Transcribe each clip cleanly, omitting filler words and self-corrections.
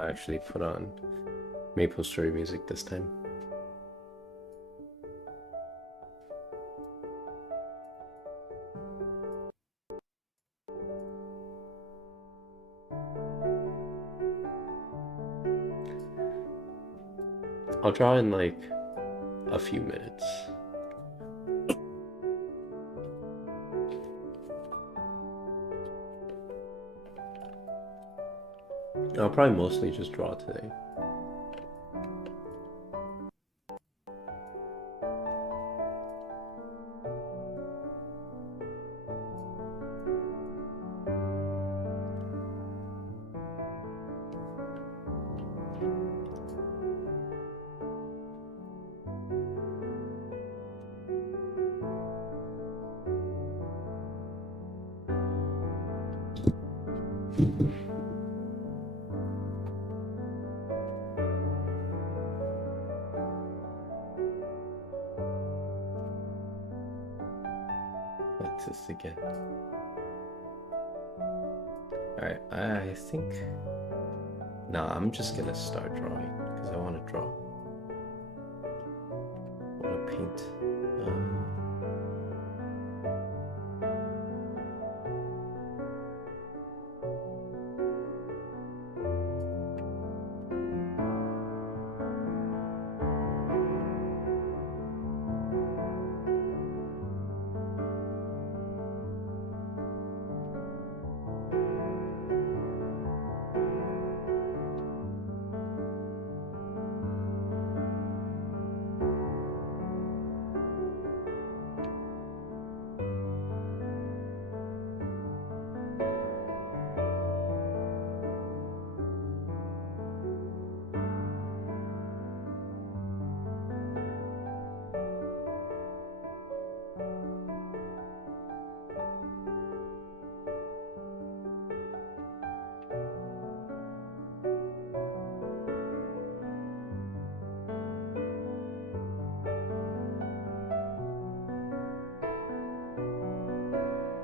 I'll actually put on Maple Story music this time. I'll draw in like a few minutes. I'll probably mostly just draw today. Like this again. Alright, I think... Nah, I'm just gonna start drawing, because I want to draw. I want to paint.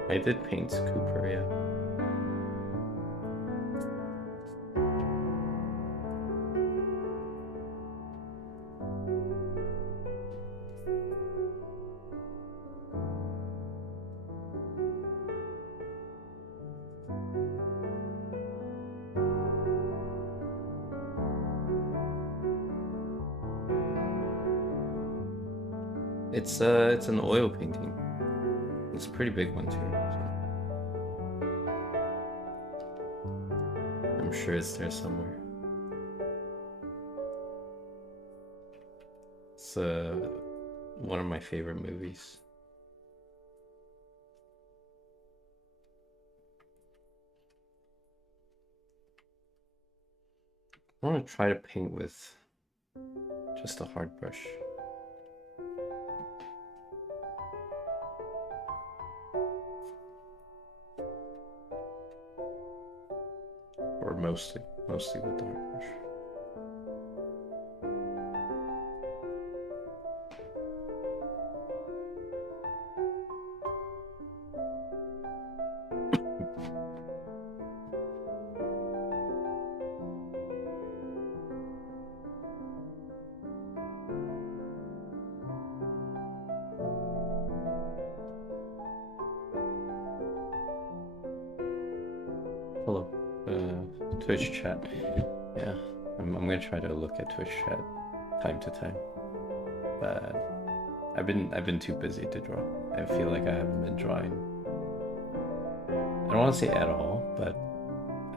I did paint Cooper, yeah. It's an oil painting. It's a pretty big one too. So. I'm sure it's there somewhere. It's one of my favorite movies. I want to try to paint with just a hard brush. Or mostly with the hard brush. Hello, Twitch chat. Yeah, I'm gonna try to look at Twitch chat time to time, but I've been too busy to draw. I feel like I haven't been drawing. I don't want to say at all, but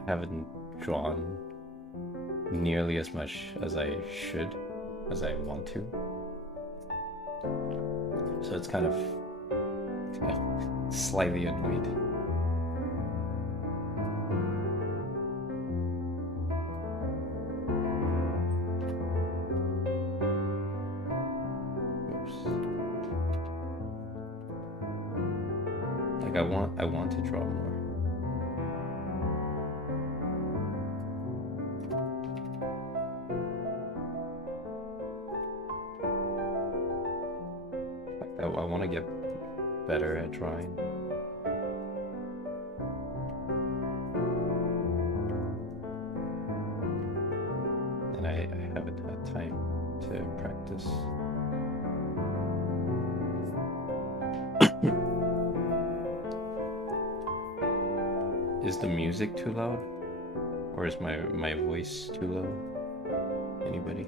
I haven't drawn nearly as much as I should, as I want to. So it's kind of slightly annoyed. I want to draw more. I want to get better at drawing. time to practice. Is the music too loud? Or is my voice too low? Anybody?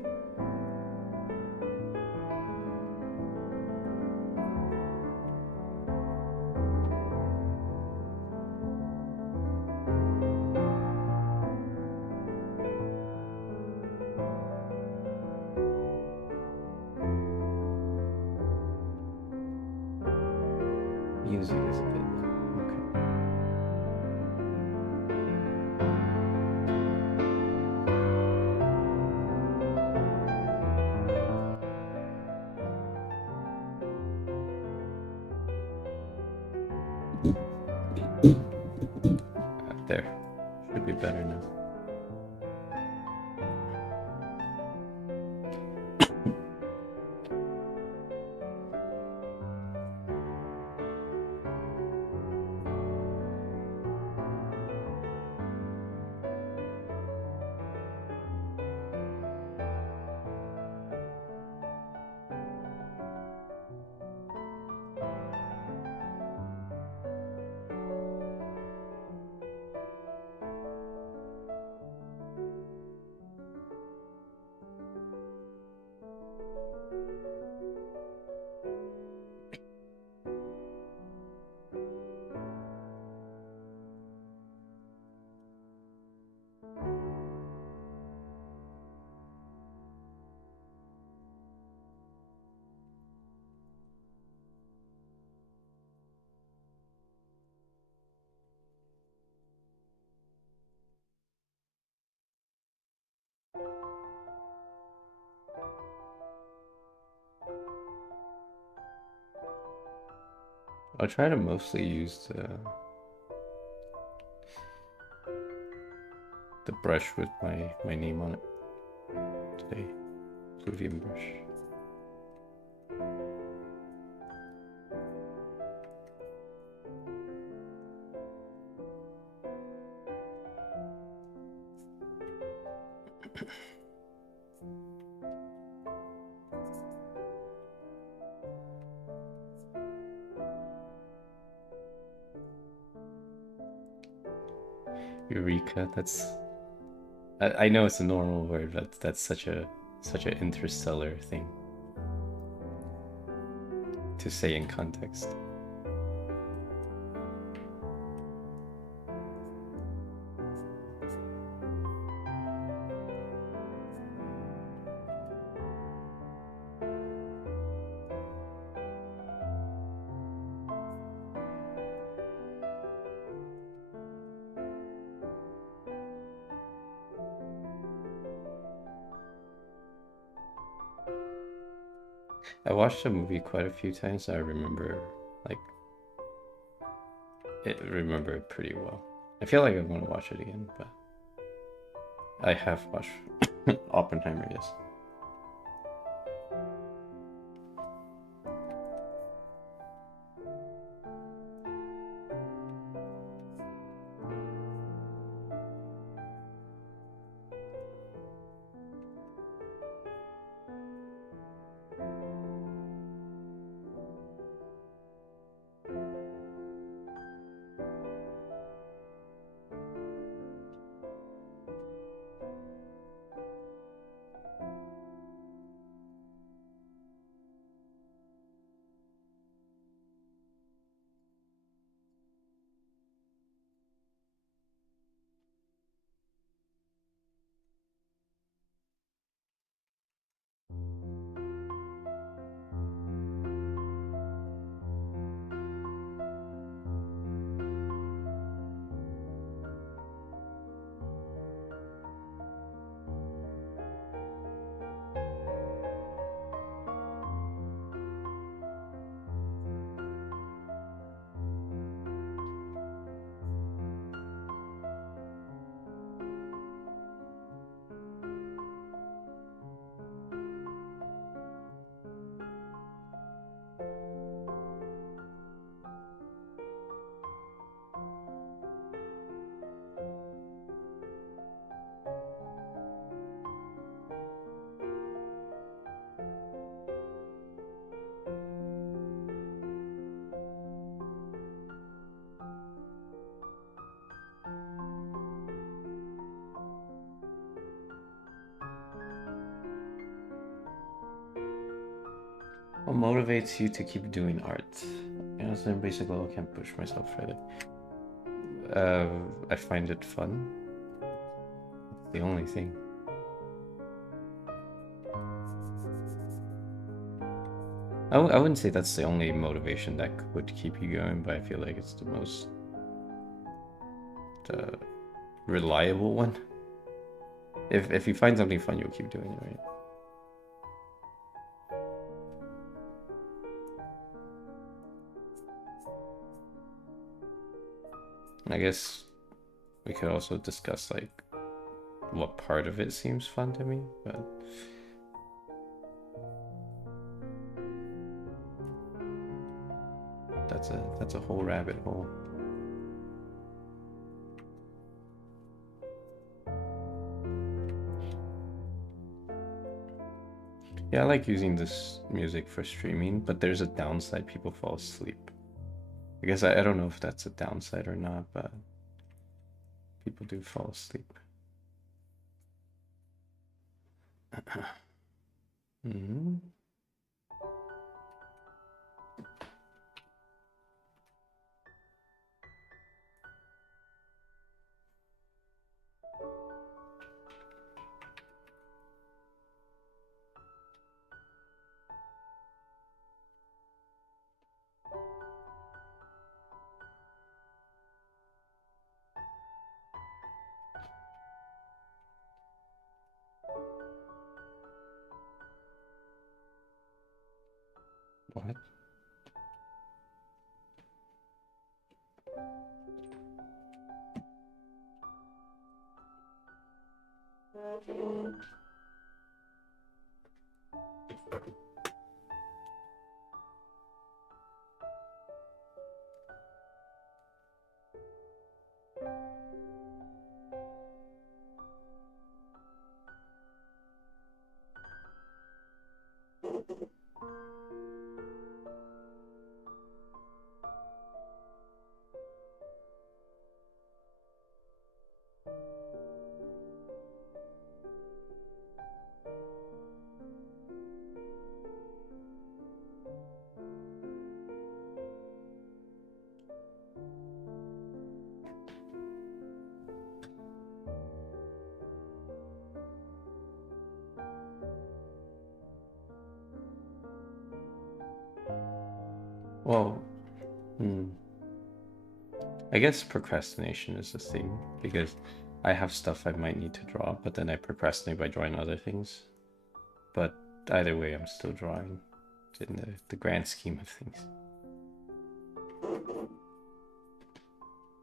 Music is a bit low. Okay. There. Should be better now. I'll try to mostly use the brush with my name on it today. Pluvium brush. Eureka, that's I know it's a normal word, but that's such an interstellar thing to say in context. I watched the movie quite a few times, so I remember remember it pretty well. I feel like I want to watch it again, but I have watched Oppenheimer, yes. What motivates you to keep doing art? You know, so basically I can't push myself further. I find it fun. It's the only thing. I wouldn't say that's the only motivation that would keep you going, but I feel like it's the most reliable one. If you find something fun, you'll keep doing it, right? I guess we could also discuss like what part of it seems fun to me, but that's a whole rabbit hole. Yeah, I like using this music for streaming, but there's a downside: people fall asleep. I guess I don't know if that's a downside or not, but people do fall asleep. Mm-hmm. What? Well, I guess procrastination is the thing, because I have stuff I might need to draw, but then I procrastinate by drawing other things. But either way, I'm still drawing in the grand scheme of things.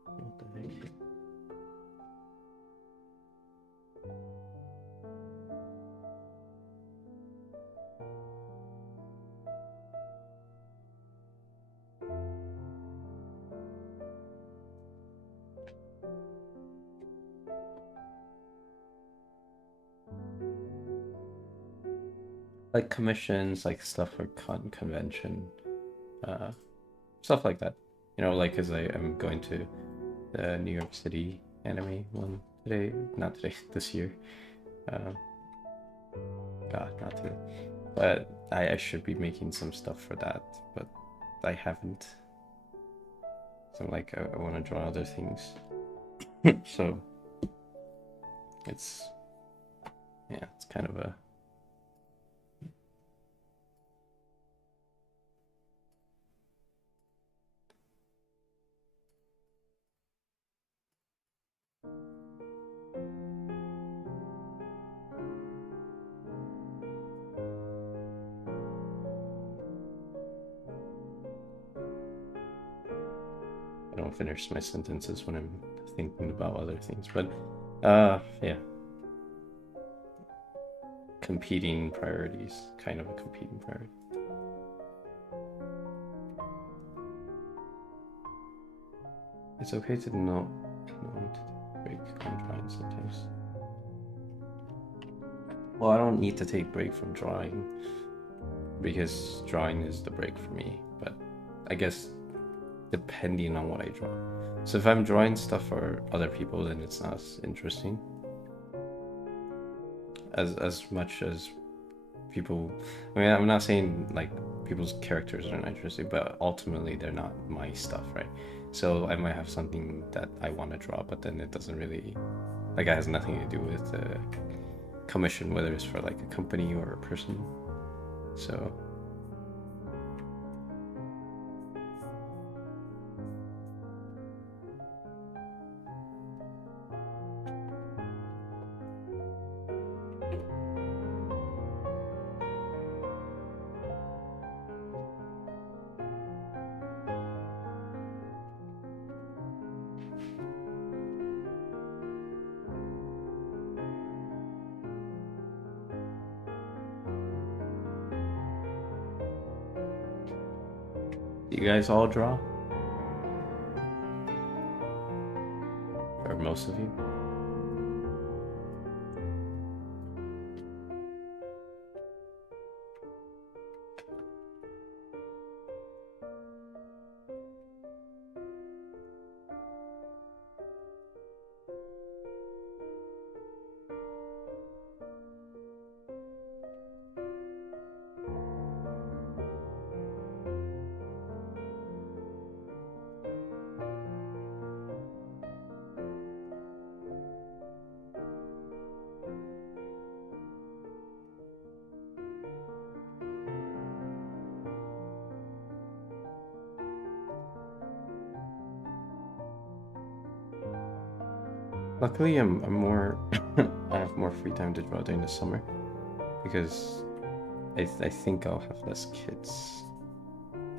What the heck? Like commissions, like stuff for convention, uh, stuff like that. You know, like because I'm going to the New York City anime one today, not today, this year. Uh, God, not today. But I should be making some stuff for that, but I haven't. So like I want to draw other things. So it's yeah, it's kind of a I don't finish my sentences when I'm thinking about other things, but yeah. Competing priorities, kind of a competing priority. It's okay to not want to break on drawing sometimes. Well, I don't need to take break from drawing because drawing is the break for me, but I guess depending on what I draw. So if I'm drawing stuff for other people, then it's not as interesting. As much as people, I mean, I'm not saying like people's characters are not interesting, but ultimately they're not my stuff, right? So I might have something that I want to draw, but then it doesn't really, like, it has nothing to do with the commission, whether it's for like a company or a person. So do you guys all draw? Or most of you? Luckily, I'm more I have more free time to draw during the summer because I think I'll have less kids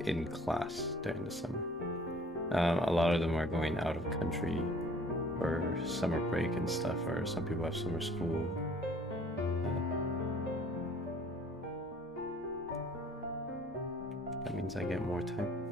in class during the summer. A lot of them are going out of country for summer break and stuff, or some people have summer school. That means I get more time.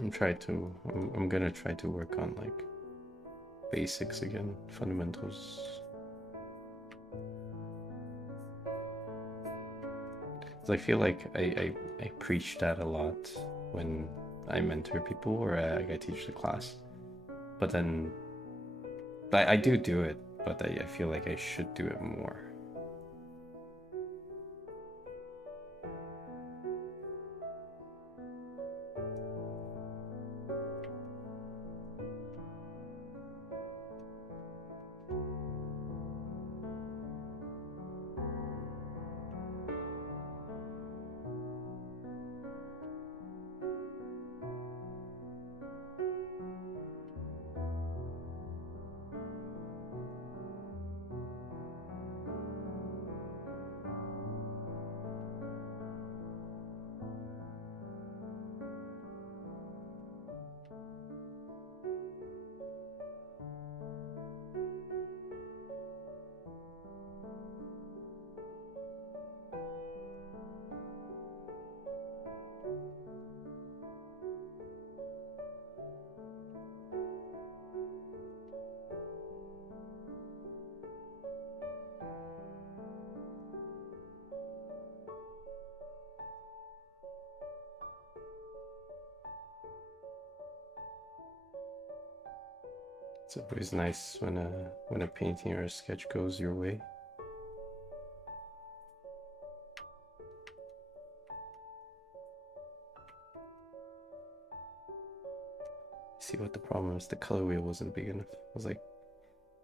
I'm gonna try to work on like basics again, fundamentals. I feel like I preach that a lot when I mentor people or I teach the class. But then I do it, but I feel like I should do it more. It's always nice when a painting or a sketch goes your way. See what the problem is? The color wheel wasn't big enough. I was like,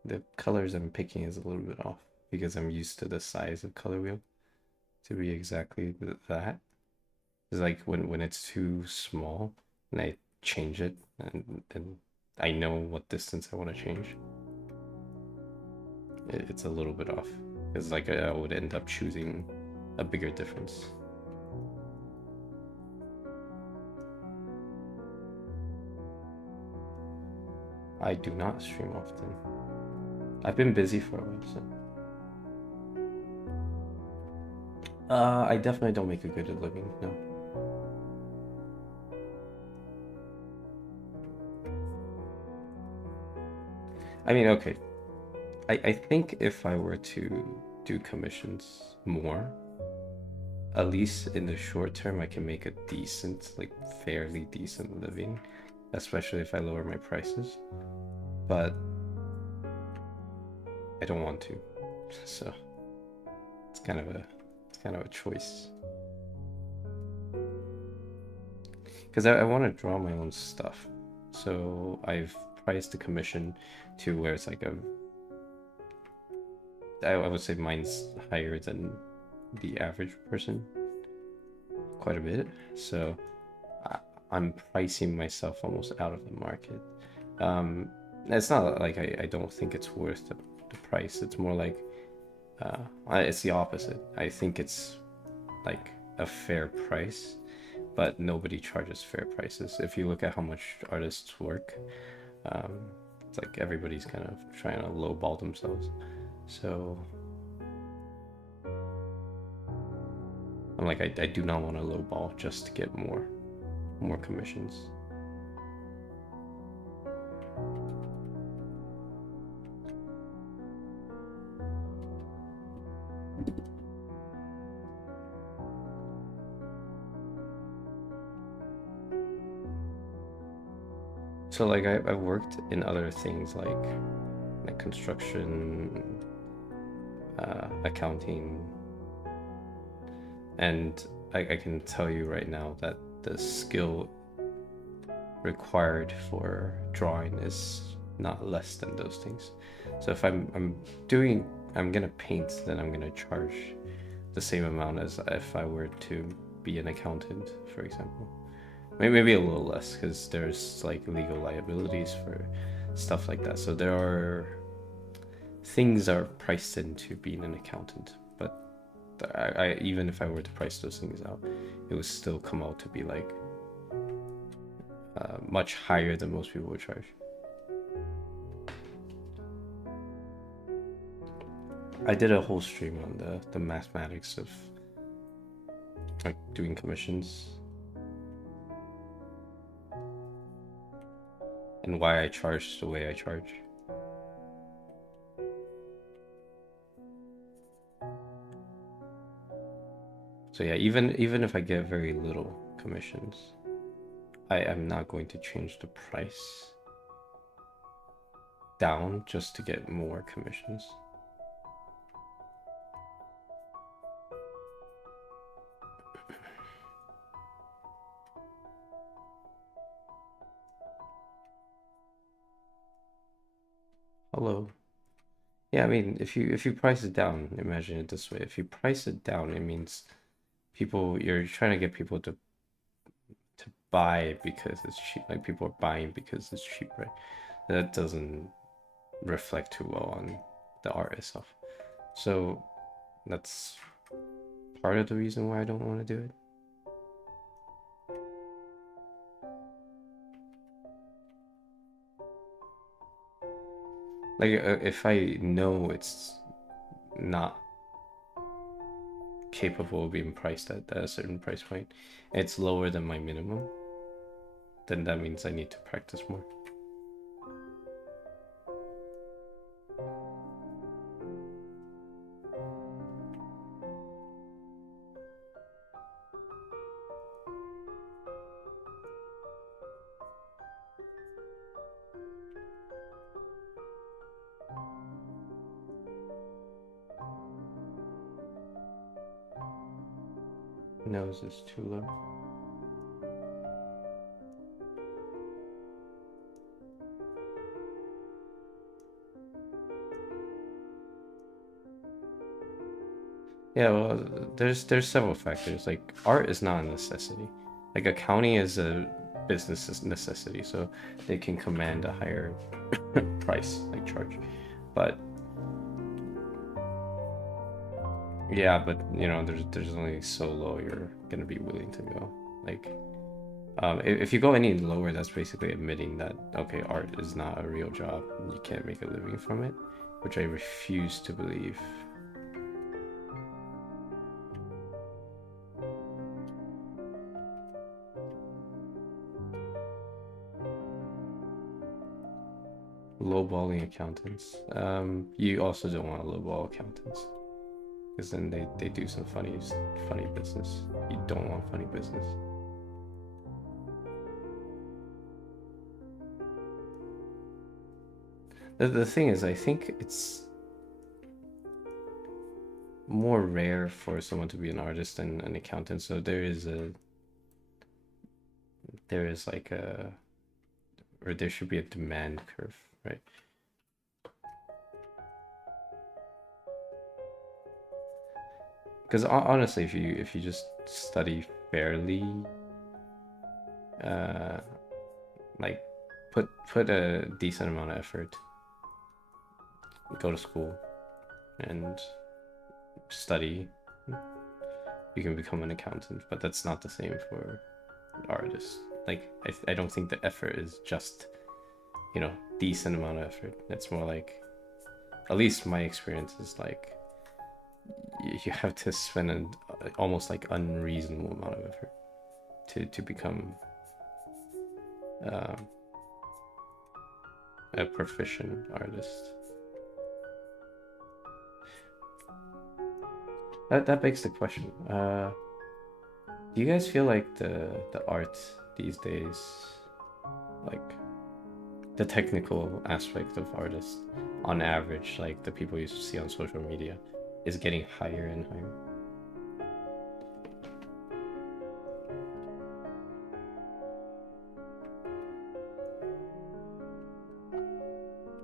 the colors I'm picking is a little bit off because I'm used to the size of color wheel to be exactly that. It's like when it's too small and I change it and I know what distance I want to change. It's a little bit off. It's like I would end up choosing a bigger difference. I do not stream often. I've been busy for a while, so. I definitely don't make a good living, no. I mean, okay. I think if I were to do commissions more, at least in the short term, I can make a decent, like fairly decent living, especially if I lower my prices. But I don't want to, so it's kind of a choice. Because I want to draw my own stuff, so I've priced the commission to where it's like I would say mine's higher than the average person quite a bit, so I'm pricing myself almost out of the market. It's not like I don't think it's worth the price. It's more like it's the opposite. I think it's like a fair price, but nobody charges fair prices. If you look at how much artists work, it's like everybody's kind of trying to lowball themselves. So I'm like, I do not want to lowball just to get more commissions. So like I've worked in other things like construction, accounting, and I can tell you right now that the skill required for drawing is not less than those things. So if I'm gonna paint, then I'm gonna charge the same amount as if I were to be an accountant, for example. Maybe a little less because there's like legal liabilities for stuff like that. So there are things are priced into being an accountant, but I even if I were to price those things out, it would still come out to be like much higher than most people would charge. I did a whole stream on the mathematics of like doing commissions and why I charge the way I charge. So yeah, even if I get very little commissions, I am not going to change the price down just to get more commissions. Hello. Yeah, I mean, if you price it down, imagine it this way. If you price it down, it means you're trying to get people to buy it because it's cheap. Like people are buying because it's cheap, right? That doesn't reflect too well on the art itself. So that's part of the reason why I don't want to do it. Like if I know it's not capable of being priced at a certain price point, it's lower than my minimum, then that means I need to practice more. Nose is too low. Yeah, well, there's several factors. Like art is not a necessity. Like accounting is a business necessity, so they can command a higher price, like charge. But yeah, but you know, there's only so low you're gonna be willing to go. Like, if you go any lower, that's basically admitting that okay, art is not a real job. And you can't make a living from it, which I refuse to believe. Lowballing accountants. You also don't want to lowball accountants because then they do some funny business. You don't want funny business. The thing is, I think it's more rare for someone to be an artist than an accountant. So there is like a, or there should be a demand curve, right? Because honestly, if you just study fairly, uh, like put a decent amount of effort, go to school, and study, you can become an accountant. But that's not the same for artists. Like I don't think the effort is just, you know, decent amount of effort. It's more like, at least my experience is like you have to spend an almost like unreasonable amount of effort to become um, a proficient artist. That begs the question. Do you guys feel like the art these days, like the technical aspect of artists, on average, like the people you see on social media, is getting higher and higher?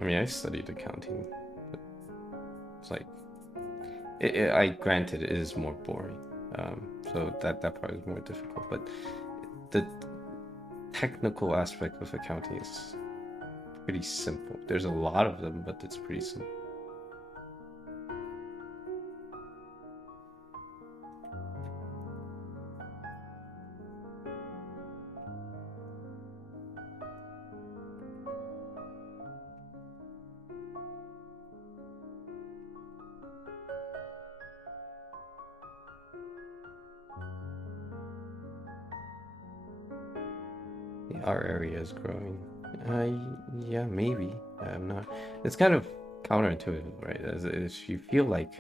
I mean, I studied accounting. But it's like, I granted it is more boring, so that part is more difficult. But the technical aspect of accounting is pretty simple. There's a lot of them, but it's pretty simple. Our area is growing. Yeah, maybe. I'm not. It's kind of counterintuitive, right? As you feel like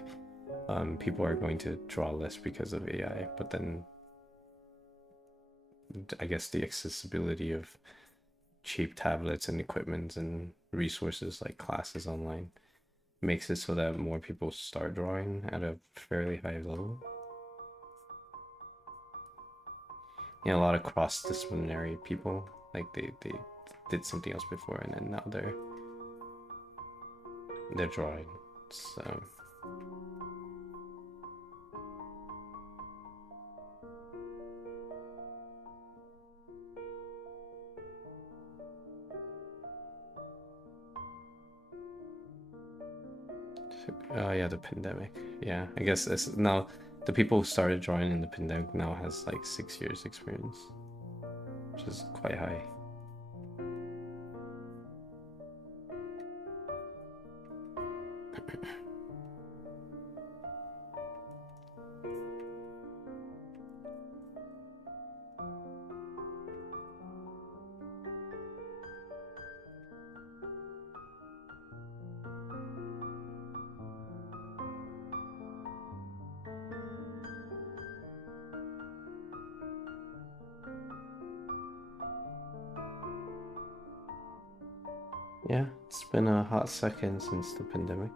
people are going to draw less because of AI, but then I guess the accessibility of cheap tablets and equipment and resources like classes online makes it so that more people start drawing at a fairly high level. You know, a lot of cross-disciplinary people, like they did something else before and then now they're drawing. So yeah, the pandemic. Yeah, I guess it's now the people who started drawing in the pandemic now has like 6 years experience, which is quite high. Yeah, it's been a hot second since the pandemic.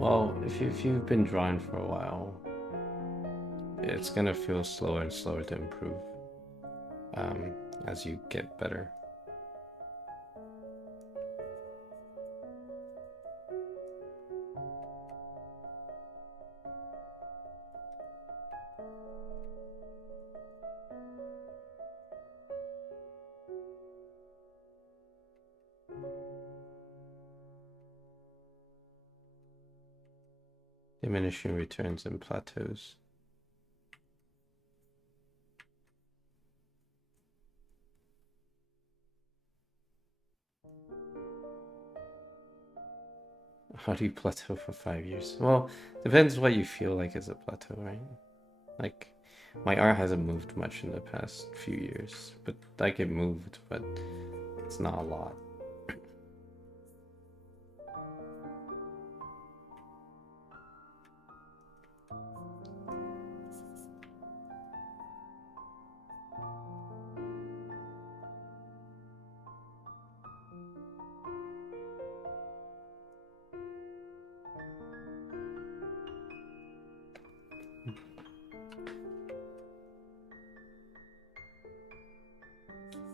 Well, if you've been drawing for a while, it's gonna feel slower and slower to improve um, as you get better. Diminishing returns and plateaus. How do you plateau for 5 years? Well, depends what you feel like is a plateau, right? Like, my art hasn't moved much in the past few years, but like it moved, but it's not a lot.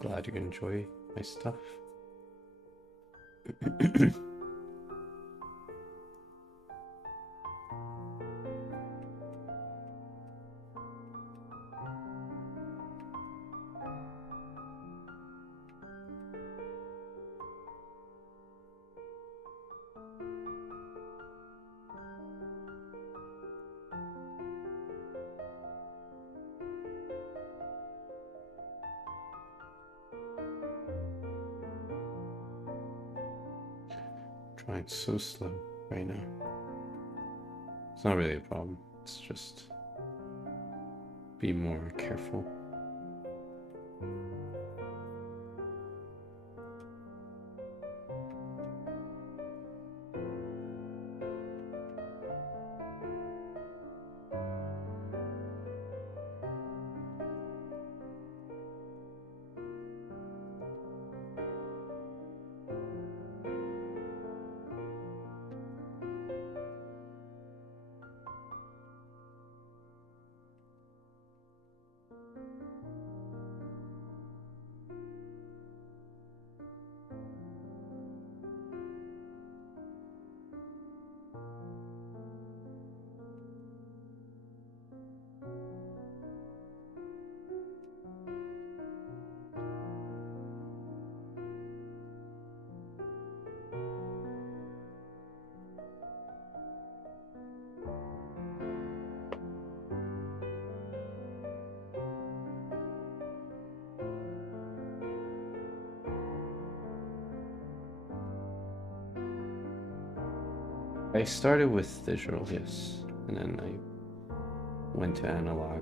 Glad you enjoy my stuff. Trying so slow right now. It's not really a problem. It's just be more careful. I started with digital, yes, and then I went to analog.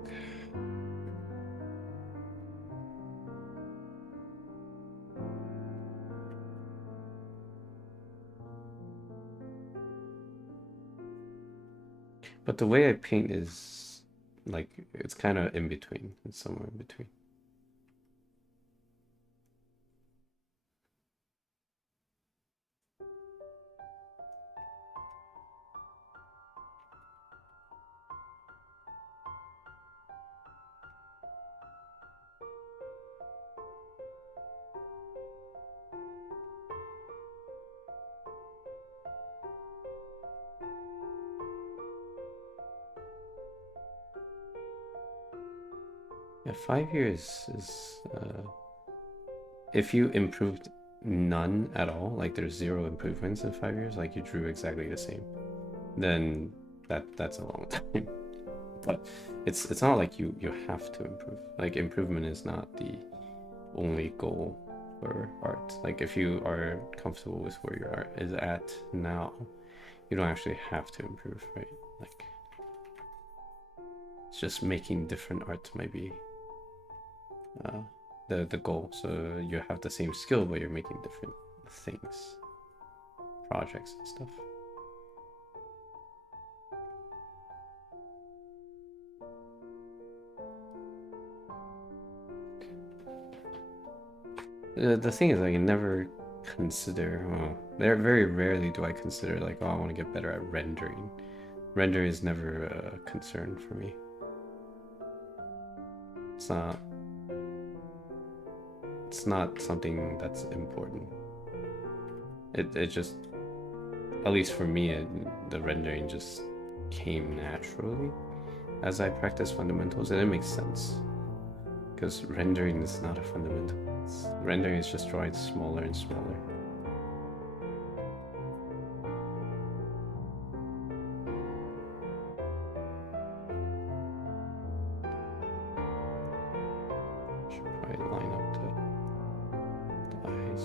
But the way I paint is like it's kind of in between. It's somewhere in between. Yeah, 5 years is if you improved none at all, like there's zero improvements in 5 years, like you drew exactly the same, then that's a long time. But it's not like you have to improve. Like improvement is not the only goal for art. Like if you are comfortable with where your art is at now, you don't actually have to improve, right? Like it's just making different art might be the goal. So you have the same skill, but you're making different things, projects and stuff. The thing is, like, it never consider. Well, there very rarely do I consider like, oh, I want to get better at rendering. Rendering is never a concern for me. It's not. It's not something that's important. It just, at least for me, the rendering just came naturally as I practice fundamentals, and it makes sense because rendering is not a fundamental. Rendering is just drawing smaller and smaller. Should probably line up the eyes.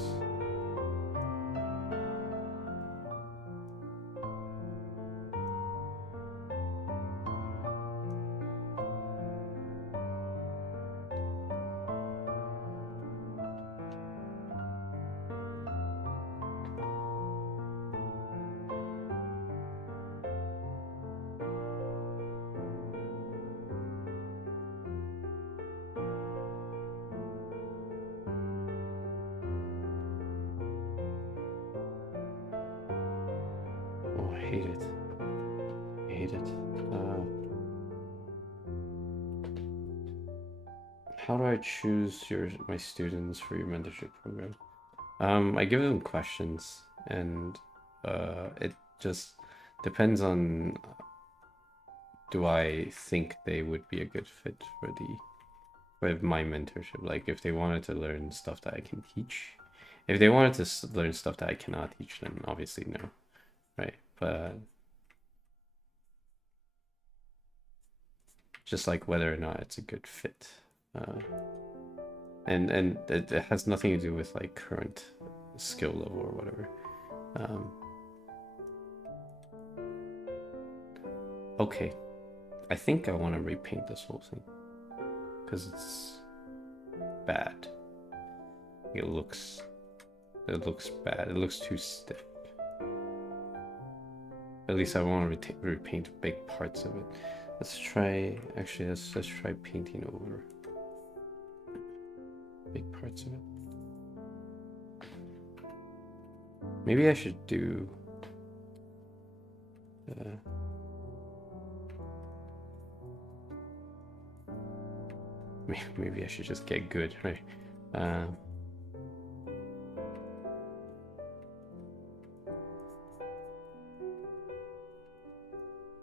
Oh, I hate it. I hate it. How do I choose my students for your mentorship program? I give them questions, and it just depends on, do I think they would be a good fit for my mentorship? Like if they wanted to learn stuff that I can teach. If they wanted to learn stuff that I cannot teach, then obviously no, right? But just like whether or not it's a good fit. And it has nothing to do with like current skill level or whatever. Okay, I think I want to repaint this whole thing because it's bad. It looks bad. It looks too stiff. At least I want to repaint big parts of it. Let's try. Actually, let's try painting over big parts of it. Maybe I should do. Maybe I should just get good, right?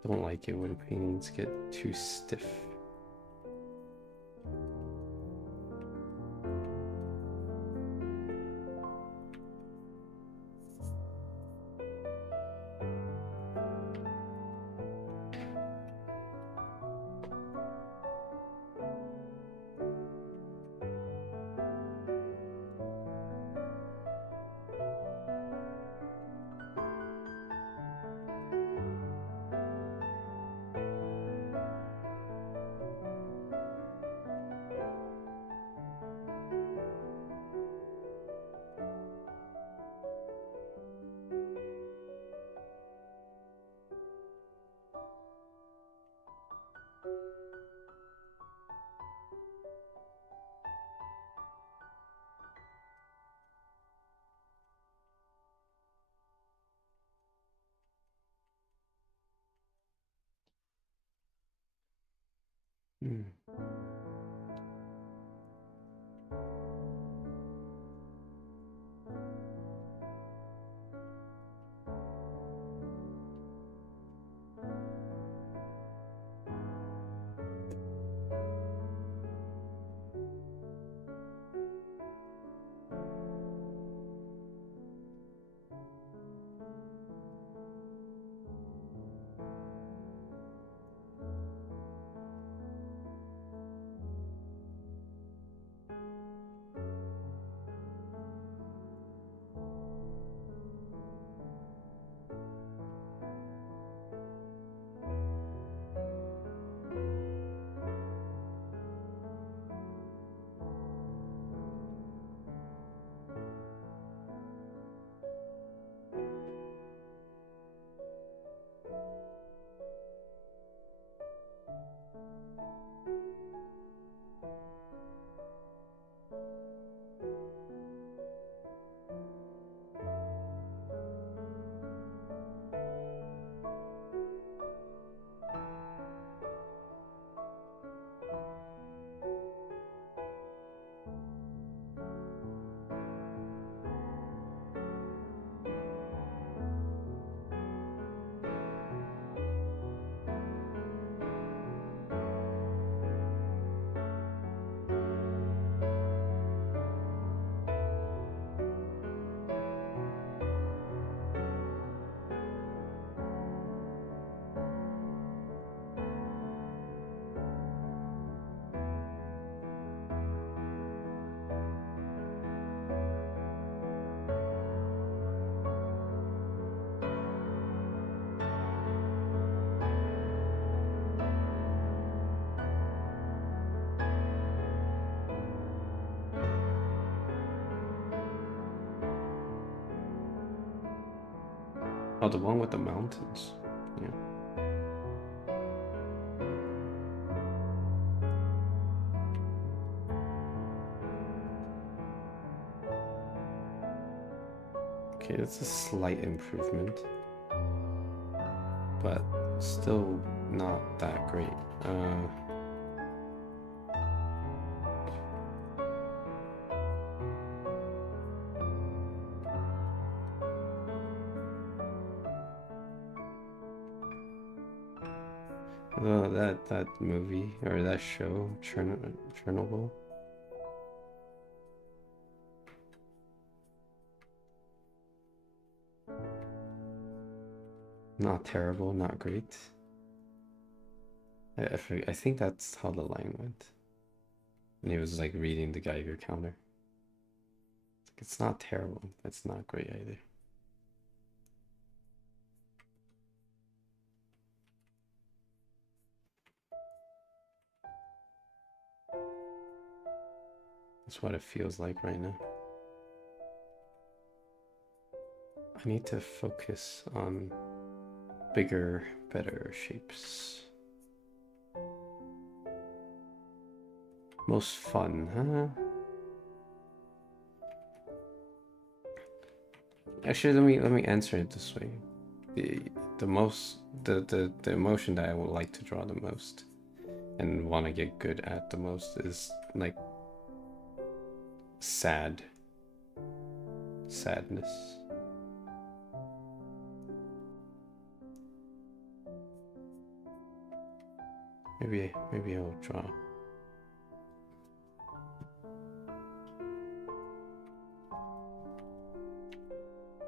Don't like it when paintings get too stiff. Hmm. Oh, the one with the mountains. Yeah. Okay, it's a slight improvement, but still not that great. That movie or that show, Chernobyl. Not terrible, not great. I think that's how the line went. And he was like reading the Geiger counter. It's not terrible. It's not great either. That's what it feels like right now. I need to focus on bigger, better shapes. Most fun, huh? Actually, let me answer it this way. The emotion that I would like to draw the most and want to get good at the most is like sadness. Maybe I'll draw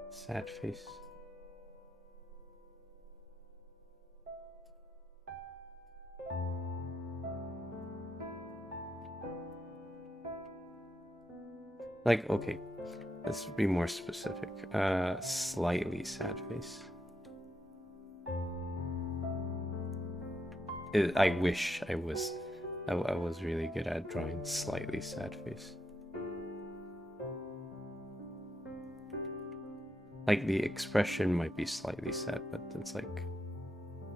sad face. Like, okay, let's be more specific. Slightly sad face. I wish I was really good at drawing slightly sad face. Like the expression might be slightly sad, but it's like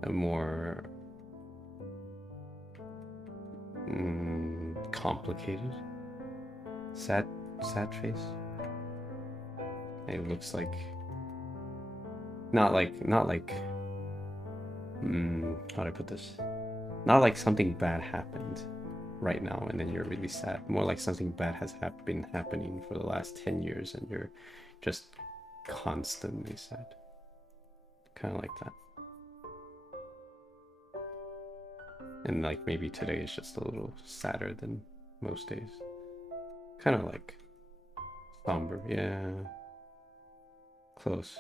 a more complicated sad face. It looks like not like how do I put this? Not like something bad happened right now and then you're really sad. More like something bad has been happening for the last 10 years and you're just constantly sad. Kind of like that. And like maybe today is just a little sadder than most days. Kind of like somber, yeah. Close.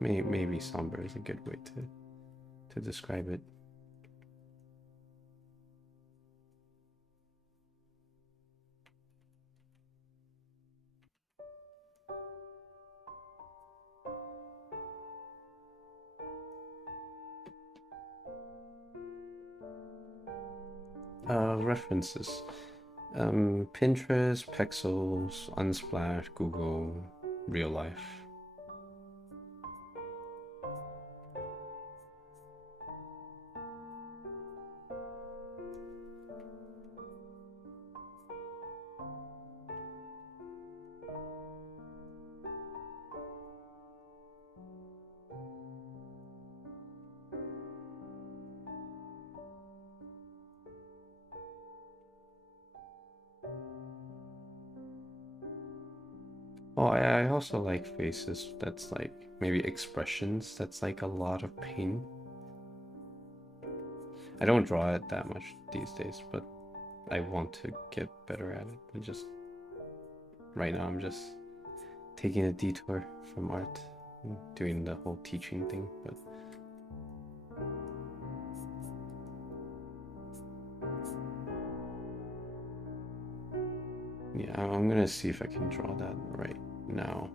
Maybe somber is a good way to describe it. References. Pinterest, Pexels, Unsplash, Google, Real Life. Oh, I also like faces that's like maybe expressions that's like a lot of pain. I don't draw it that much these days, but I want to get better at it. And just right now I'm just taking a detour from art and doing the whole teaching thing, but yeah, I'm gonna see if I can draw that right now.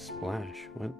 Splash, what?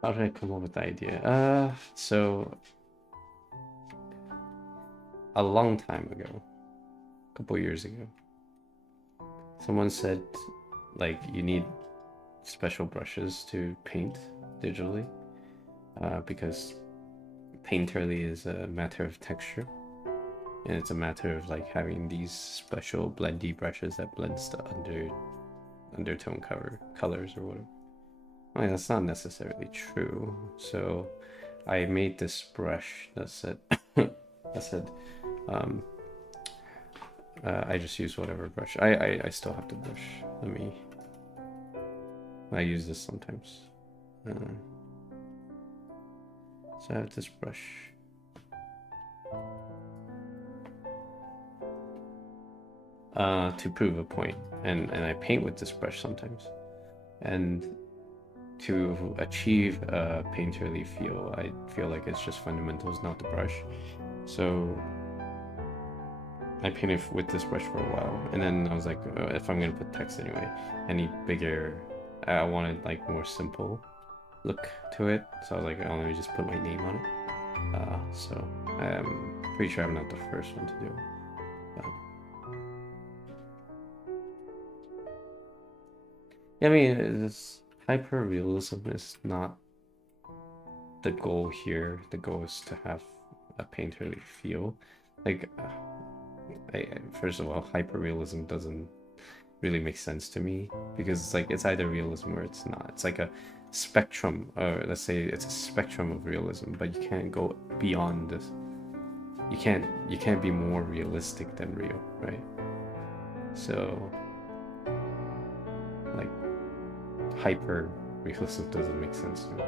How did I come up with the idea? So a long time ago, a couple years ago, someone said, like, you need special brushes to paint digitally, because painterly is a matter of texture, and it's a matter of like having these special blendy brushes that blends the undertone colors or whatever. I mean, that's not necessarily true. So I made this brush that said that said I just use whatever brush. I still have the brush. I use this sometimes. So I have this brush. To prove a point, and I paint with this brush sometimes, and to achieve a painterly feel, I feel like it's just fundamentals, not the brush. So I painted with this brush for a while, and then I was like, if I'm gonna put text anyway, I need bigger. I wanted like more simple look to it, so I was like, oh, let me just put my name on it. So I'm pretty sure I'm not the first one to do it. I mean, this hyper realism is not the goal here. The goal is to have a painterly feel. Like, first of all, hyper realism doesn't really make sense to me, because it's like it's either realism or it's not. It's like a spectrum, or let's say it's a spectrum of realism, but you can't go beyond this. You can't be more realistic than real, right? So like hyper realism doesn't make sense to me.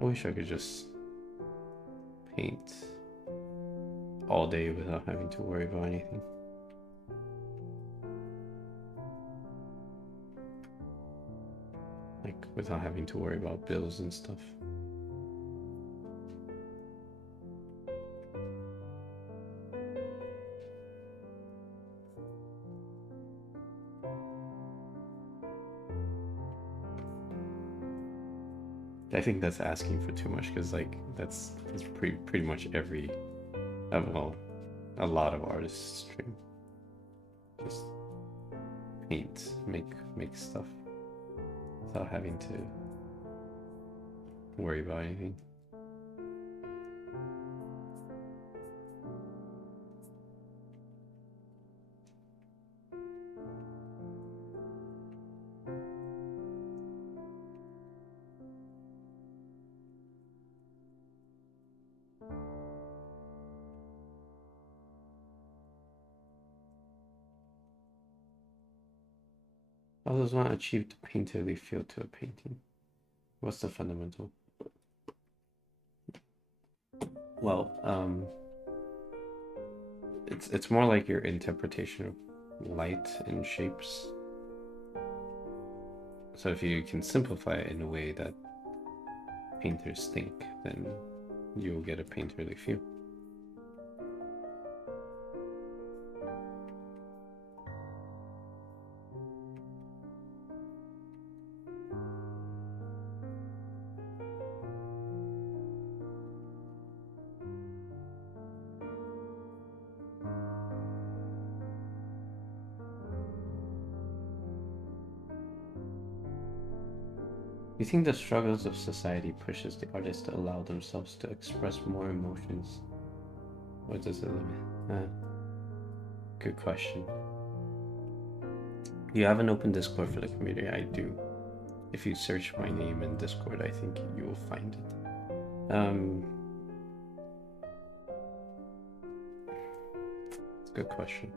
I wish I could just paint all day without having to worry about anything. Like, without having to worry about bills and stuff. I think that's asking for too much, because like that's pretty much every well, a lot of artists stream. Just paint, make stuff without having to worry about anything. How does one achieve the painterly feel to a painting? What's the fundamental? Well, it's more like your interpretation of light and shapes. So if you can simplify it in a way that painters think, then you'll get a painterly feel. You think the struggles of society pushes the artists to allow themselves to express more emotions? Or does it limit? Good question. You have an open Discord for the community? I do. If you search my name in Discord, I think you will find it. It's a good question.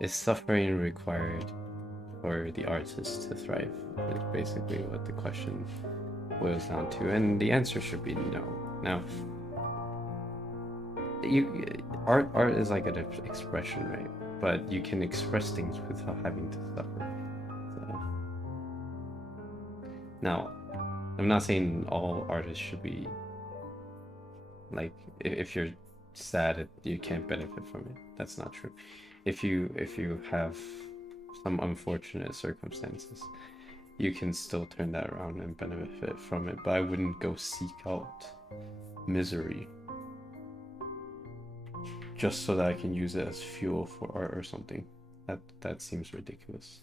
Is suffering required for the artist to thrive? Is basically what the question boils down to, and the answer should be no. Now, art is like an expression, right? But you can express things without having to suffer. So, now, I'm not saying all artists should be like, if you're sad, you can't benefit from it. That's not true. If you have some unfortunate circumstances, you can still turn that around and benefit from it. But I wouldn't go seek out misery just so that I can use it as fuel for art or something. That seems ridiculous.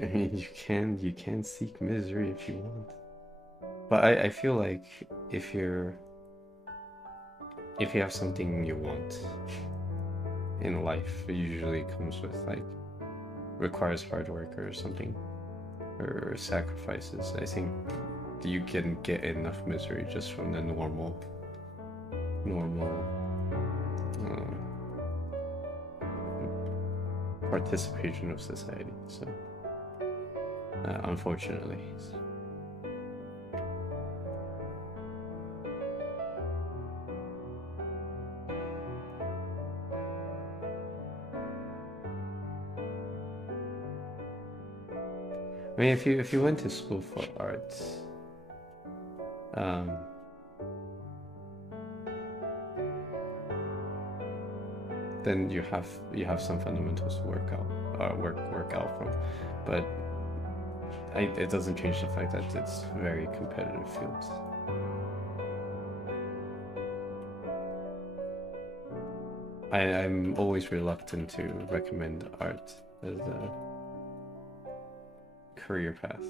I mean, you can seek misery if you want, but I feel like if you have something you want in life, it usually comes with like requires hard work or something, or sacrifices. I think you can get enough misery just from the normal participation of society. So unfortunately. I mean, if you went to school for arts, then you have some fundamentals to work out from, but it doesn't change the fact that it's very competitive fields. I'm always reluctant to recommend art as a career path.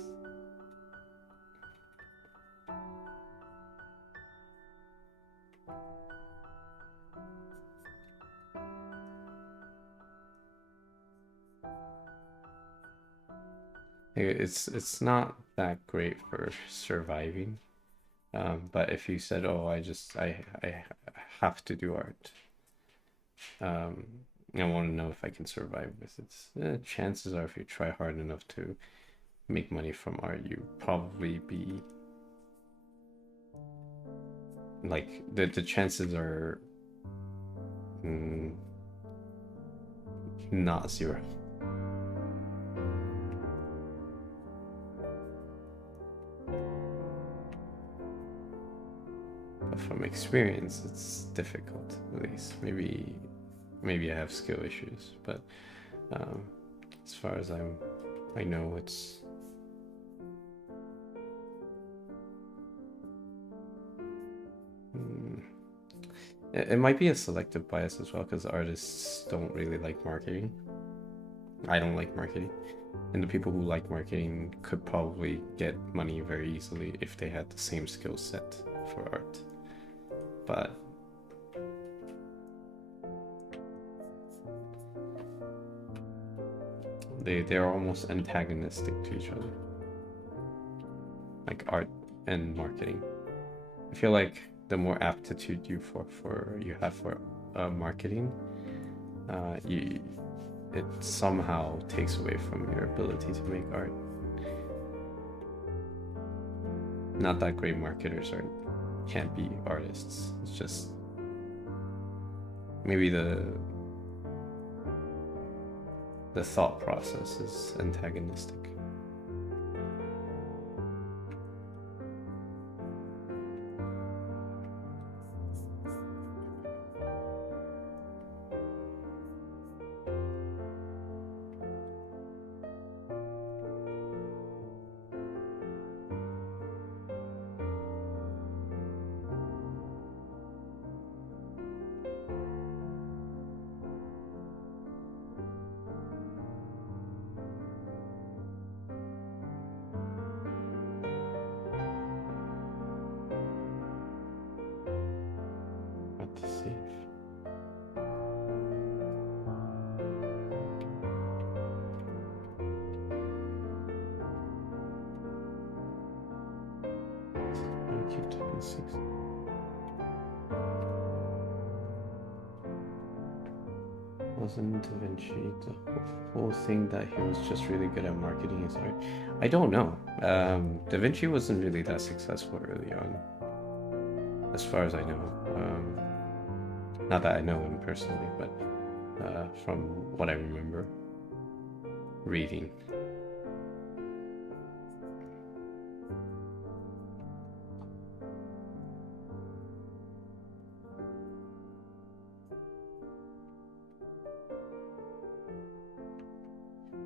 It's not that great for surviving. But if you said, "Oh, I have to do art," um, I want to know if I can survive with it. Chances are, if you try hard enough to make money from art, you probably be like the chances are not zero. But from experience, it's difficult. At least maybe I have skill issues, but um, as far as I know, it's it might be a selective bias as well, because artists don't really like marketing. I don't like marketing, and the people who like marketing could probably get money very easily if they had the same skill set for art. But they're almost antagonistic to each other, like art and marketing. I feel like the more aptitude you have for marketing, you it somehow takes away from your ability to make art. Not that great marketers can't be artists. It's just maybe the thought process is antagonistic. Let's see. I keep typing 6. Wasn't Da Vinci the whole thing that he was just really good at marketing his art? I don't know. Da Vinci wasn't really that successful early on, as far as I know. Not that I know him personally, but from what I remember reading.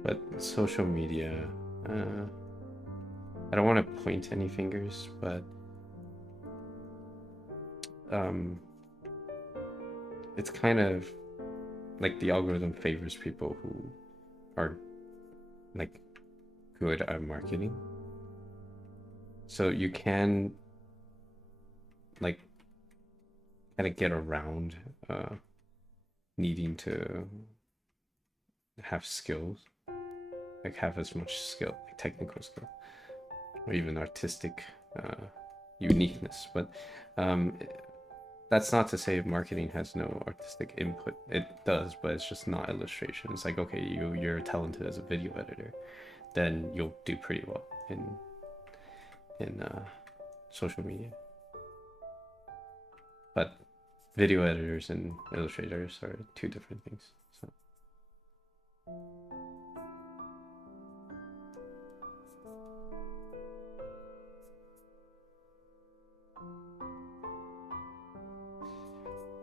But social media, I don't want to point any fingers, but it's kind of like the algorithm favors people who are like good at marketing. So you can like kind of get around needing to have skills, like have as much skill, like technical skill, or even artistic uniqueness. But that's not to say marketing has no artistic input. It does, but it's just not illustration. It's like, okay, you're talented as a video editor, then you'll do pretty well in social media. But video editors and illustrators are two different things. So.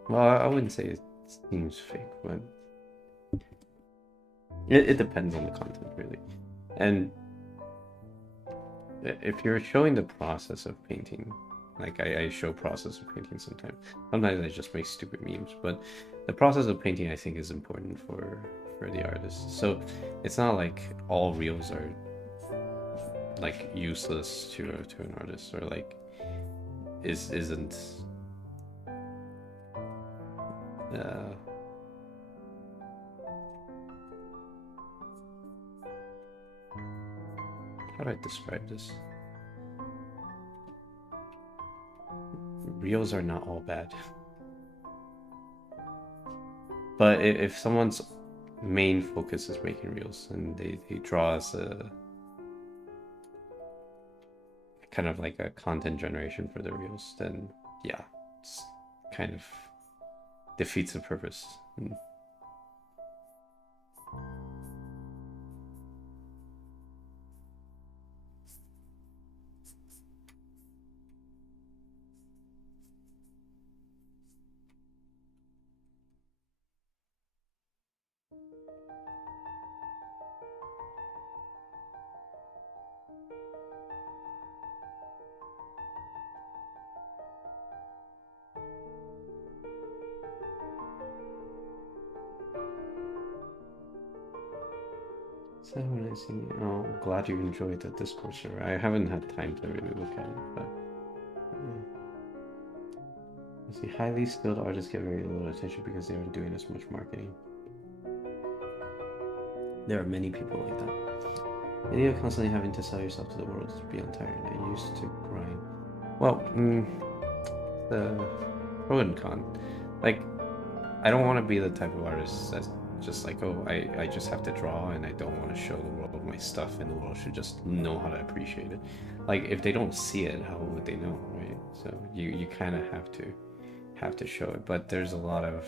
Well, I wouldn't say it seems fake, but it depends on the content, really. And if you're showing the process of painting, like I show process of painting sometimes. Sometimes I just make stupid memes, but the process of painting, I think, is important for the artist. So it's not like all reels are like useless to an artist, or like isn't uh how do I describe this? Reels are not all bad. But if someone's main focus is making reels and they draw as a kind of like a content generation for the reels, then yeah, it's kind of defeats the purpose. So when I see, oh, glad you enjoyed the Discord server. I haven't had time to really look at it, but I see highly skilled artists get very little attention because they aren't doing as much marketing. There are many people like that. The idea of constantly having to sell yourself to the world is beyond tiring. I used to grind. Well, the pro and con. Like, I don't want to be the type of artist that's just like, oh, I just have to draw and I don't want to show the world my stuff, and the world should just know how to appreciate it. Like, if they don't see it, how would they know, right? So you kind of have to show it. But there's a lot of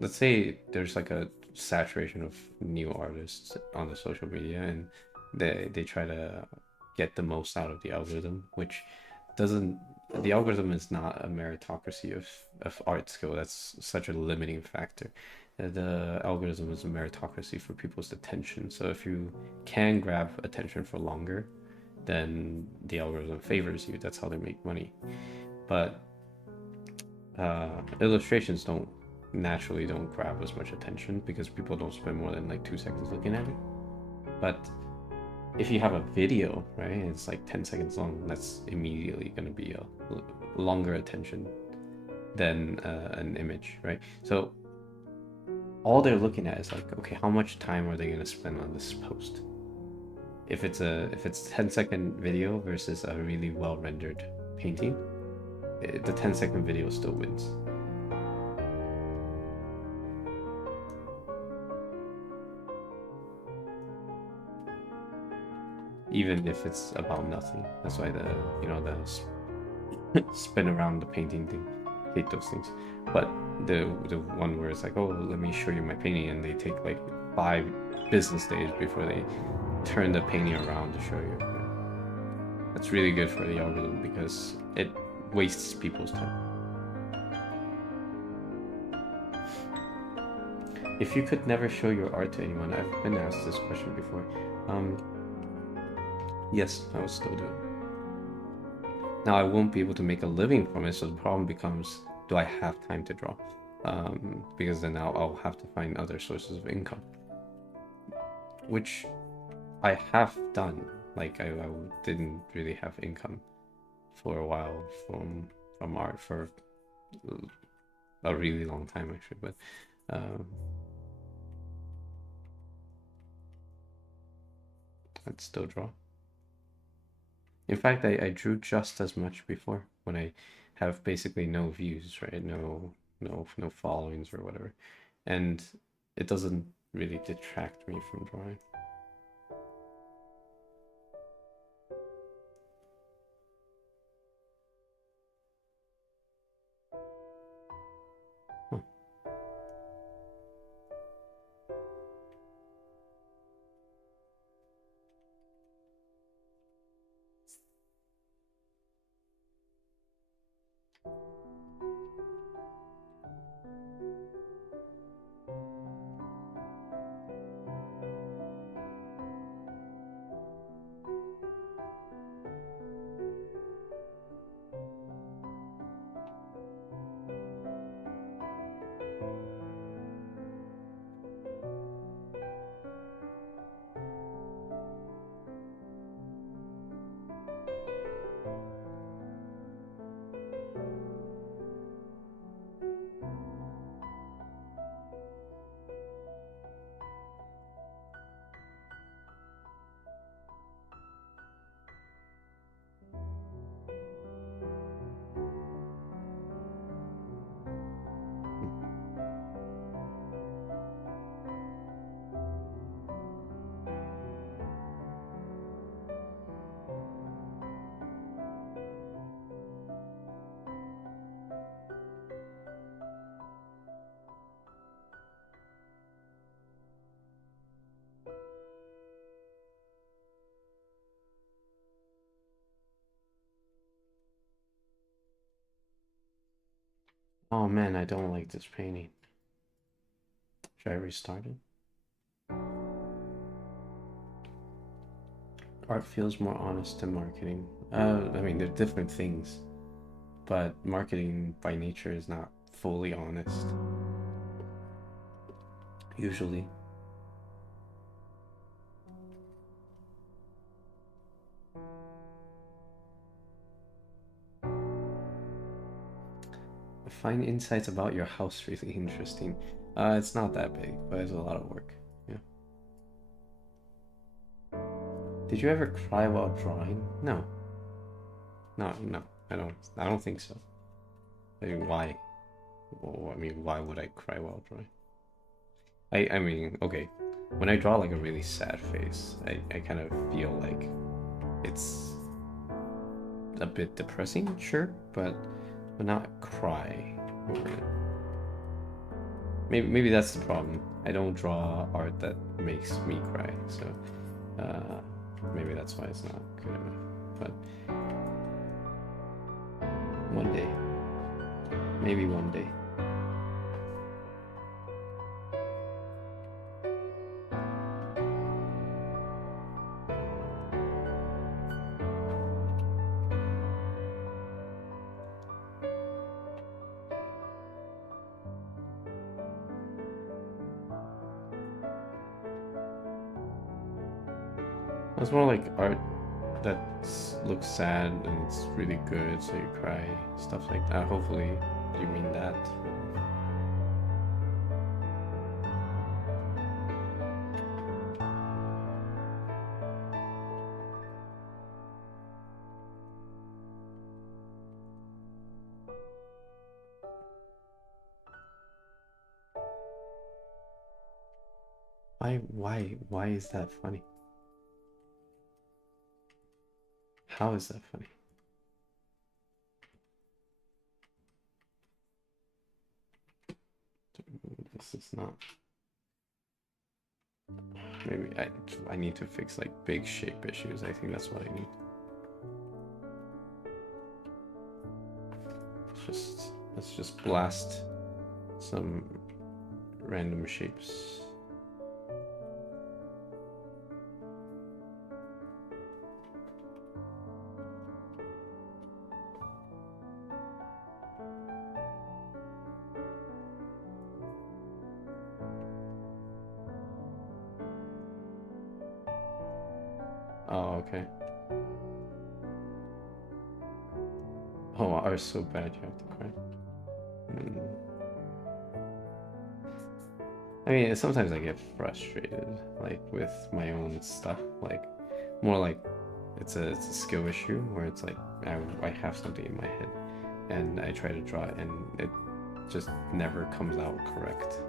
let's say there's like a saturation of new artists on the social media, and they try to get the most out of the algorithm, which doesn't the algorithm is not a meritocracy of art skill. That's such a limiting factor. The algorithm is a meritocracy for people's attention. So if you can grab attention for longer, then the algorithm favors you. That's how they make money. But illustrations naturally don't grab as much attention because people don't spend more than like 2 seconds looking at it. But if you have a video, right, it's like 10 seconds long, that's immediately going to be a longer attention than an image, right? So all they're looking at is like, okay, how much time are they going to spend on this post? If it's 10-second video versus a really well rendered painting, the 10-second video still wins. Even if it's about nothing. That's why the spin around the painting thing. I hate those things. But the one where it's like, oh, let me show you my painting, and they take like 5 business days before they turn the painting around to show you. That's really good for the algorithm because it wastes people's time. If you could never show your art to anyone, I've been asked this question before. Yes, I would still do it. Now I won't be able to make a living from it, so the problem becomes, do I have time to draw? Because then I'll have to find other sources of income, which I have done. Like I didn't really have income for a while from art for a really long time actually, but I'd still draw. In fact, I drew just as much before when I have basically no views, right? No followings or whatever, and it doesn't really detract me from drawing. Huh. Oh man, I don't like this painting. Should I restart it? Art feels more honest than marketing. I mean, they're different things, but marketing by nature is not fully honest, usually. I find insights about your house really interesting. It's not that big, but it's a lot of work. Yeah. Did you ever cry while drawing? No. No, no. I don't think so. I mean, why? Well, I mean, why would I cry while drawing? I mean, okay. When I draw like a really sad face, I kind of feel like it's a bit depressing, sure, but not cry over it. Maybe that's the problem. I don't draw art that makes me cry, so uh, maybe that's why it's not good enough. But one day, maybe one day. It's more like art that looks sad and it's really good, so you cry, stuff like that. Hopefully, you mean that. Why is that funny? How is that funny? This is not. Maybe I need to fix like big shape issues. I think that's what I need. Let's just blast some random shapes. Oh, okay. Oh, are so bad you have to cry. Mm. I mean, sometimes I get frustrated, like with my own stuff. Like, more like it's a skill issue where it's like I have something in my head, and I try to draw it, and it just never comes out correct,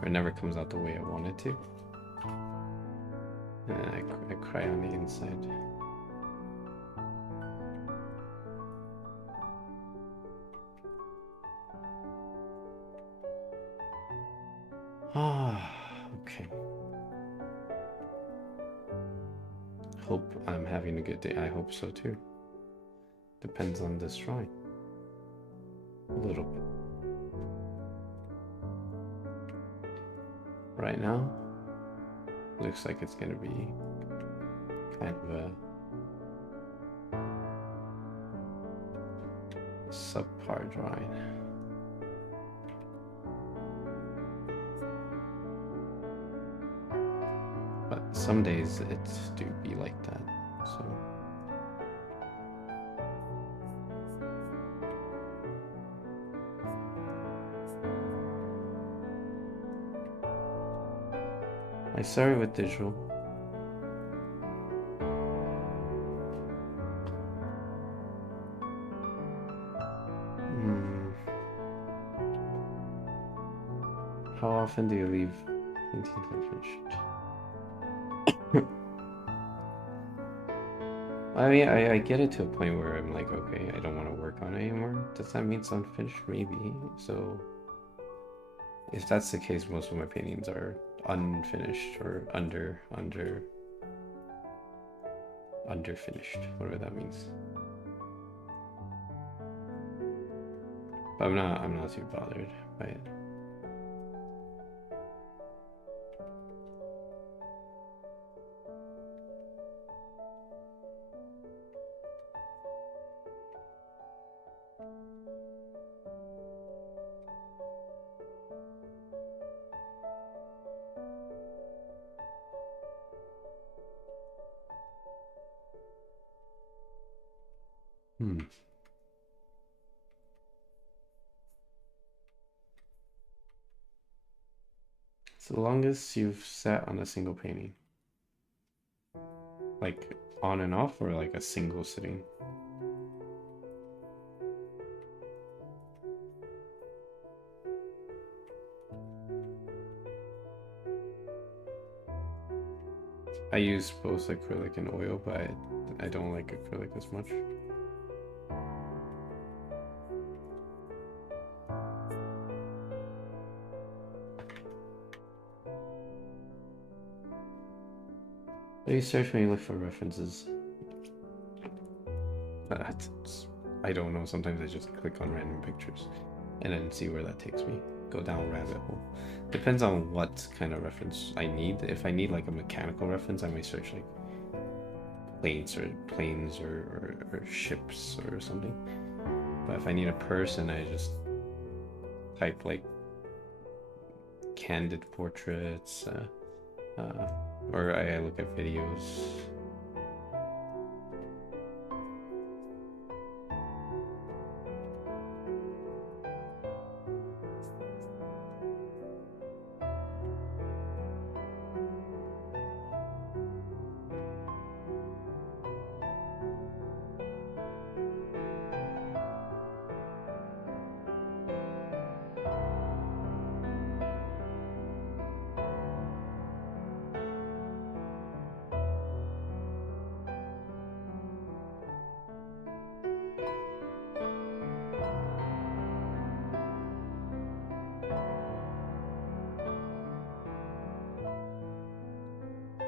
or it never comes out the way I want it to, and I cry on the inside. Ah, okay. Hope I'm having a good day. I hope so too. Depends on this drawing. A little bit. Right now, looks like it's gonna be kind of a subpar drawing. But some days it do be like that, so. I started with digital. How often do you leave paintings unfinished? I mean, I get it to a point where I'm like, okay, I don't want to work on it anymore. Does that mean it's unfinished? Maybe. So, if that's the case, most of my paintings are unfinished or underfinished, whatever that means. But I'm not too bothered by it. Hmm. It's the longest you've sat on a single painting. Like on and off, or like a single sitting? I use both acrylic and oil, but I don't like acrylic as much. You search when you look for references. I don't know. Sometimes I just click on random pictures and then see where that takes me. Go down a rabbit hole. Depends on what kind of reference I need. If I need like a mechanical reference, I might search like planes or ships or something. But if I need a person, I just type like candid portraits, or I look at videos.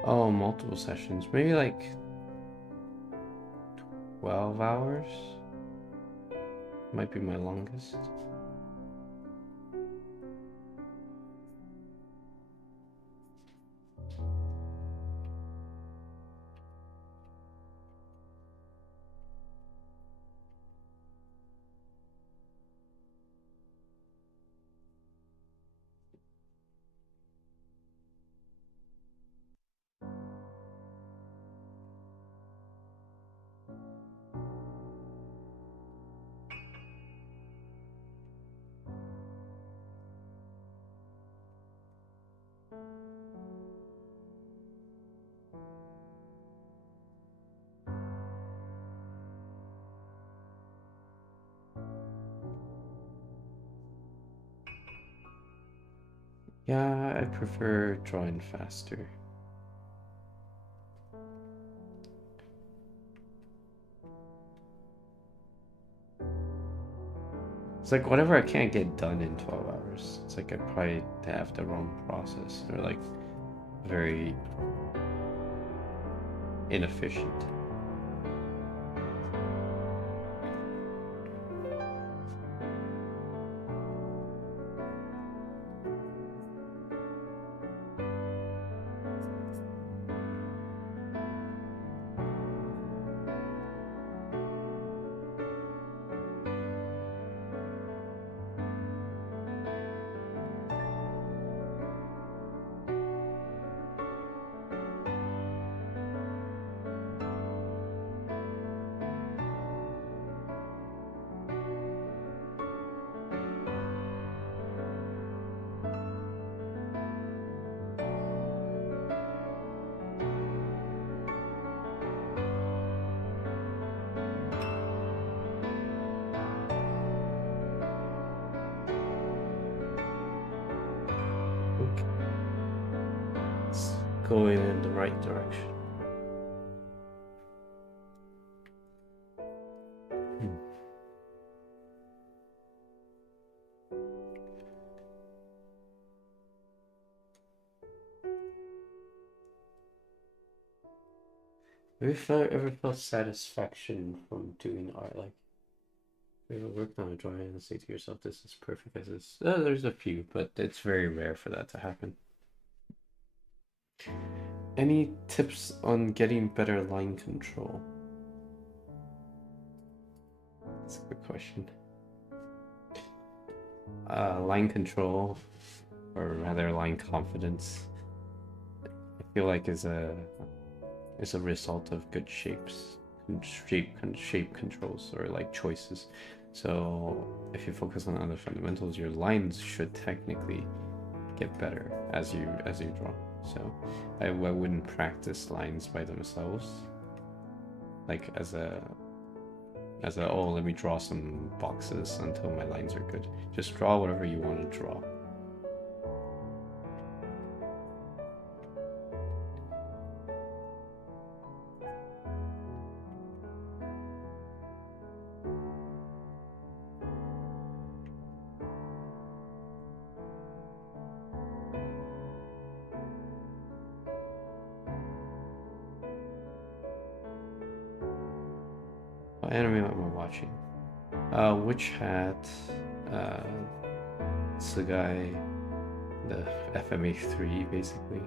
Oh, multiple sessions. Maybe like 12 hours might be my longest. Yeah, I prefer drawing faster. It's like whatever I can't get done in 12 hours. It's like I probably have the wrong process, or like very inefficient. Okay. It's going in the right direction. Hmm. Have you ever felt satisfaction from doing art? Like, You worked on a drawing and say to yourself, this is perfect as is. There's a few, but it's very rare for that to happen. Any tips on getting better line control? That's a good question. Line control, or rather line confidence, I feel like is a result of good shape controls or like choices. So if you focus on other fundamentals, your lines should technically get better as you draw. So I wouldn't practice lines by themselves, like as a oh, let me draw some boxes until my lines are good. Just draw whatever you want to draw. What anime am I watching? Witch Hat, Tsugai, the FMA 3 basically.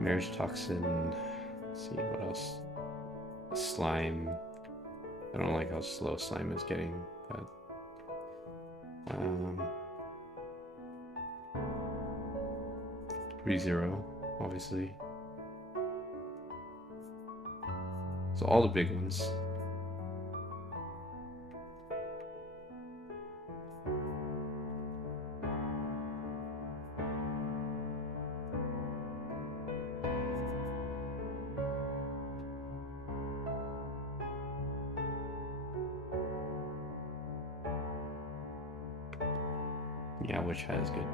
Marriage Toxin. Let's see what else. Slime. I don't like how slow Slime is getting, but ReZero, obviously. So all the big ones. Yeah, Witch Hat is good.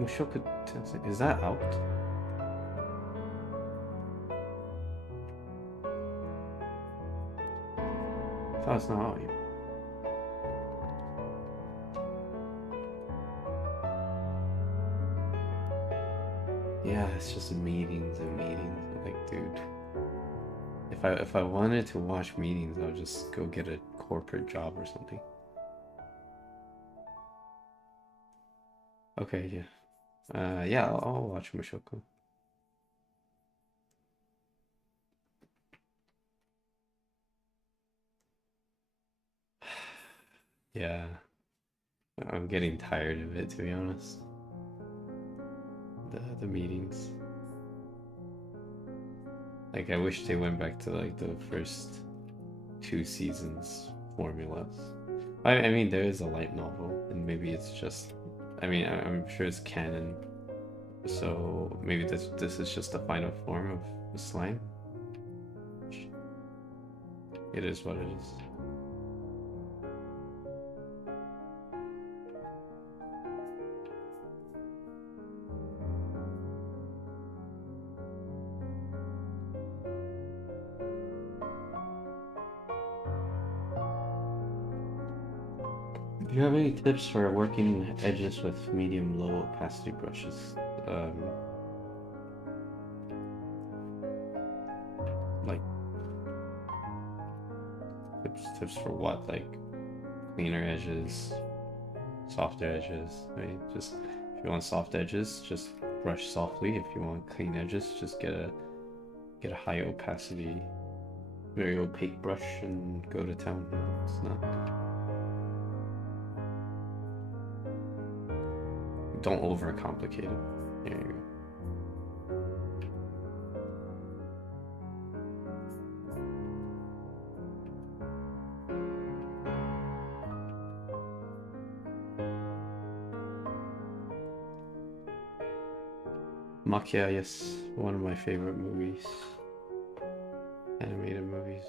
Mushoku Tensei, is that out? I thought it's not out yet. Yeah, it's just meetings and meetings. Like, dude, if I wanted to watch meetings, I would just go get a corporate job or something. Okay, yeah. Yeah, I'll watch Mushoku. Yeah, I'm getting tired of it, to be honest. The meetings. Like, I wish they went back to like the first 2 seasons formulas. I mean, there is a light novel, and maybe it's just. I mean, I'm sure it's canon, so maybe this is just the final form of the slime. It is what it is. Do you have any tips for working edges with medium-low opacity brushes? Like tips for what? Like cleaner edges, softer edges. Right? Just if you want soft edges, just brush softly. If you want clean edges, just get a high opacity, very opaque brush and go to town. It's not. Don't overcomplicate it. There you go. Maquia, yes, one of my favorite movies. Animated movies.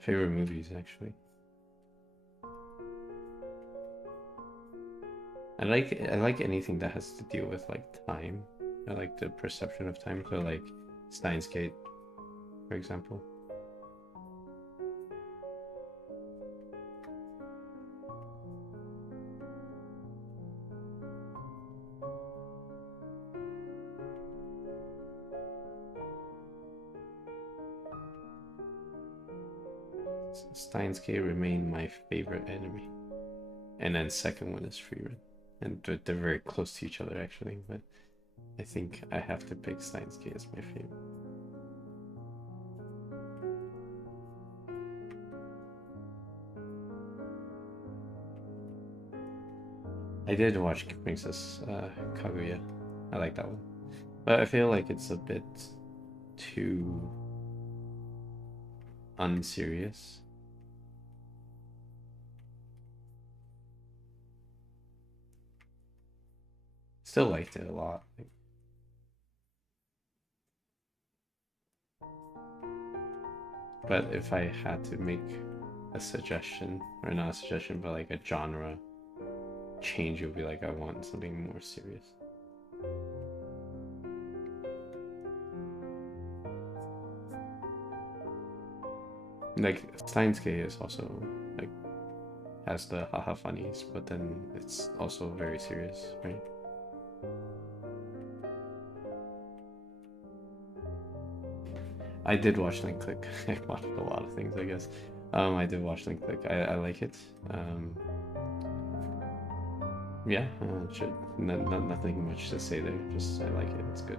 Favorite movies, actually. I like anything that has to deal with like time. I like the perception of time. So like Steins Gate, for example. Steins Gate remain my favorite anime, and then second one is Frieren, and they're very close to each other actually. But I think I have to pick Steins Gate as my favorite. I did watch Princess Kaguya. I like that one, but I feel like it's a bit too unserious. Still liked it a lot. But if I had to make a suggestion, or not a suggestion, but like a genre change, it would be like I want something more serious. Like Steins Gate is also like has the haha funnies, but then it's also very serious, right? I did watch Link Click. I watched a lot of things, I guess. I did watch Link Click. I like it. Yeah, nothing much to say there. Just I like it. It's good.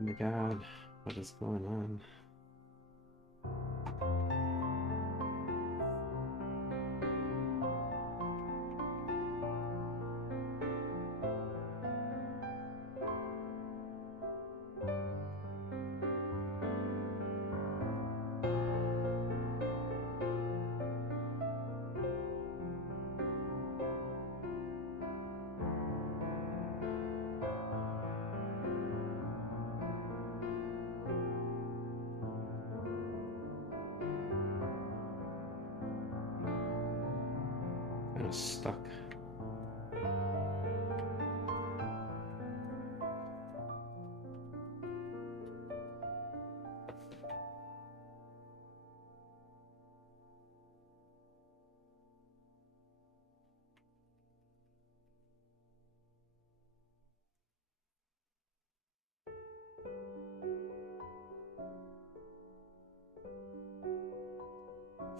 Oh my god, what is going on? I'm stuck.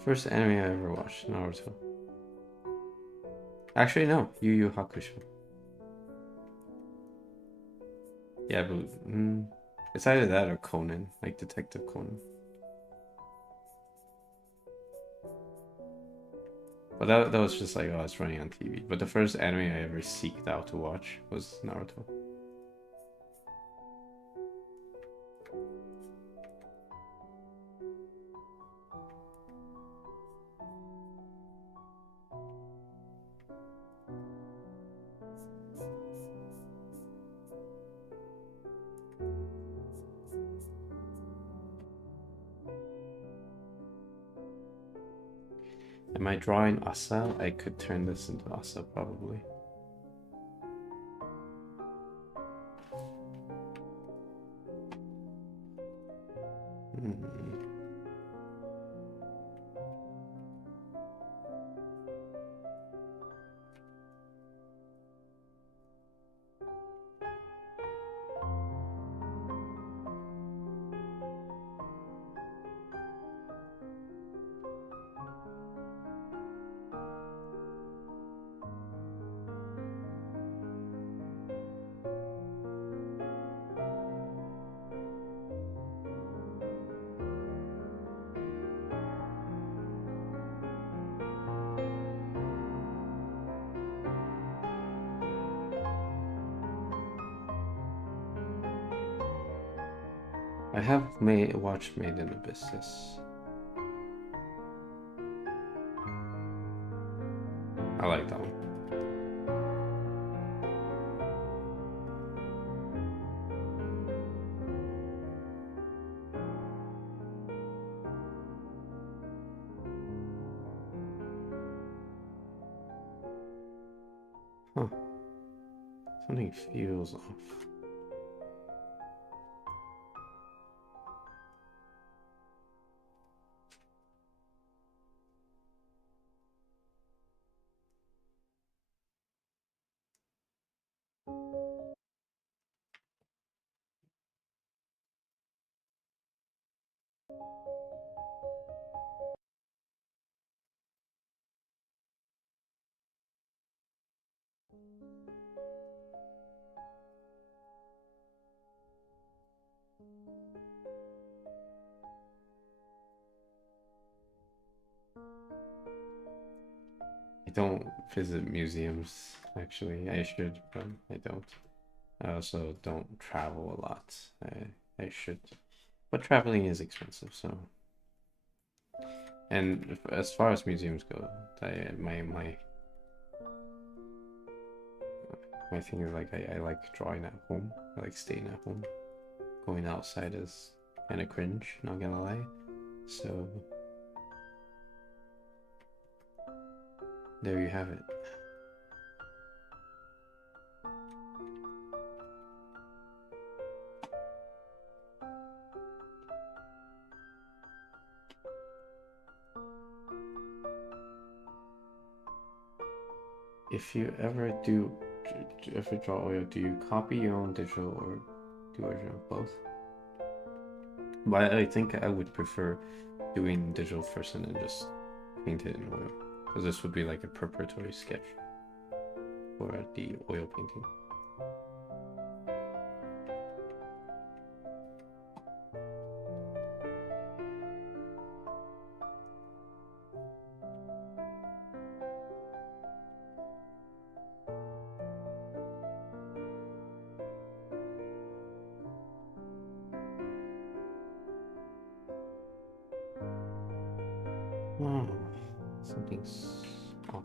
First anime I ever watched, Naruto. Actually, no, Yu Yu Hakusho. Yeah, but it's either that or Conan, like Detective Conan. But that was just like, oh, it's running on TV. But the first anime I ever seeked out to watch was Naruto. Am I drawing Asa? I could turn this into Asa probably. I have watched Made in Abyss. I like that one. Something feels off. I don't visit museums, actually. I should, but I don't. I also don't travel a lot. I should. But traveling is expensive, so. And as far as museums go, my thing is like I like drawing at home. I like staying at home. Going outside is kind of cringe, not gonna lie. So there you have it. If you ever draw oil, do you copy your own digital or do original? Both? But I think I would prefer doing digital first and then just paint it in oil, because this would be like a preparatory sketch for the oil painting. Oh, something's off.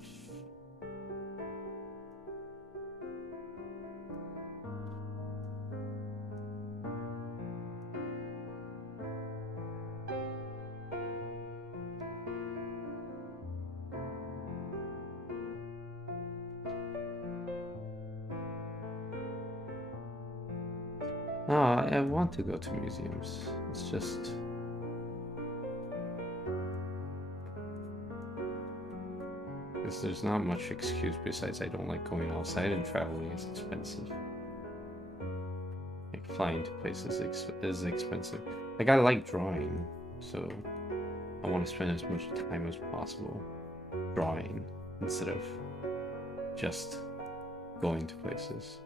No, I want to go to museums. It's just because there's not much excuse besides I don't like going outside and traveling is expensive. Like flying to places is expensive. Like I like drawing, so I want to spend as much time as possible drawing instead of just going to places.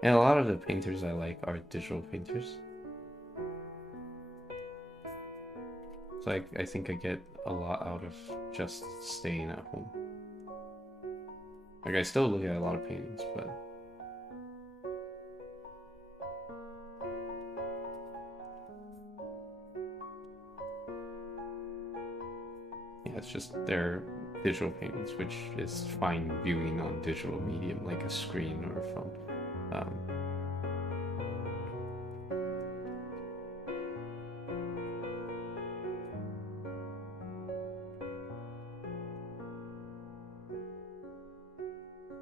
And a lot of the painters I like are digital painters. So I think I get a lot out of just staying at home. Like I still look at a lot of paintings, but yeah, it's just they're digital paintings, which is fine viewing on digital medium like a screen or a phone.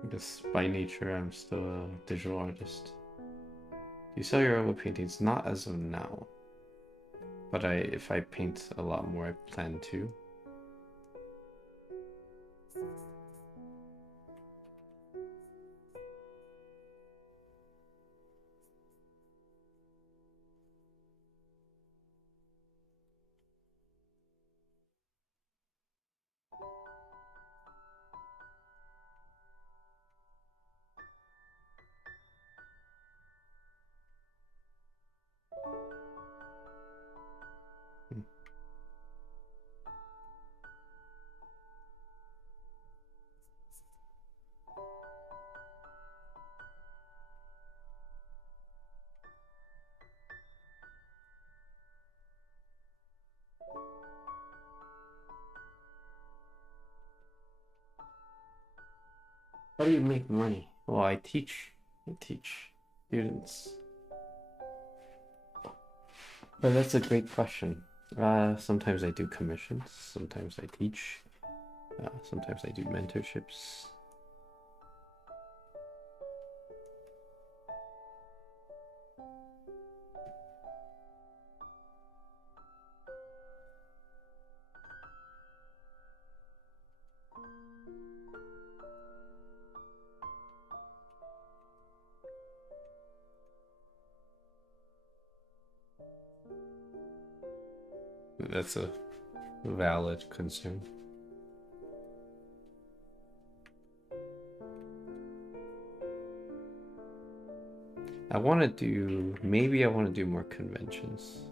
Because by nature, I'm still a digital artist. You sell your oil paintings? Not as of now. But if I paint a lot more, I plan to. How do you make money? Well, I teach students. But that's a great question. Sometimes I do commissions, sometimes I teach, sometimes I do mentorships. That's a valid concern. Maybe I want to do more conventions.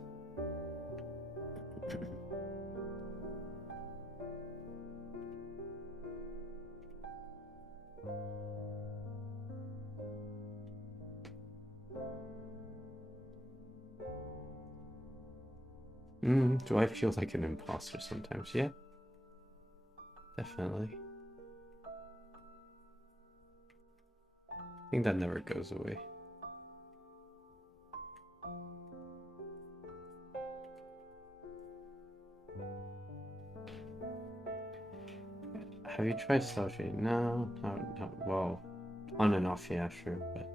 Do I feel like an imposter sometimes? Yeah, definitely. I think that never goes away. Have you tried Starshade? No, no, well, on and off, yeah, sure, but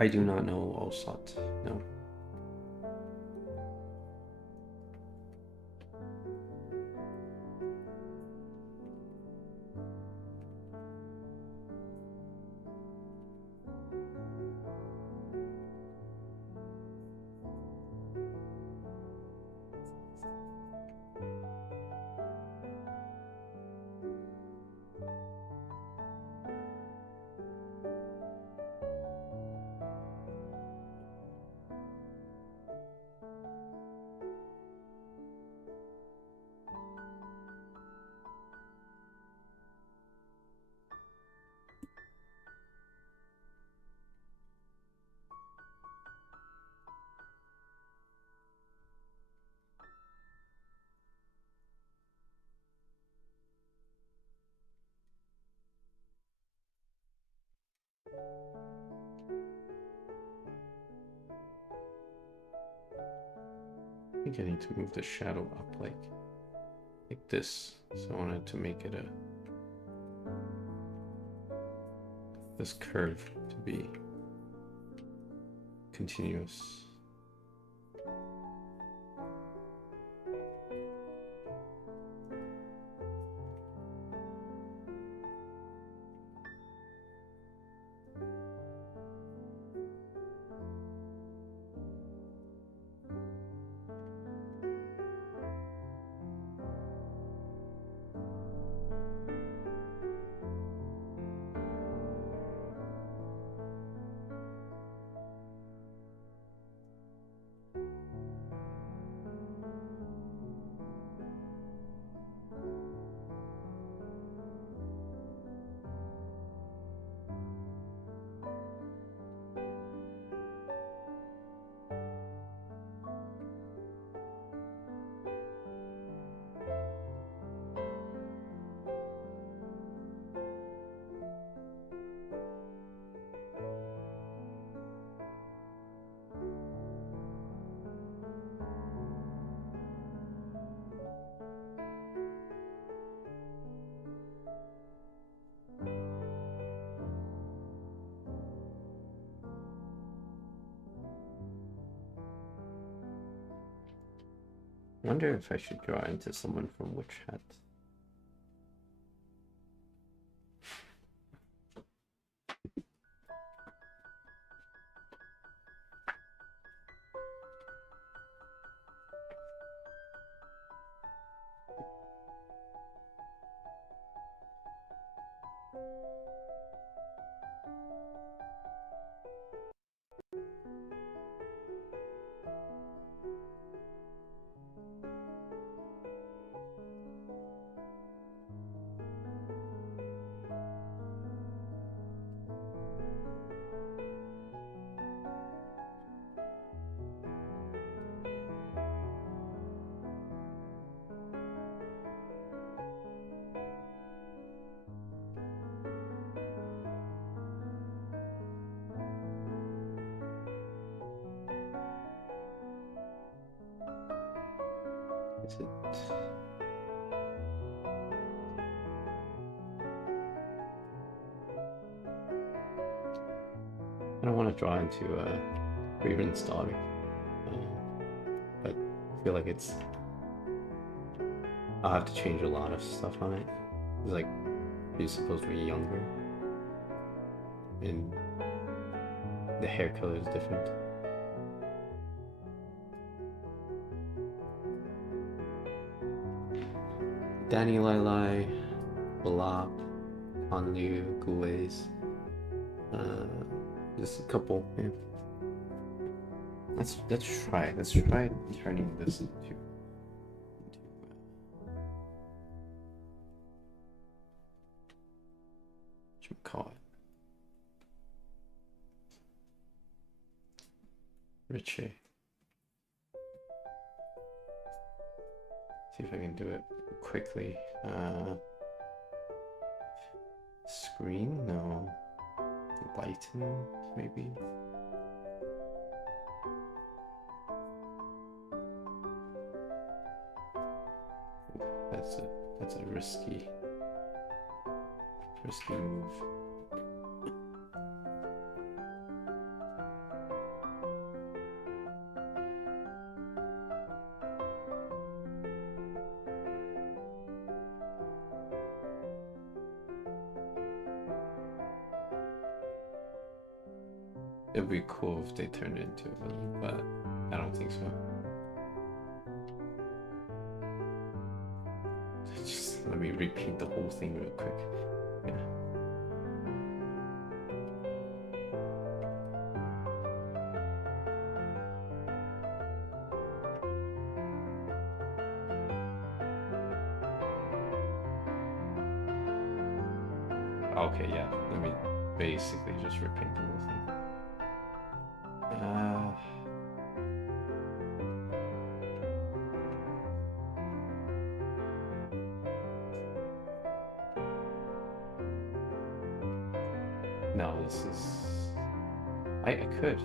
I do not know OSOT, no. I think I need to move the shadow up like this. So I wanted to make it this curve to be continuous. I wonder if I should draw into someone from Witch Hat. Is it? I don't want to draw into Reaven Starter, but I feel like I'll have to change a lot of stuff on it. It's like he's supposed to be younger, and the hair color is different. Danny Lai, Balop, Hanliu, Guiz. Just a couple, yeah. Let's try turning this into what you call it, Richie. See if I can do it quickly. Screen? No. Lighten, maybe. That's a risky move. It would be cool if they turned it into a villain, but I don't think so. Just let me repeat the whole thing real quick. Yeah. Okay, yeah. Let me basically just repaint the whole thing. No, this is... I could.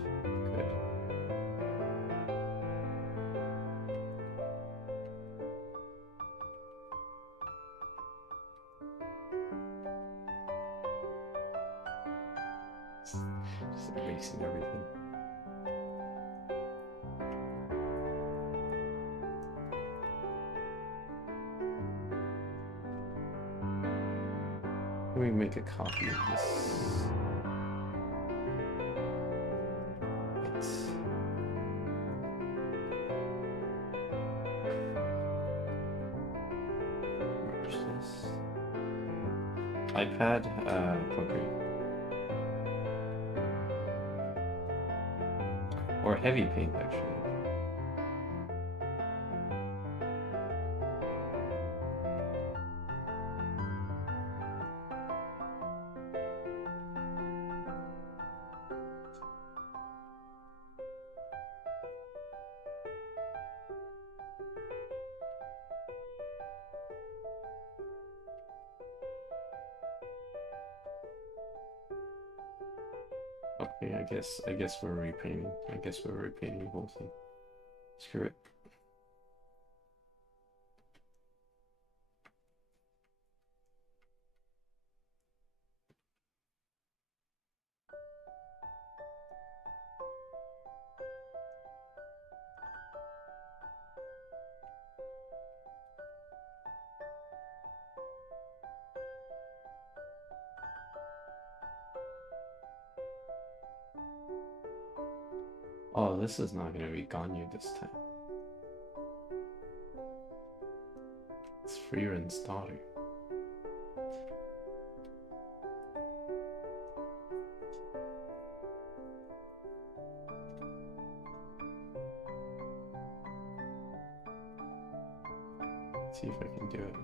Just erasing everything. Let me make a copy of this. Merge this. iPad, Procreate. Or Heavy Paint, actually. Okay, I guess we're repainting. I guess we're repainting the whole thing. Screw it. Oh, this is not gonna be Ganyu this time. It's Friren's daughter. Let's see if I can do it.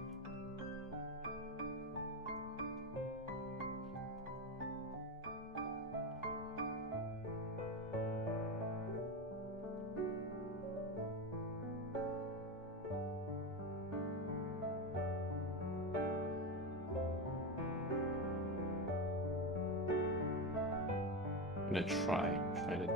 I'm gonna try to do it.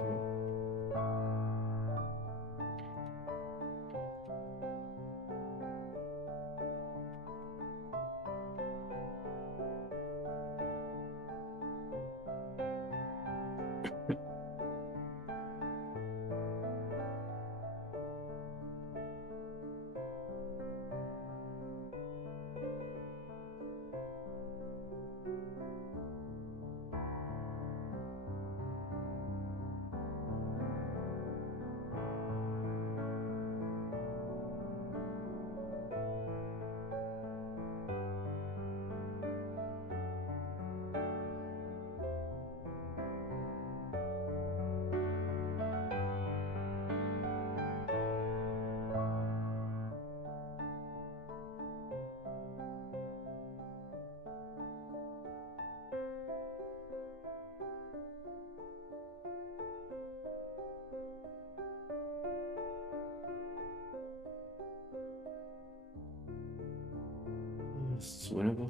It's winnable.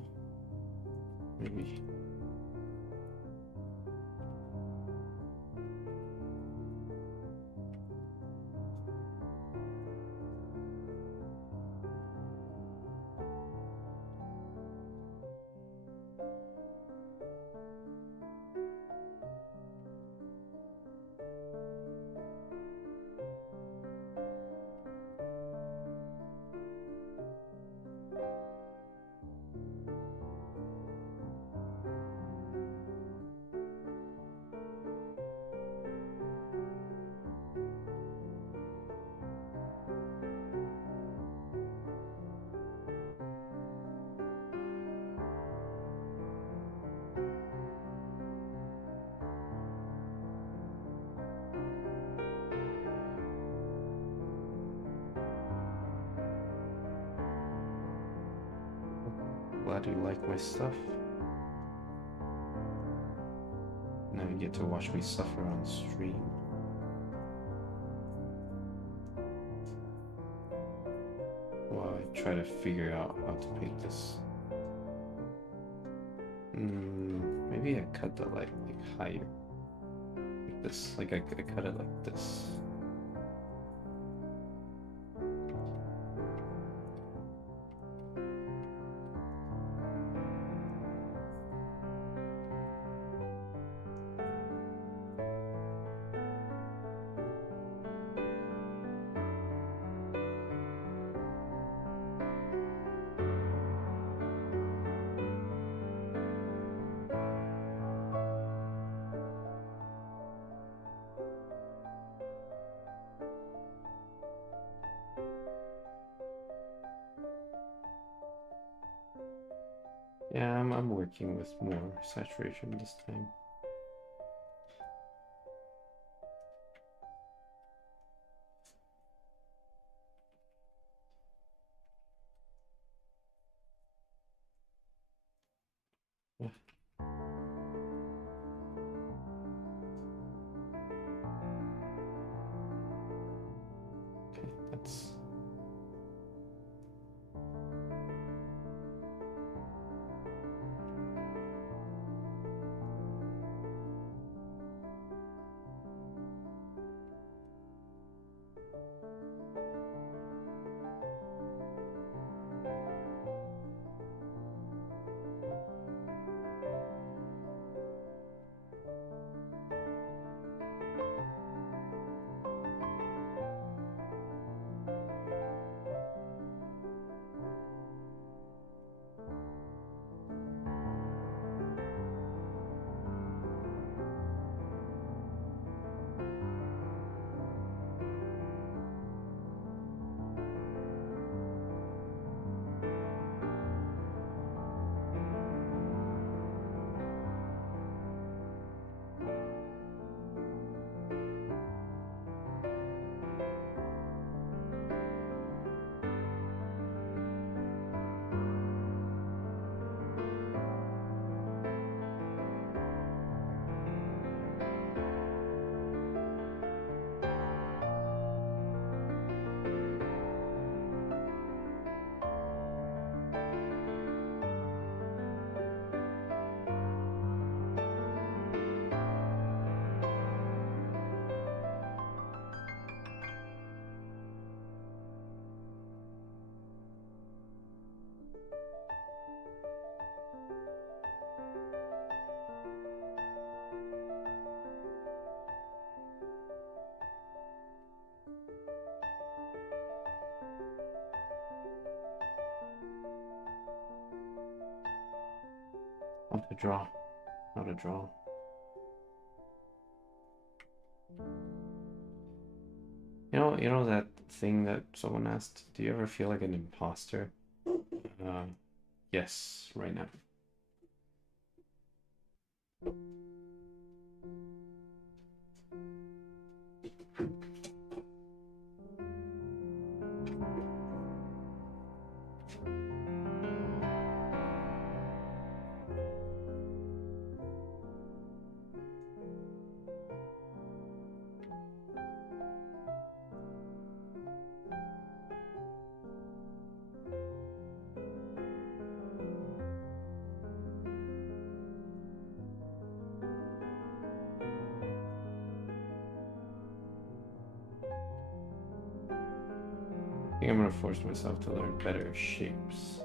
Maybe. Glad you like my stuff. Now you get to watch me suffer on stream. While I try to figure out how to paint this. Maybe I cut the light like higher. Like this. Like I cut it like this. Yeah, I'm working with more saturation this time. Yeah. Okay, that's... Not to draw. Not a draw. You know that thing that someone asked, do you ever feel like an imposter? Yes, right now. I think I'm gonna force myself to learn better shapes.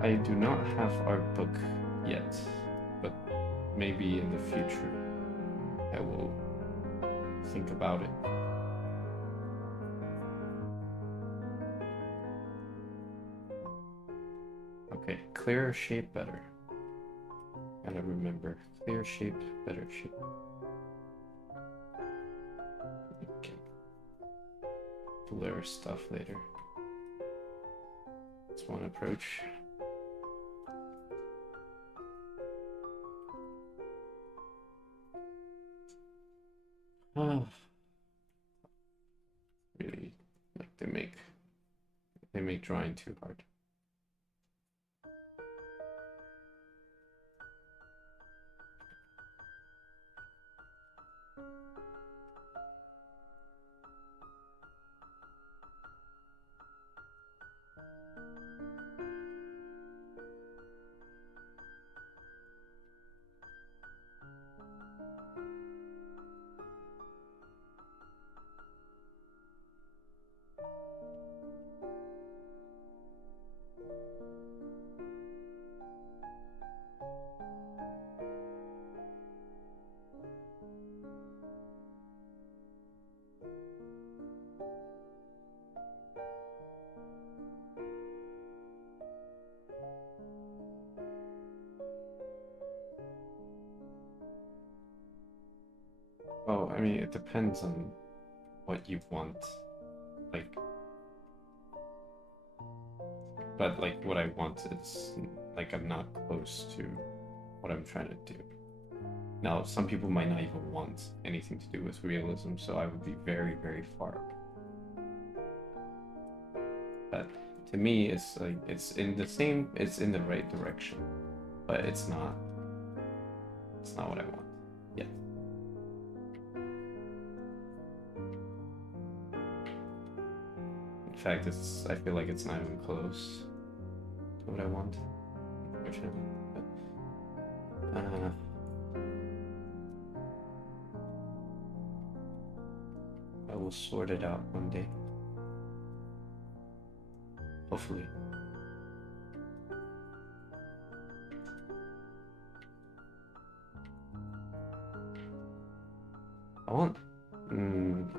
I do not have art book yet, but maybe in the future I will think about it. Okay, clearer shape, better. Gotta remember, clear shape, better shape. Okay. Blur stuff later. That's one approach. Really, like they make drawing too hard. Well, I mean, it depends on what you want. Like, but like what I want is like I'm not close to what I'm trying to do. Now, some people might not even want anything to do with realism, so I would be very, very far. But to me, it's like it's in the right direction, but it's not what I want yet. In fact, I feel like it's not even close to what I want, unfortunately. But, I will sort it out one day. Hopefully.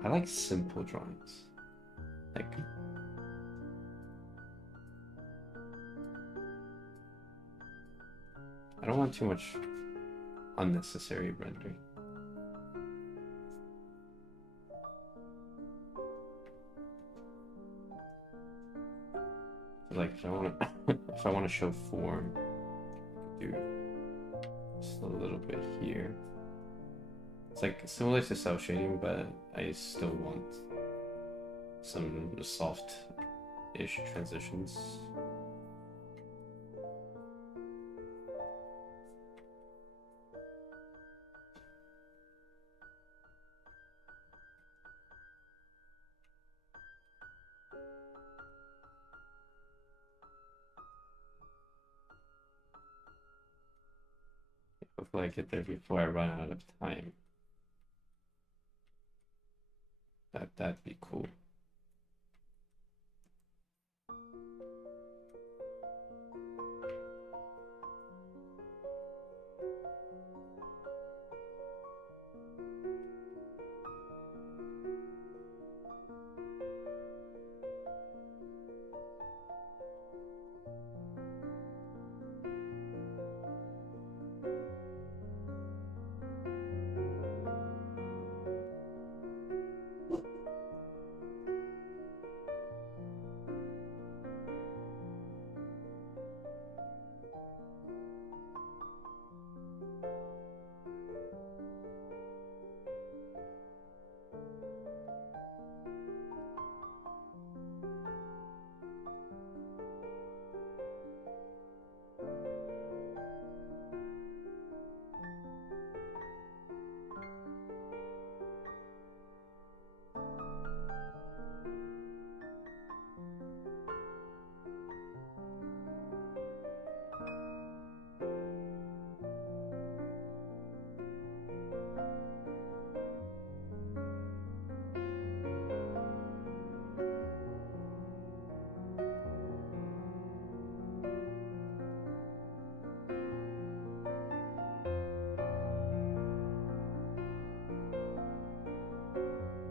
I like simple drawings. Like, I don't want too much unnecessary rendering. Like, if I want to show form, I could do just a little bit here. It's like similar to cell shading, but I still want some soft-ish transitions. Hopefully I get there before I run out of time. That'd be cool.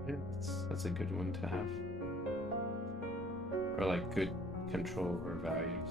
Yeah, that's a good one to have. Or like good control over values.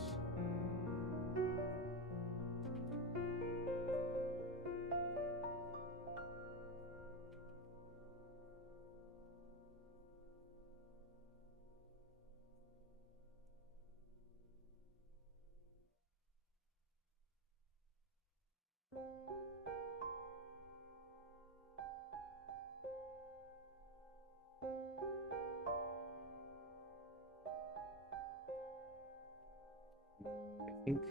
I think.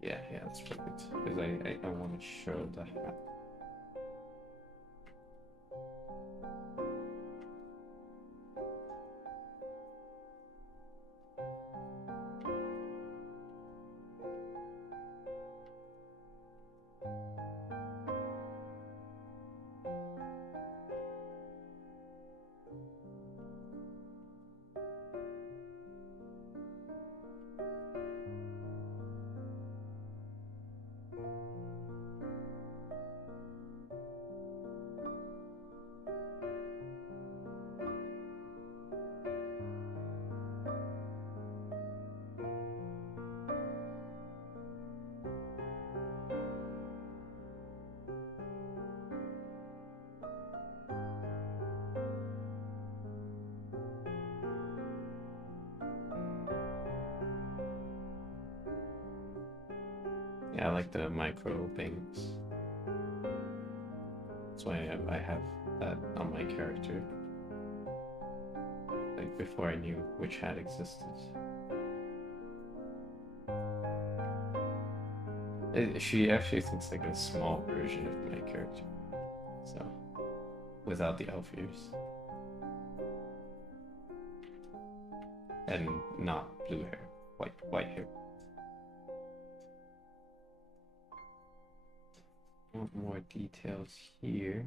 Yeah, that's perfect. Because I want to show the hat. Yeah, I like the micro bangs. That's why I have that on my character. Like before I knew which hat existed. She actually thinks like a small version of my character. So, without the elf ears. And not blue hair, white hair. Want more details here.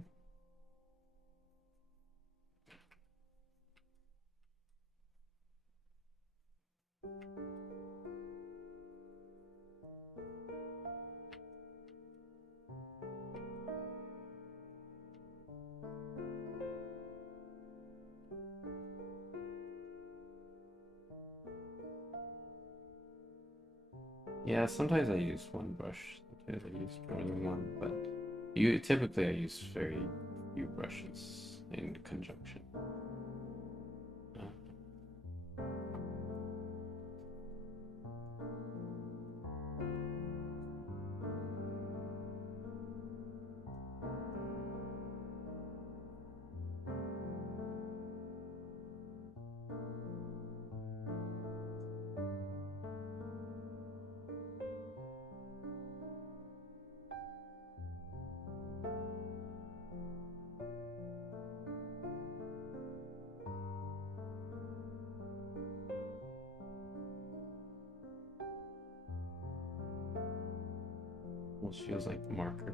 Yeah, sometimes I use one brush, sometimes I use more than one, but typically I use very few brushes in conjunction. Uh, Almost feels like marker.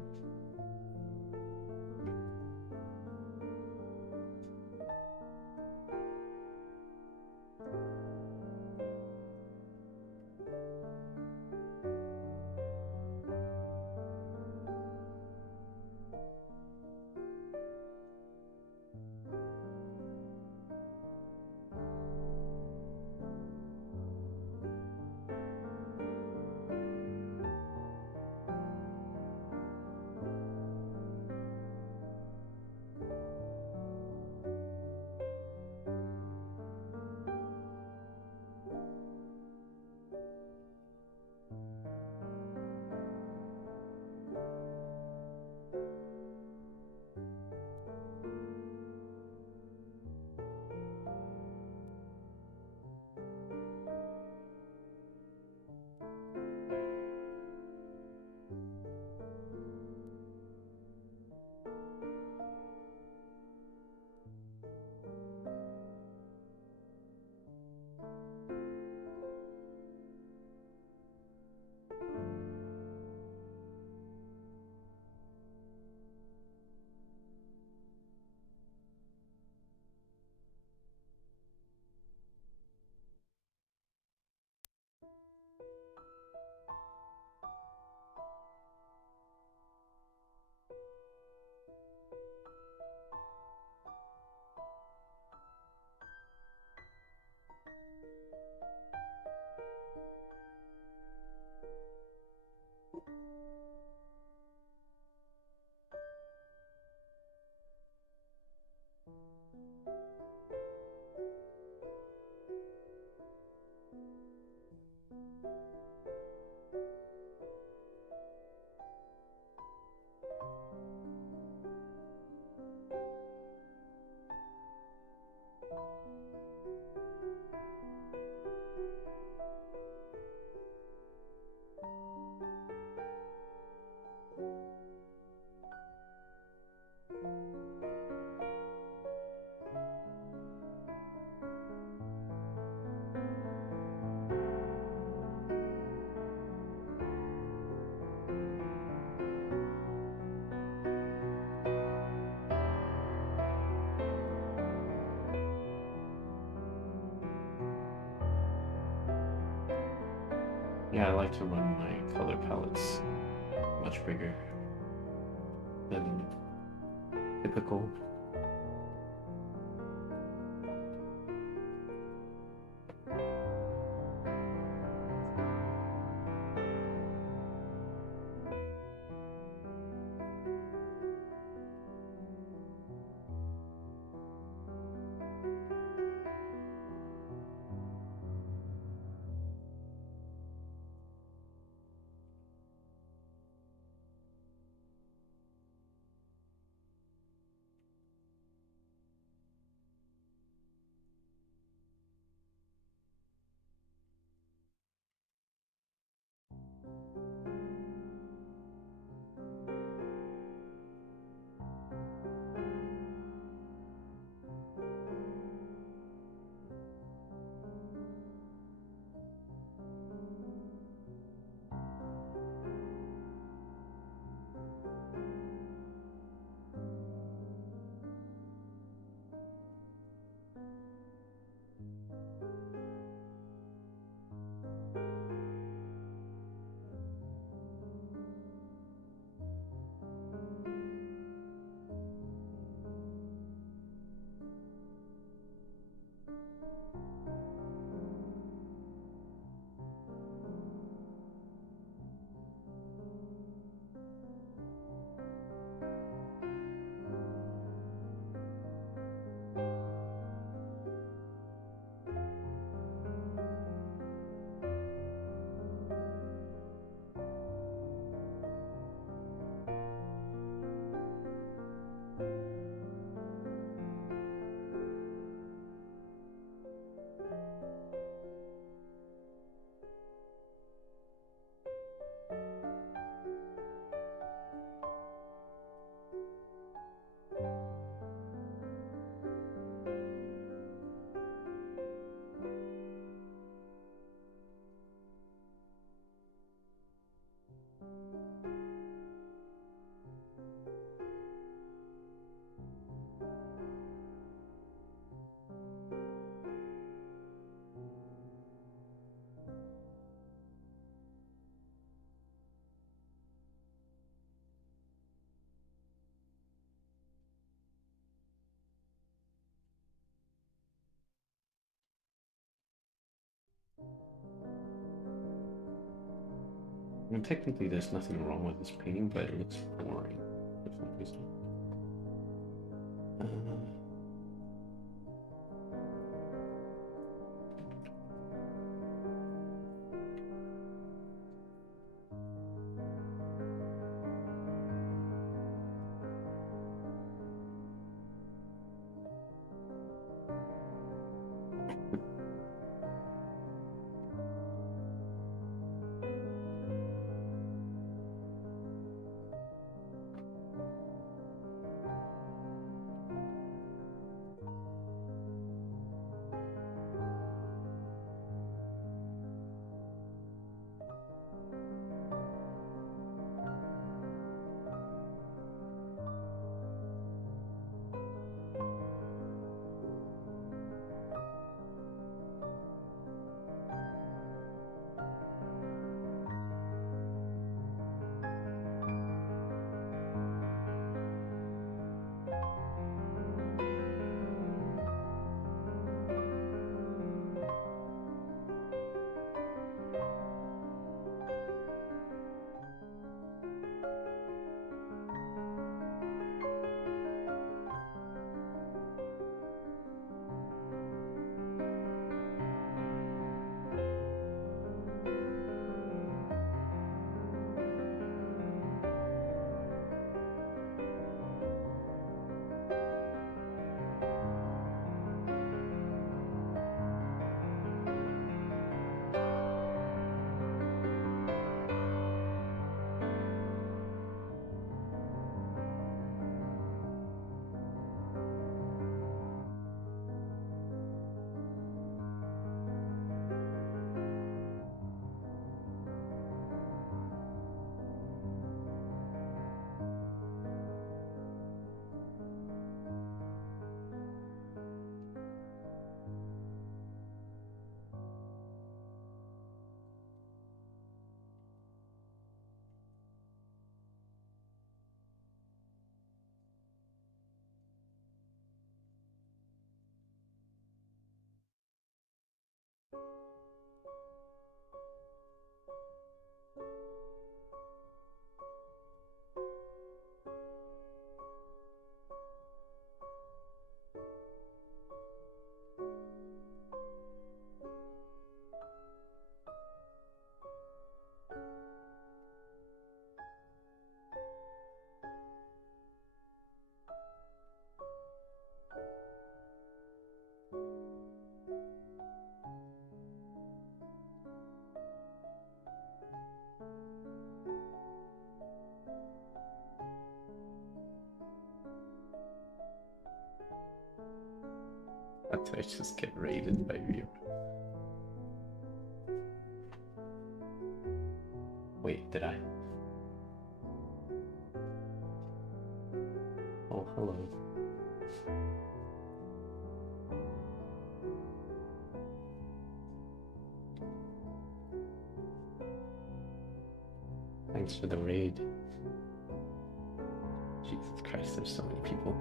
Yeah, I like to run my color palettes much bigger than typical. I mean, technically, there's nothing wrong with this painting, but it looks boring for some reason. Uh, Did I just get raided by Vero? Wait, did I? Oh, hello. Thanks for the raid. Jesus Christ, there's so many people.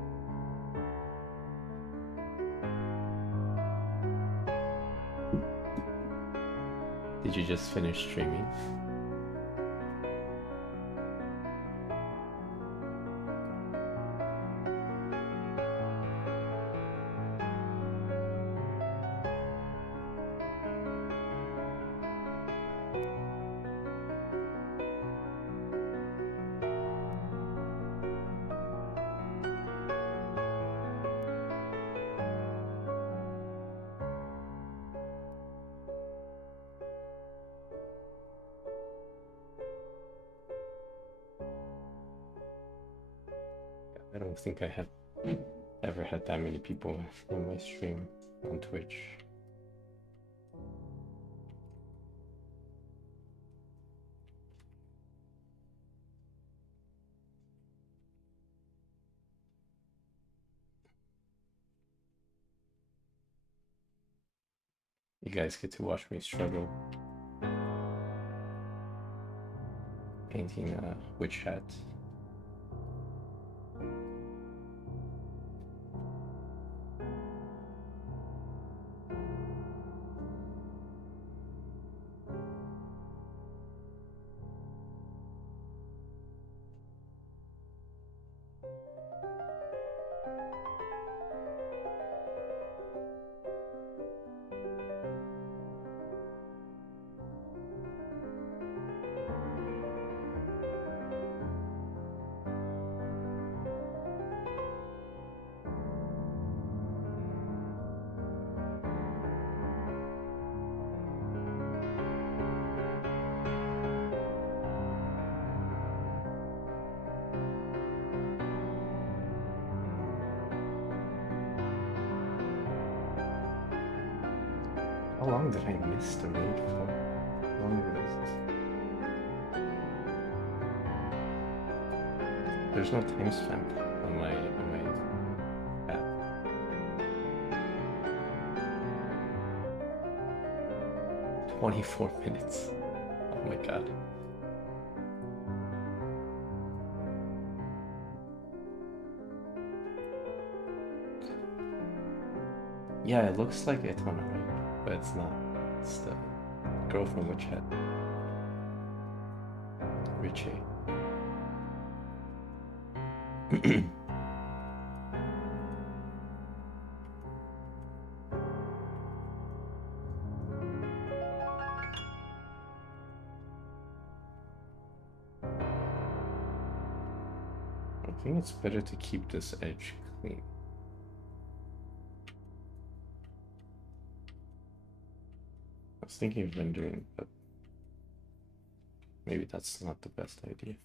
Did you just finish streaming? I don't think I have ever had that many people in my stream on Twitch. You guys get to watch me struggle painting a witch hat. How long did I miss the raid for? How long ago is this? There's no timestamp on my app. 24 minutes. Oh my god. Yeah, it looks like Etana, right? But it's not. It's the girl from Witch Hat. Richie. I think it's better to keep this edge clean. I was thinking of rendering, but maybe that's not the best idea.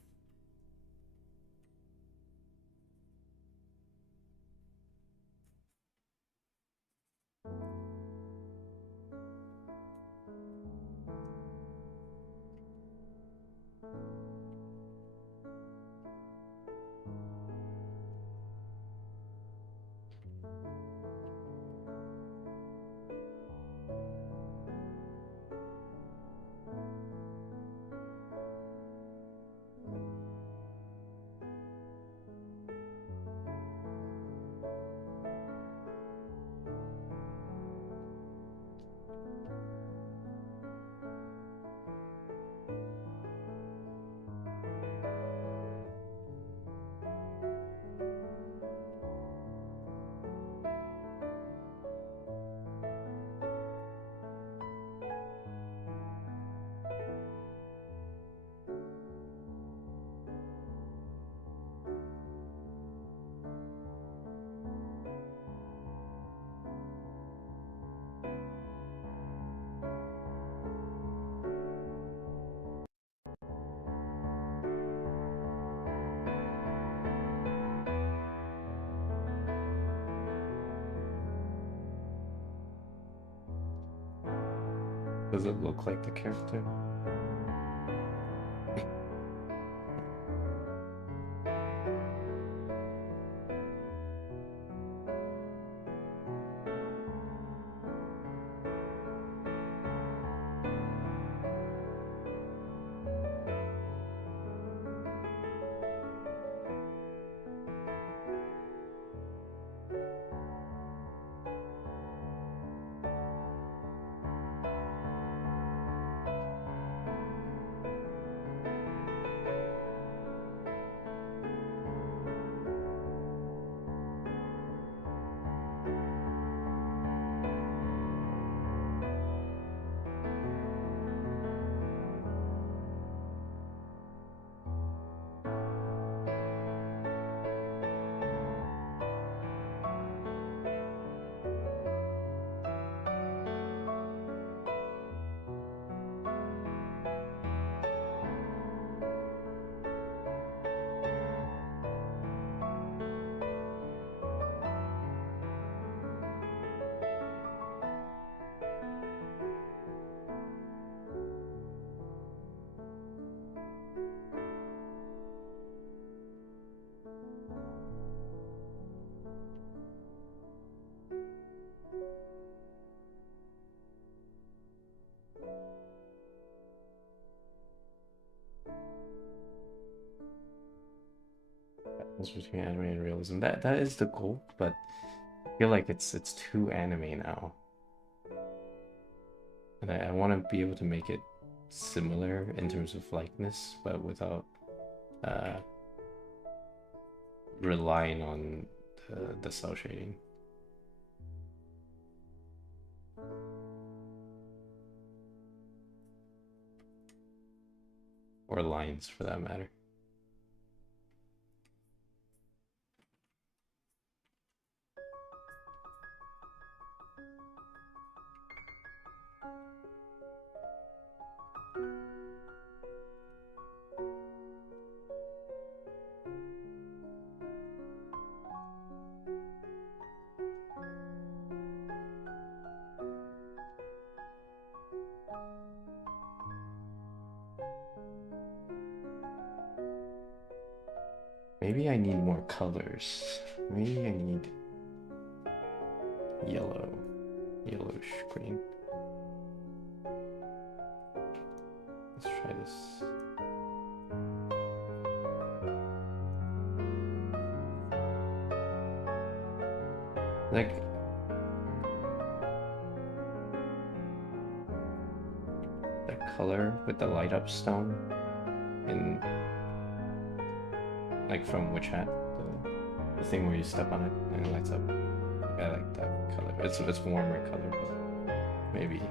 Does it look like the character? Balance between anime and realism. That is the goal, but I feel like it's too anime now. And I want to be able to make it similar in terms of likeness, but without uh, relying on the cell shading. Or lines for that matter. Maybe I need more colors. Maybe I need yellowish green. Let's try this. Like, the color with the light up stone in, like, from Witch Hat, the thing where you step on it and it lights up. I like that color. It's warmer color, but maybe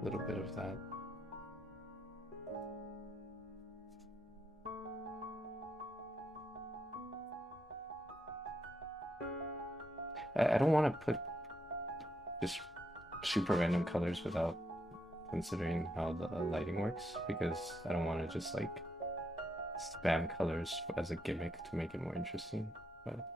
a little bit of that. I don't want to put just super random colors without considering how the lighting works, because I don't want to just like spam colors as a gimmick to make it more interesting. But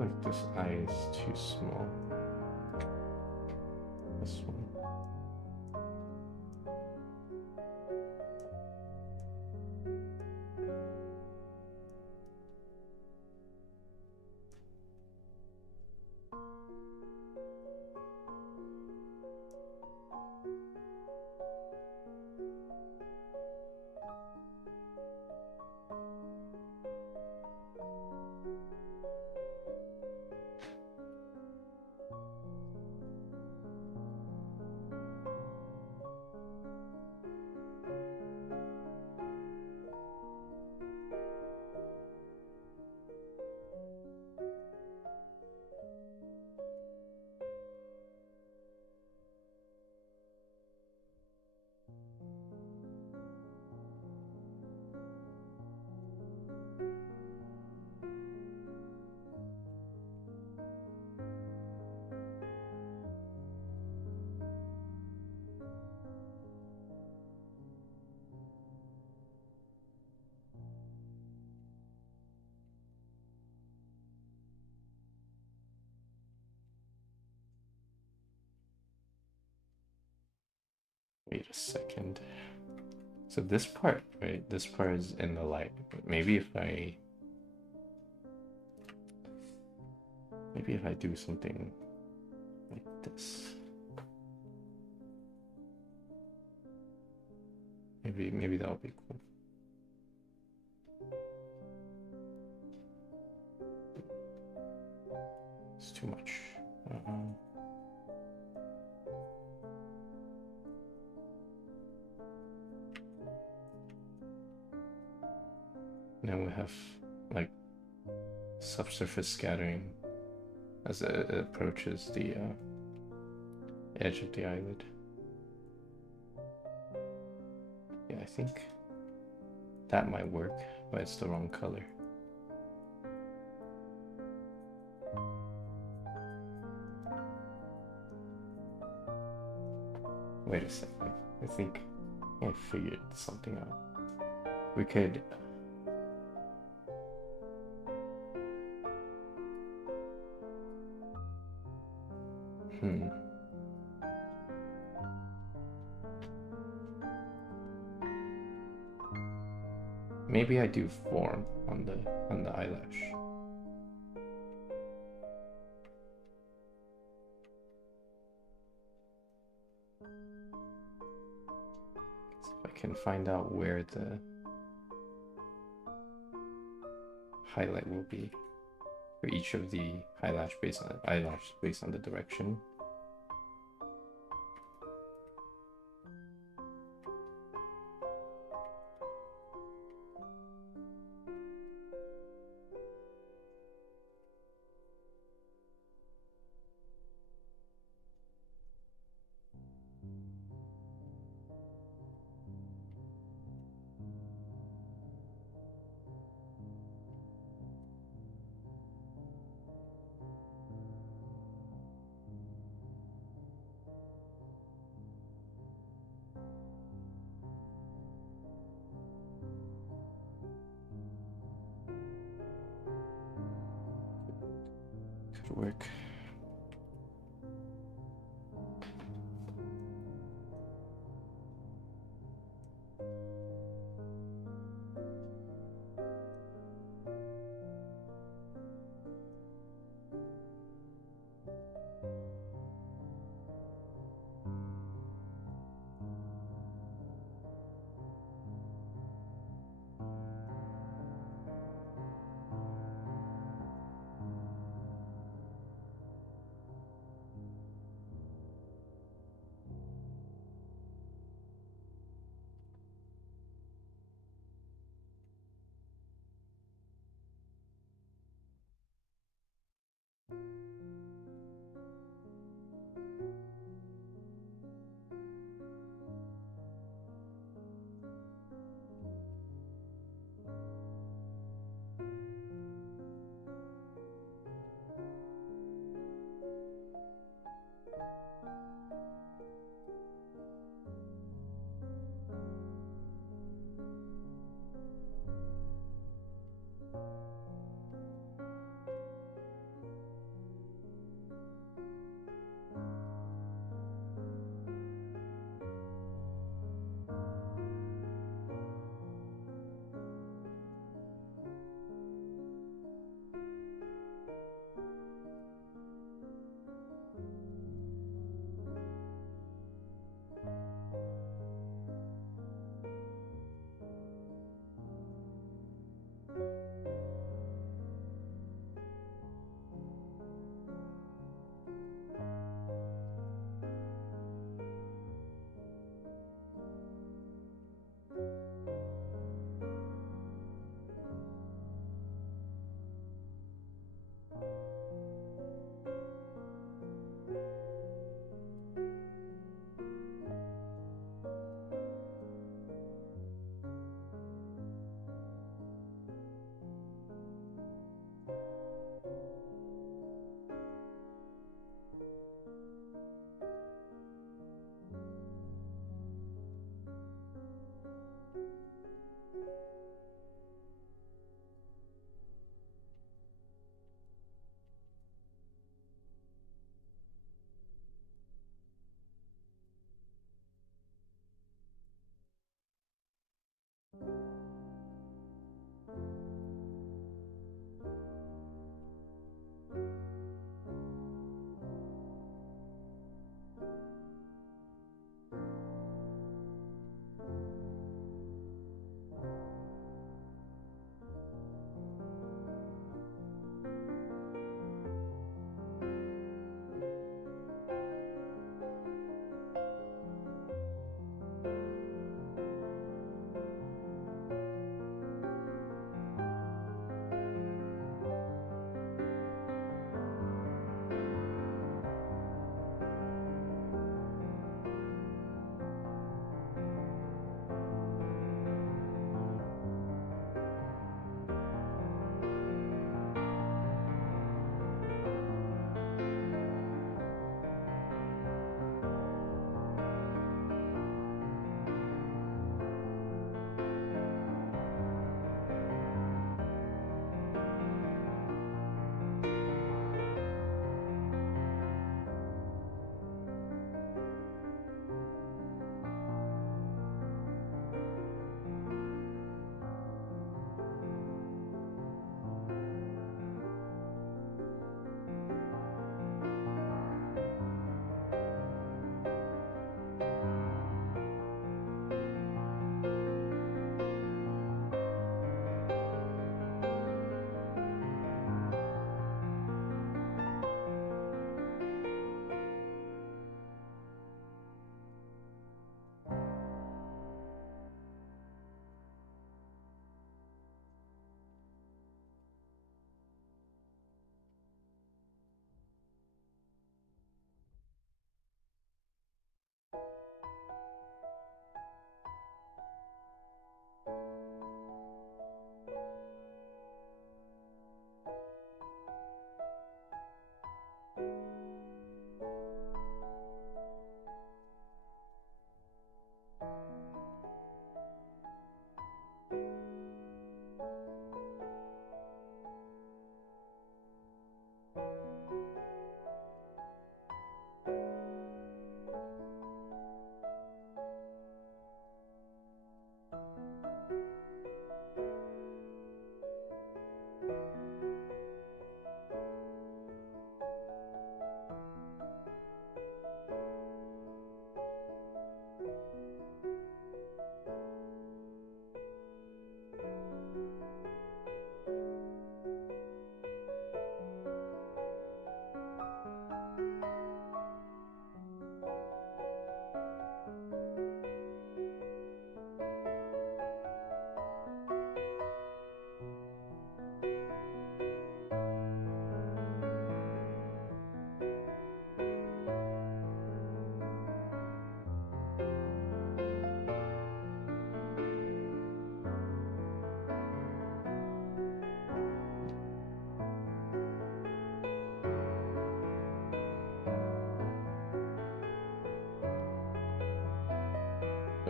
like this eye is too small. This one. Wait a second. So this part, right? This part is in the light. Maybe if I do something like this. Maybe that'll be cool. It's too much. Now we have like subsurface scattering as it approaches the edge of the eyelid. Yeah, I think that might work, but it's the wrong color. Wait a second. I think I figured something out. We could maybe I do form on the eyelash. If I can find out where the highlight will be for each of the eyelash based on the direction. Could work.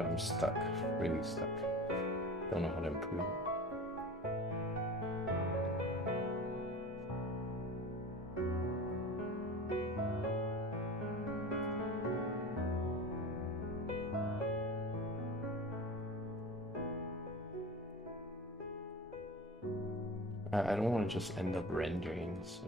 So I'm stuck, really stuck. Don't know how to improve it. I don't want to just end up rendering, so...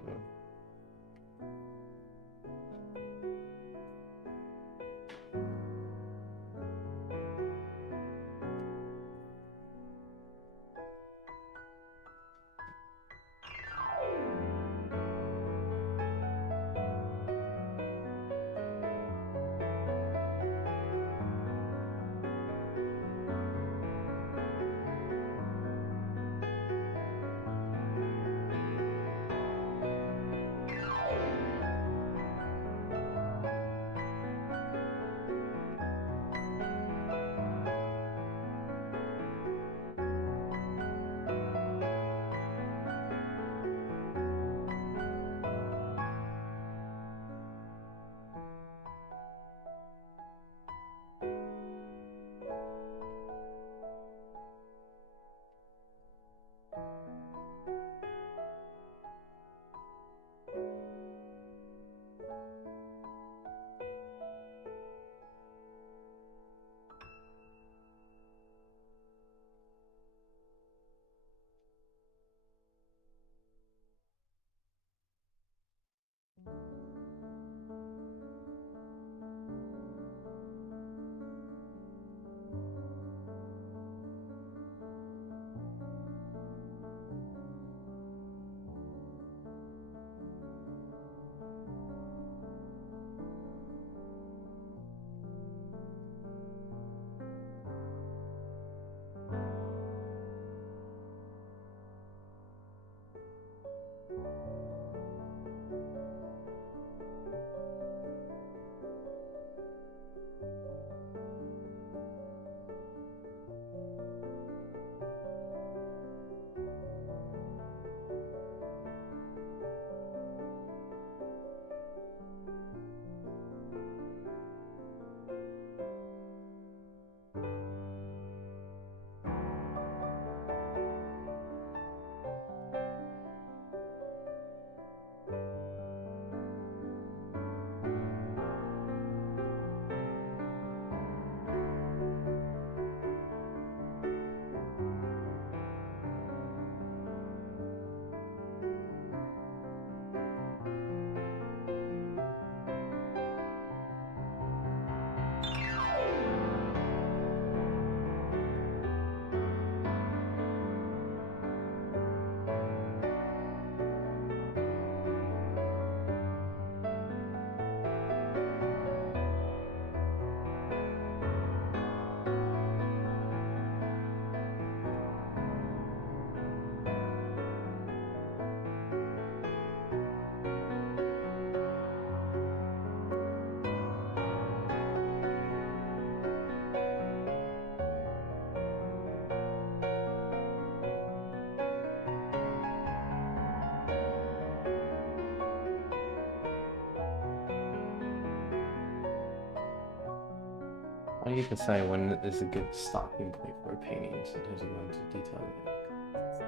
How do you decide when is a good stopping point for a painting so it doesn't go into detail?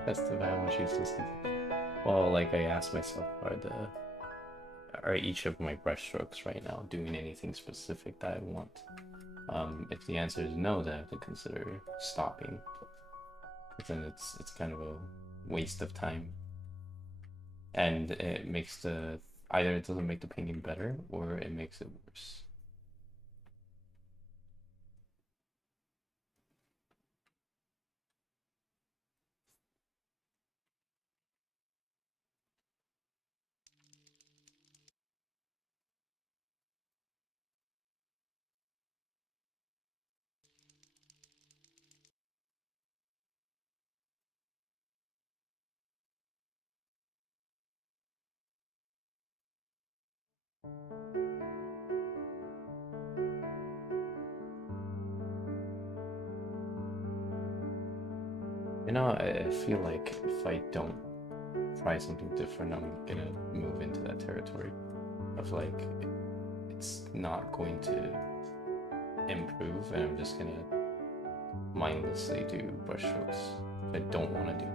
That's the balance she's listening to. Well, like I asked myself, are each of my brushstrokes right now doing anything specific that I want? If the answer is no, then I have to consider stopping. Because then it's kind of a waste of time. And it makes either it doesn't make the painting better or it makes it worse. You know, I feel like if I don't try something different, I'm gonna move into that territory of like, it's not going to improve, and I'm just gonna mindlessly do brushstrokes I don't want to do.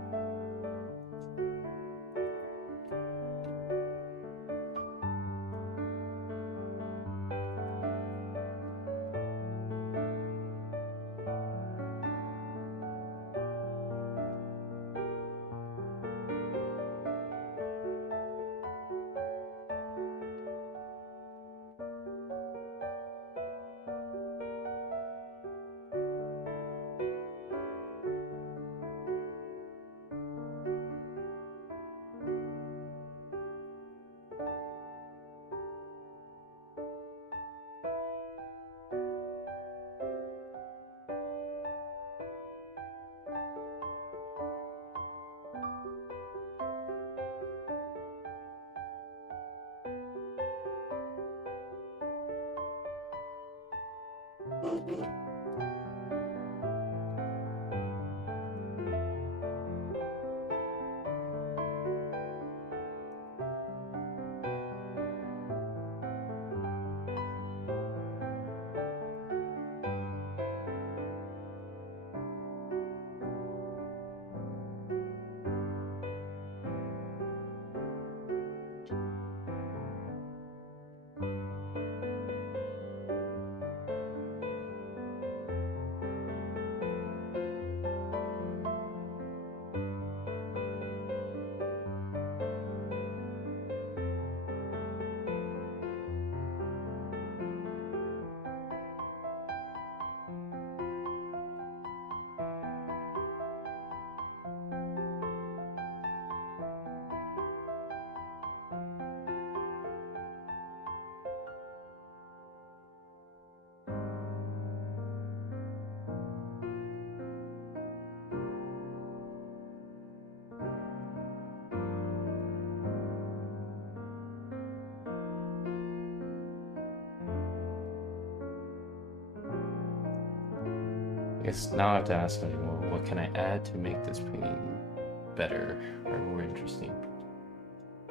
I guess now I have to ask myself, well, what can I add to make this painting better or more interesting?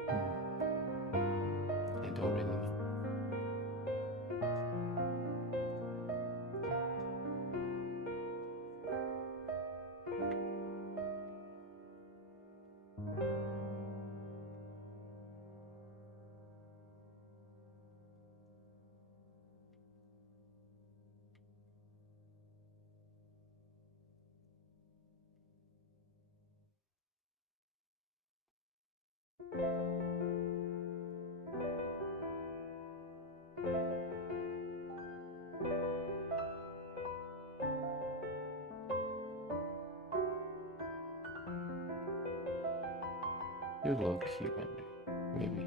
I don't really know. You low key render, maybe.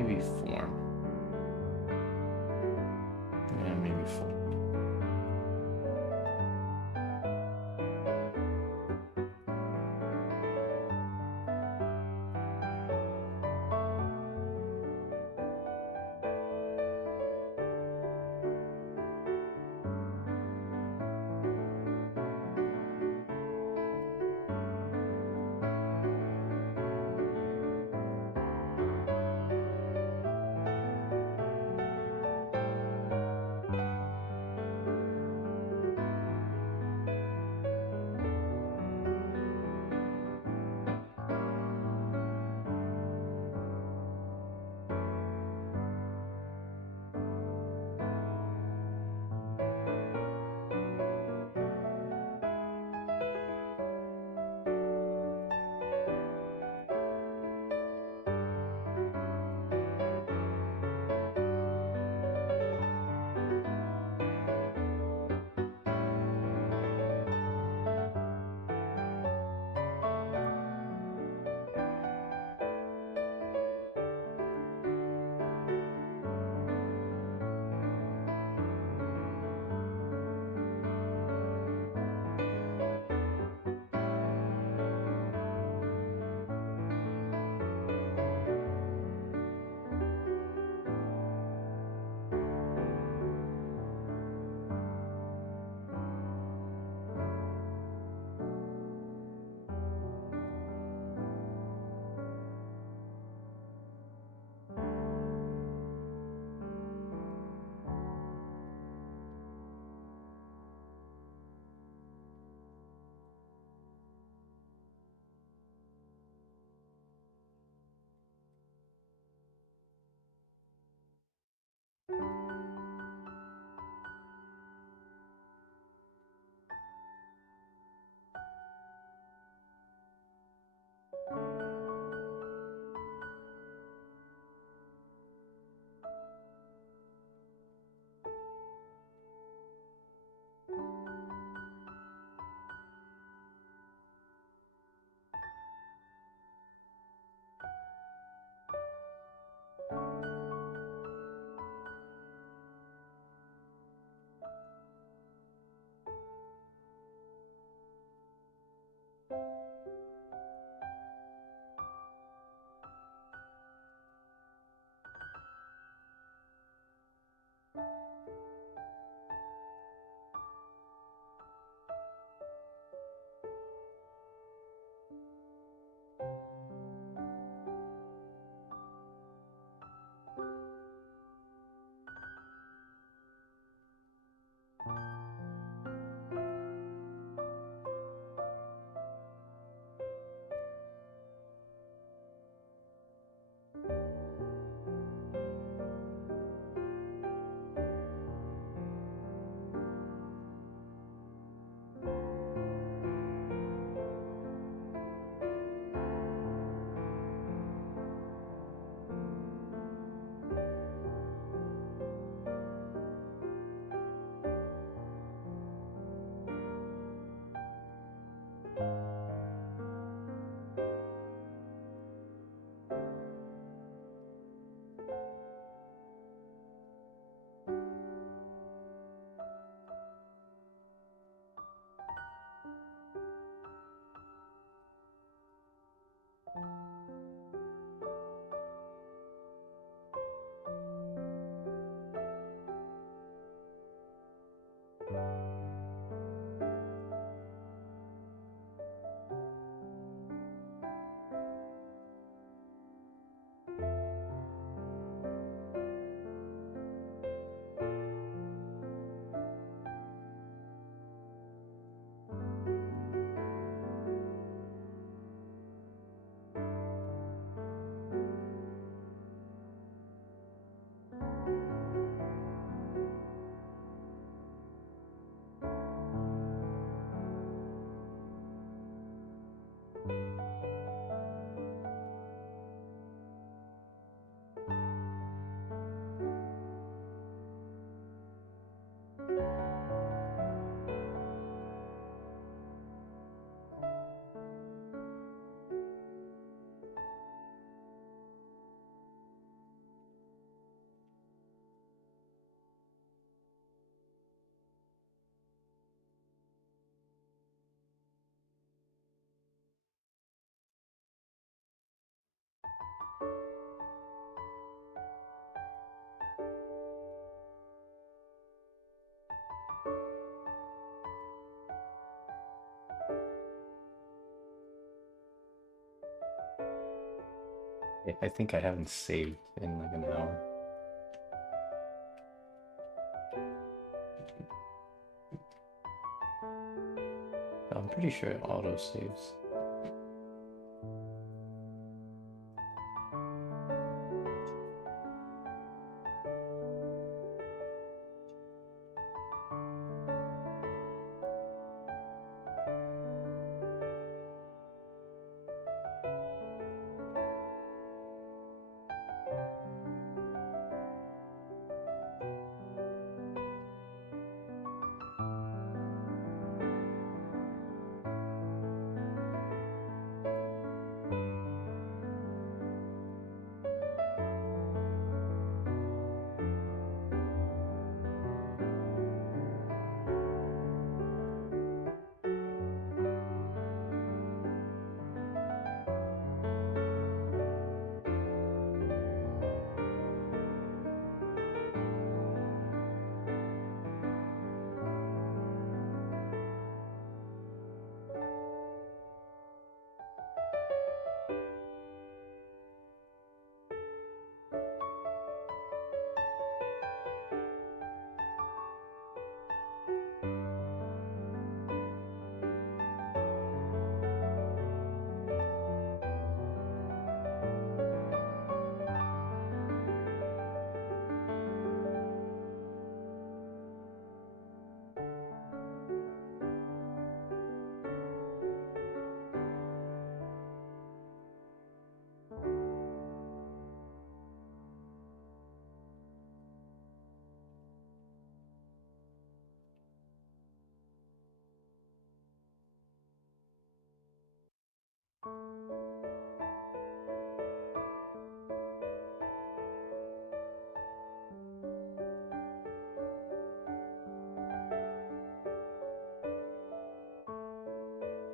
Maybe form. Yeah, maybe form. I think I haven't saved in like an hour. I'm pretty sure it auto saves.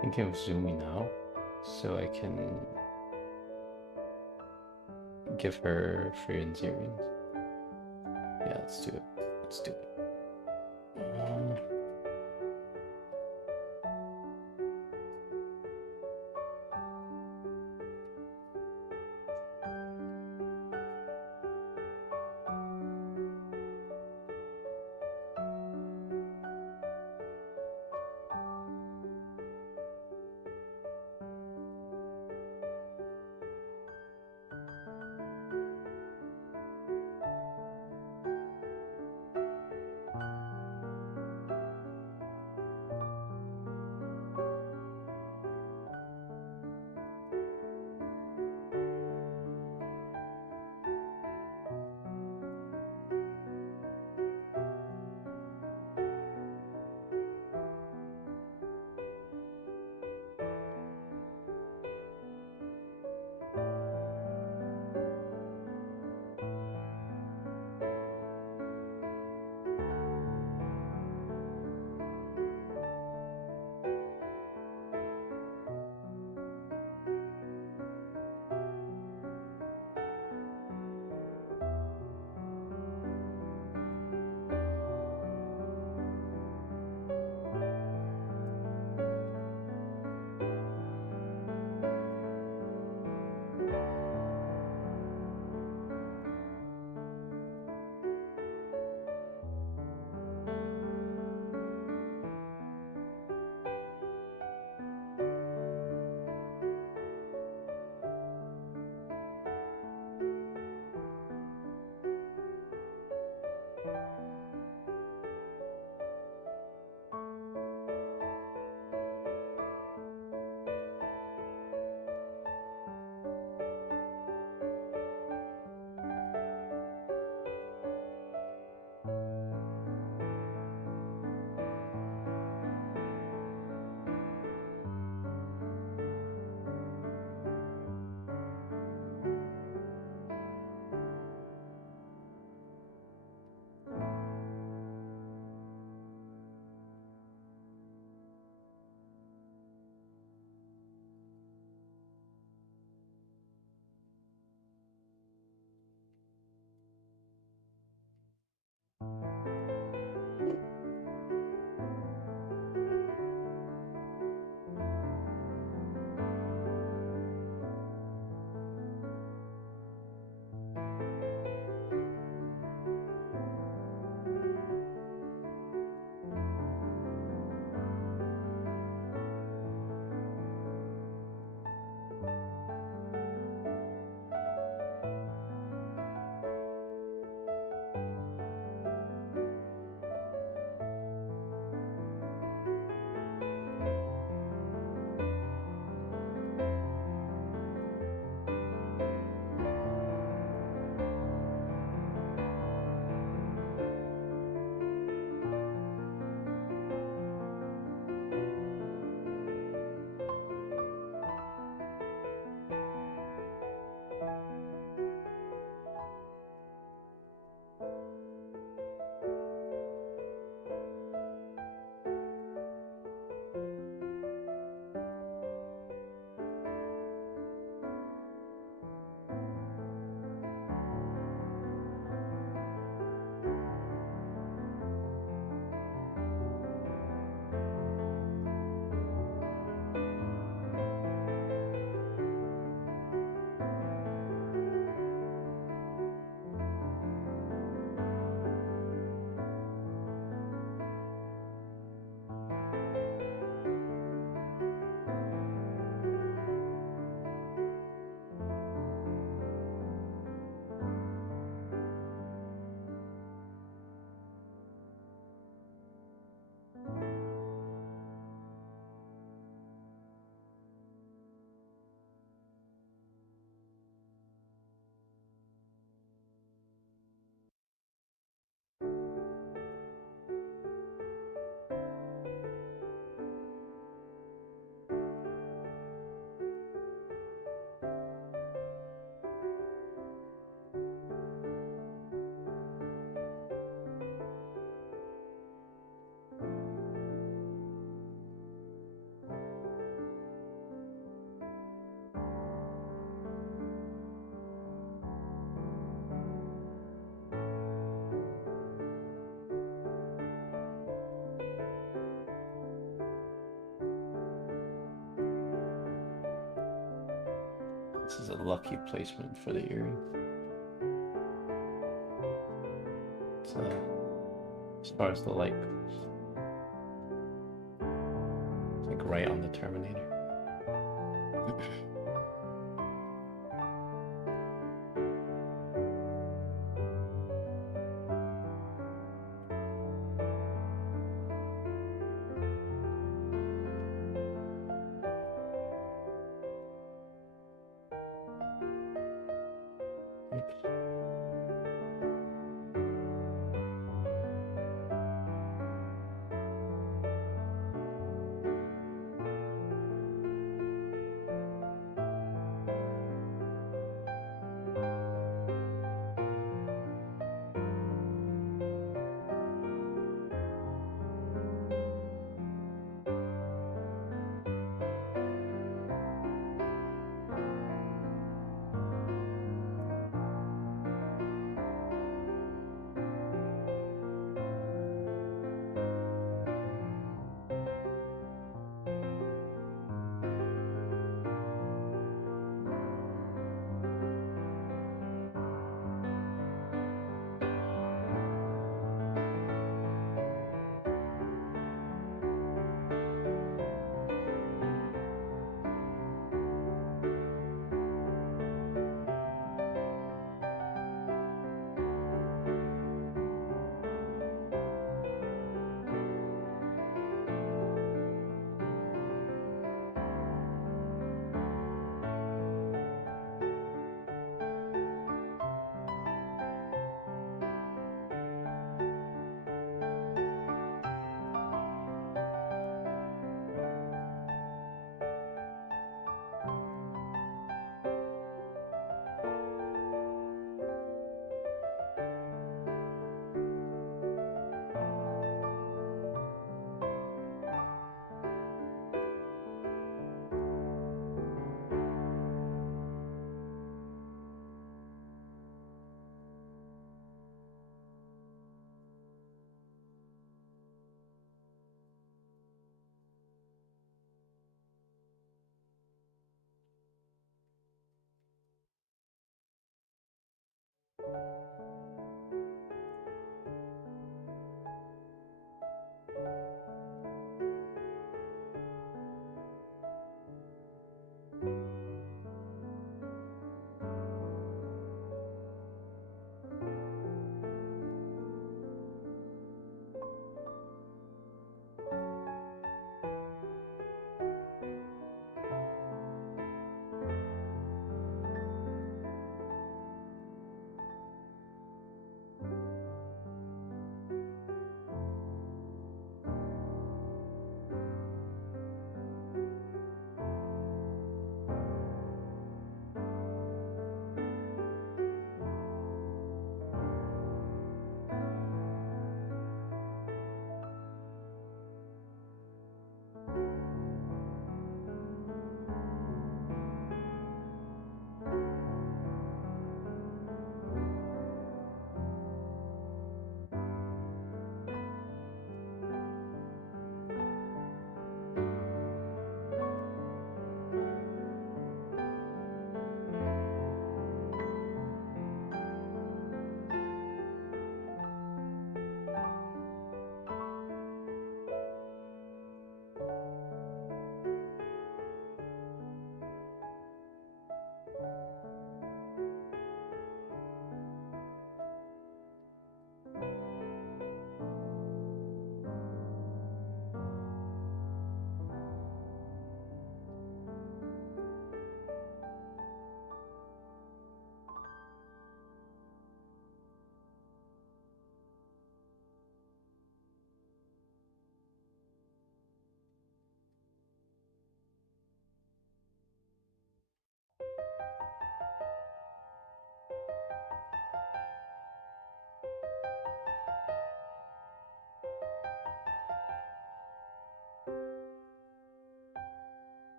Thinking of zooming out so I can give her Freyren's earrings. Yeah, let's do it. Let's do it. This is a lucky placement for the earring. It's, as far as the light goes, it's like right on the Terminator.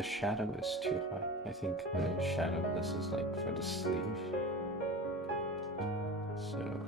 the shadow is too high. I think the shadow of this is like for the sleeve. So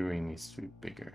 Viewing needs to be bigger.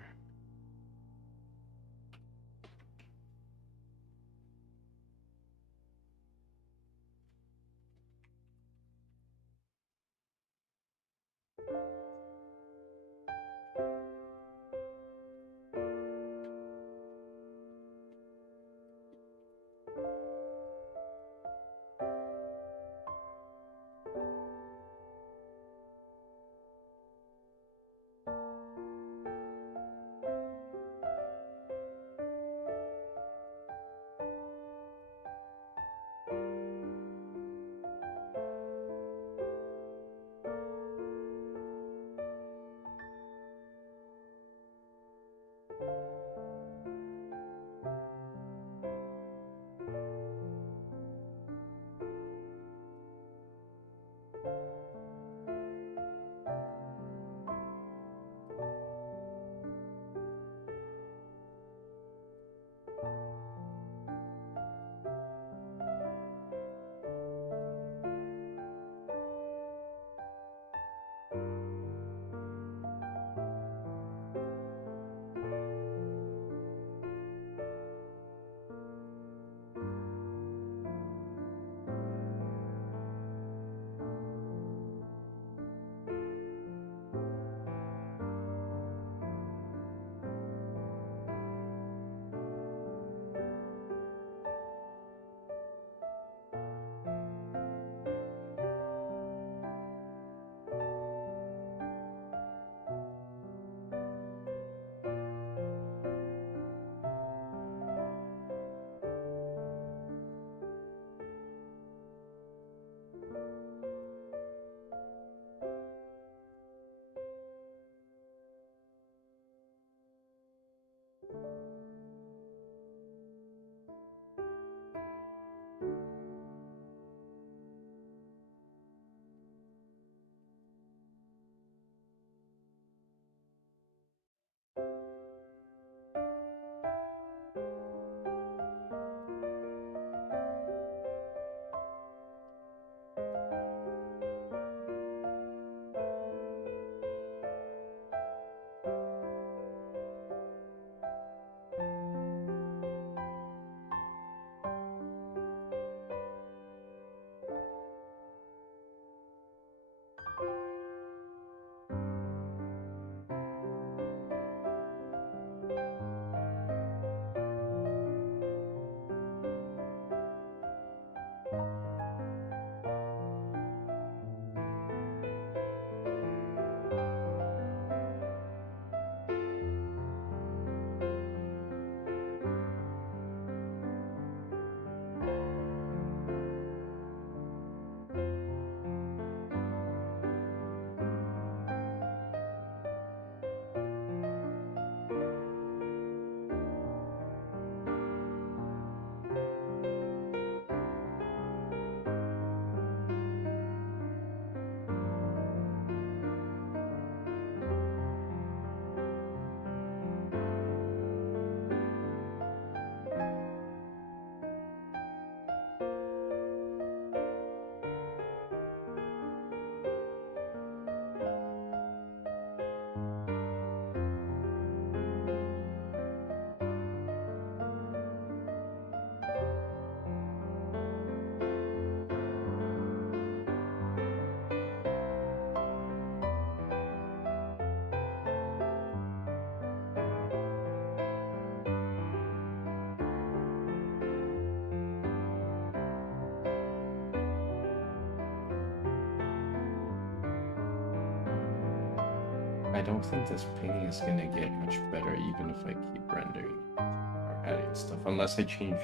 I don't think this painting is gonna get much better even if I keep rendering or adding stuff, unless I change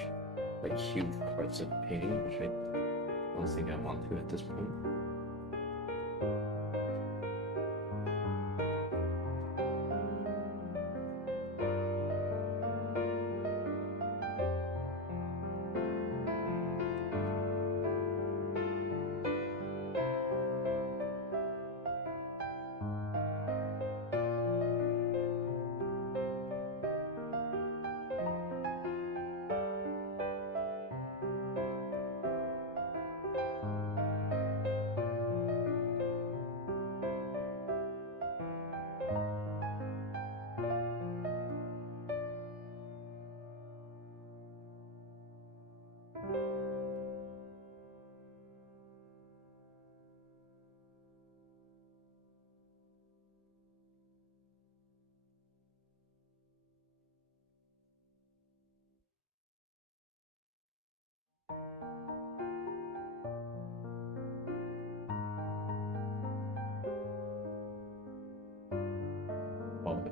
like huge parts of the painting, which I don't think I want to at this point.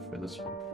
for this one.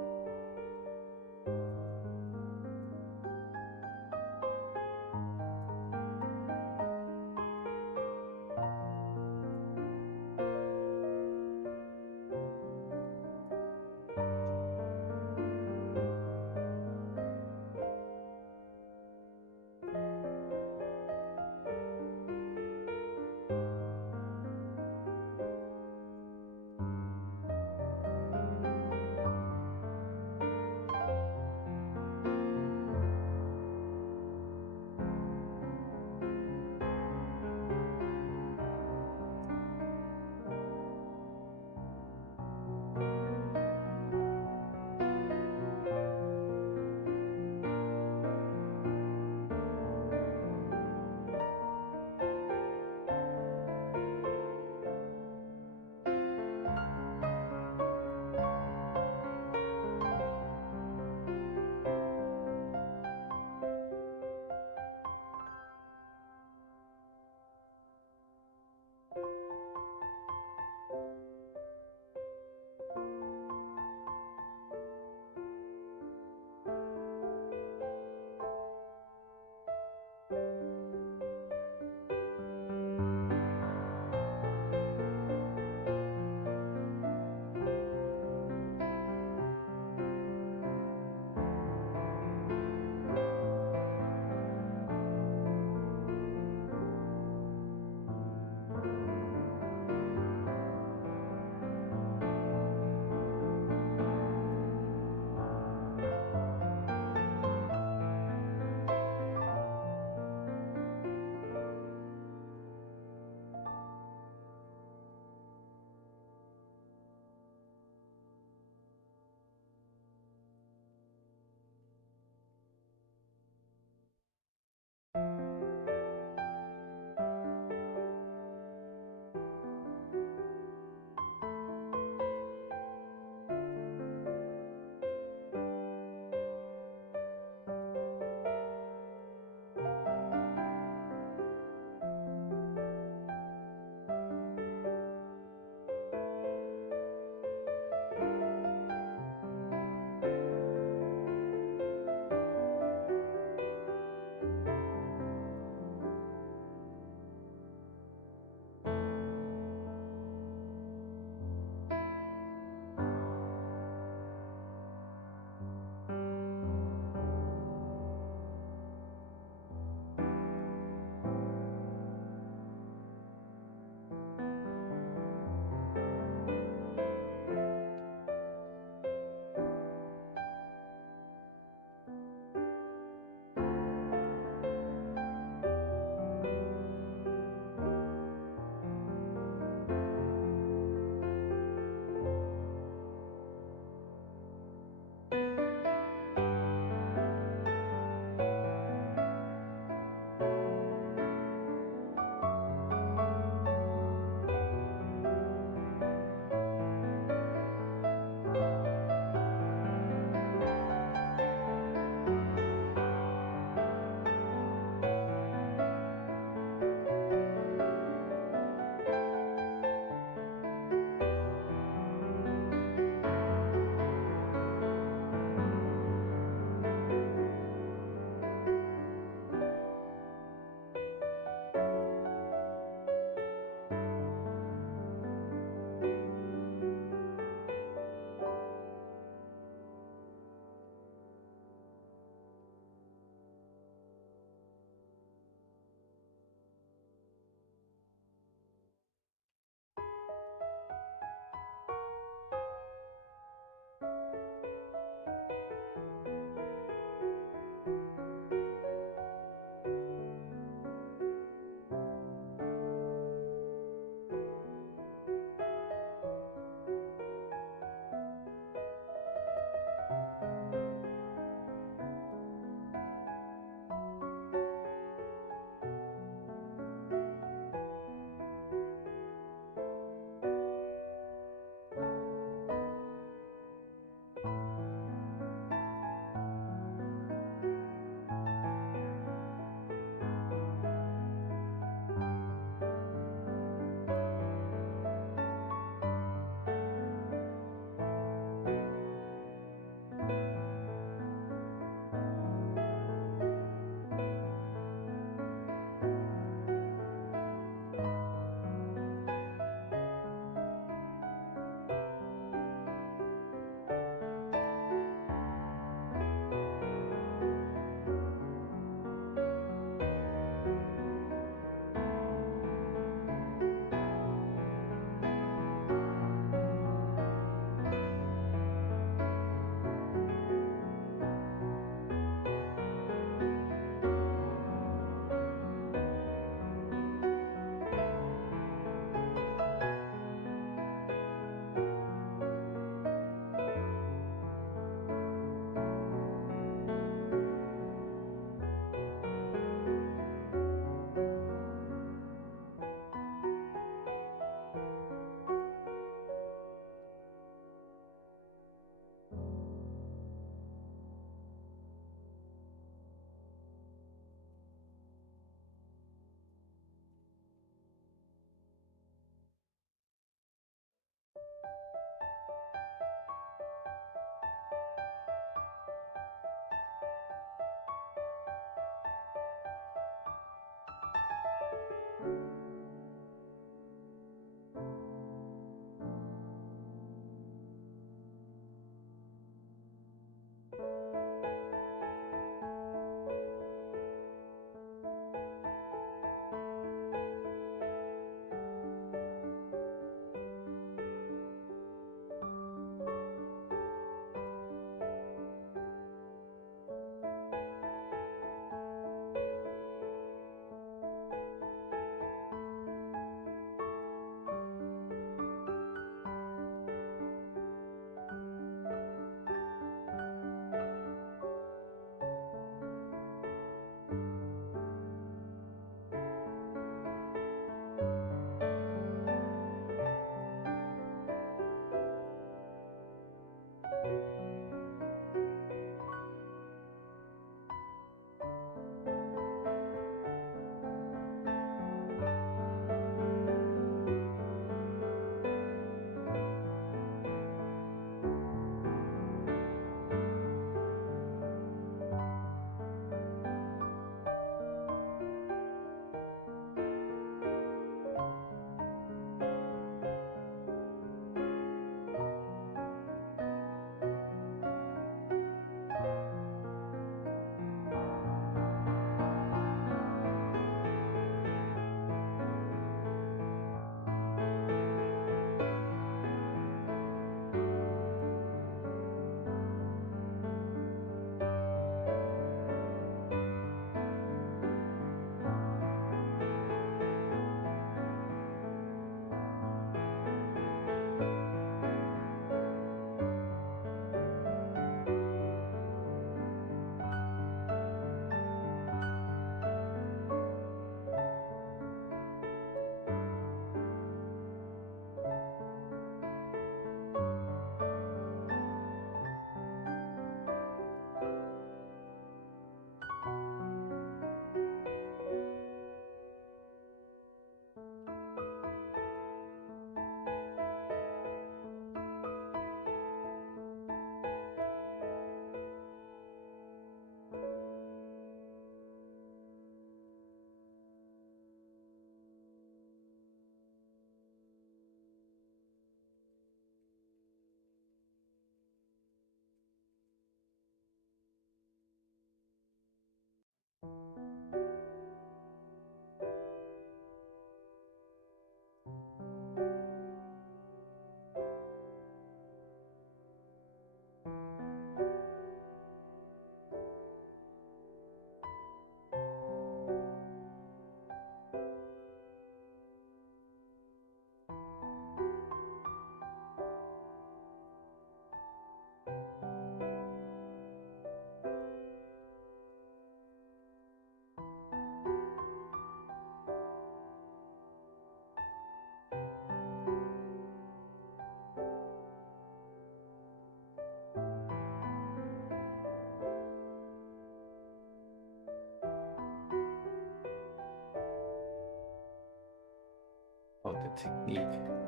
the technique.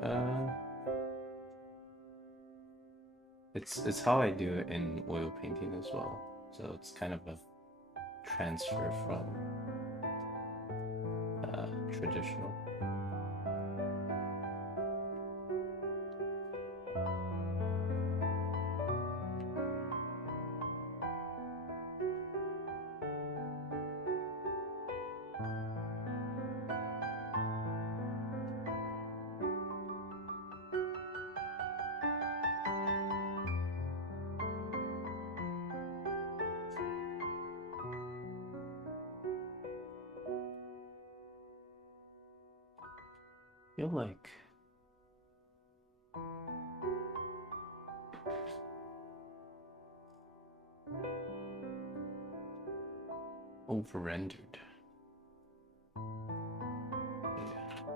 Uh, it's how I do it in oil painting as well. So it's kind of a transfer from traditional. I feel like over rendered. Yeah.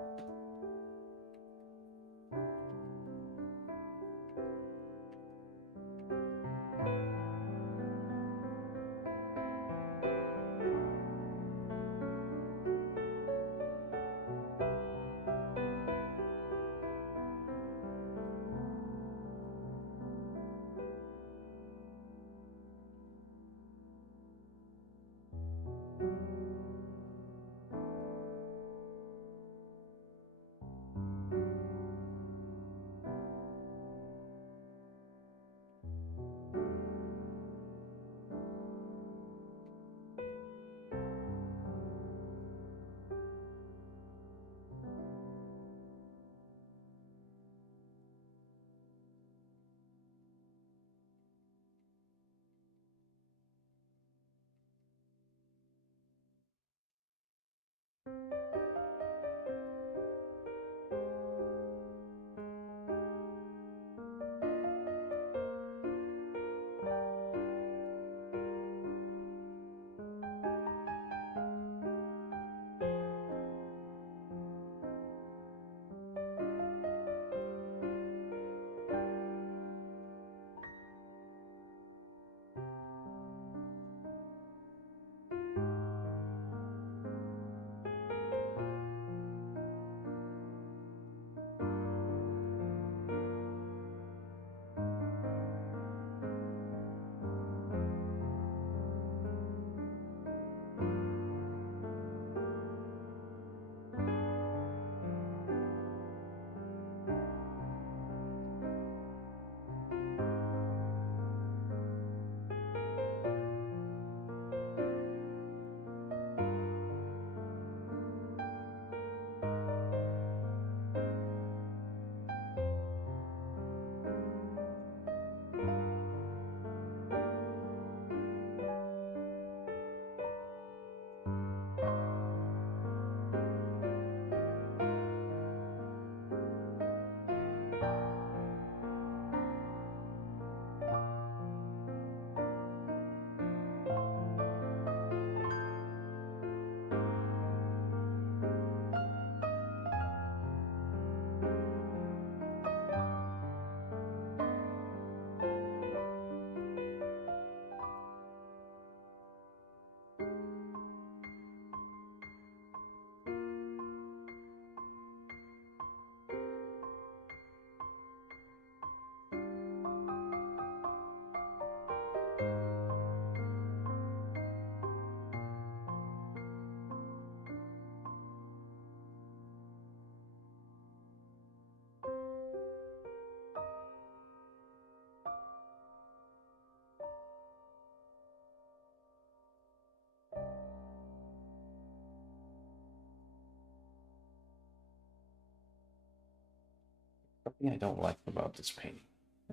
Something I don't like about this painting.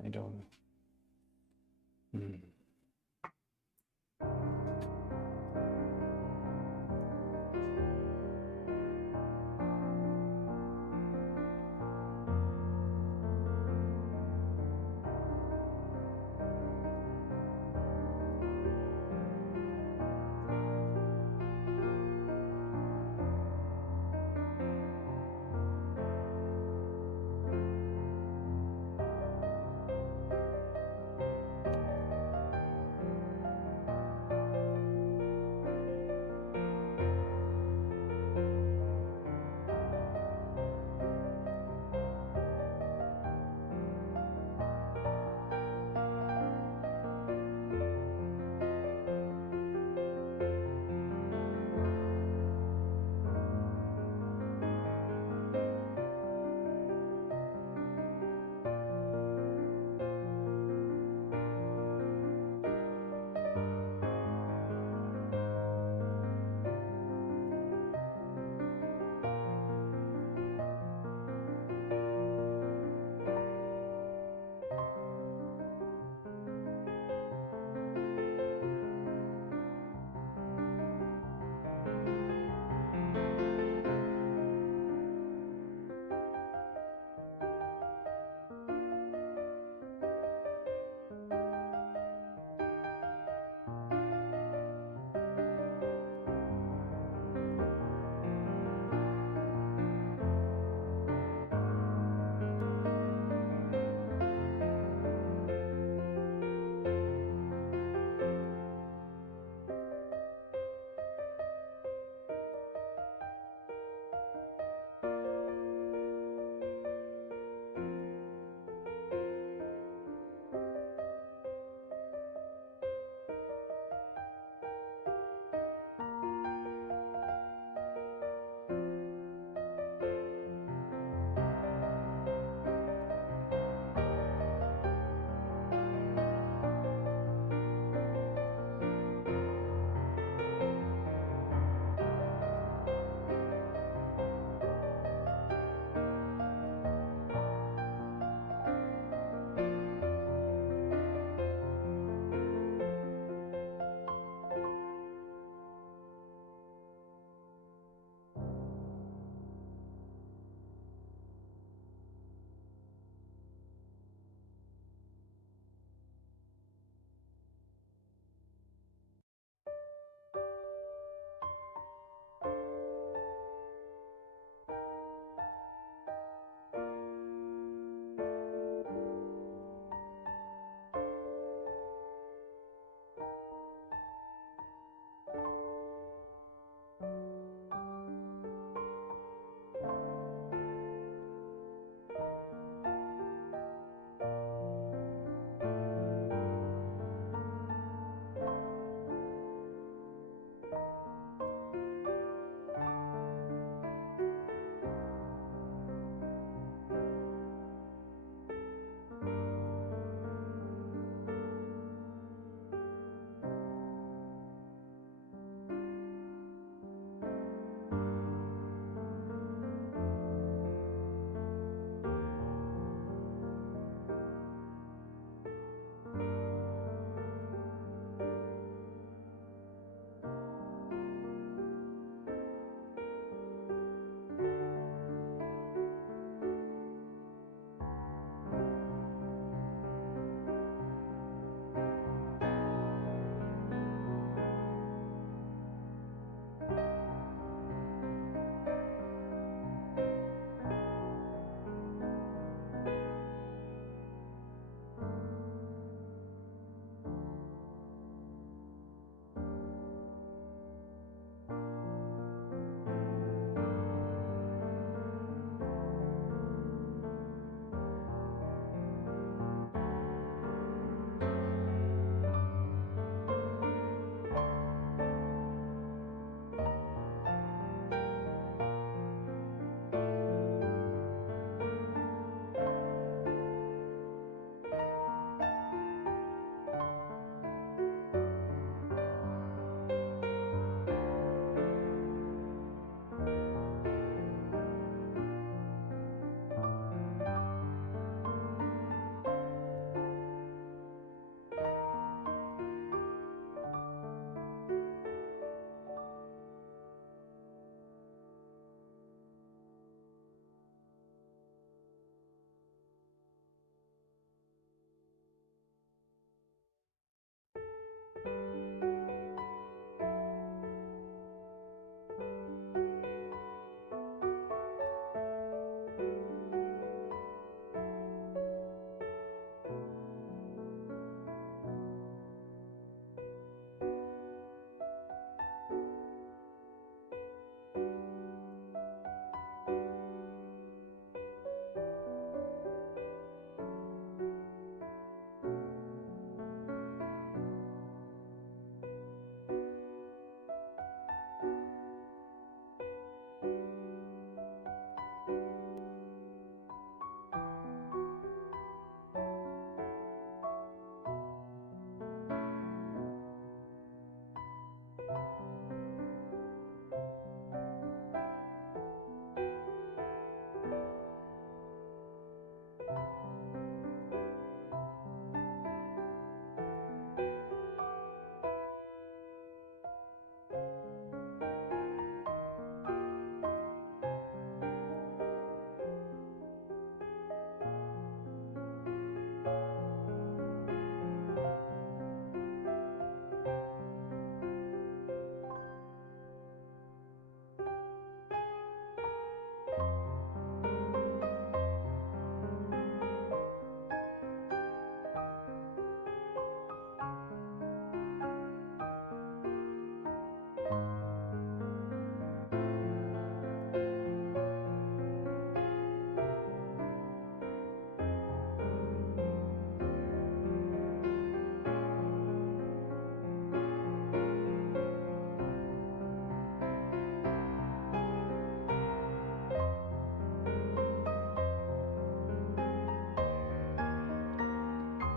I don't. Hmm.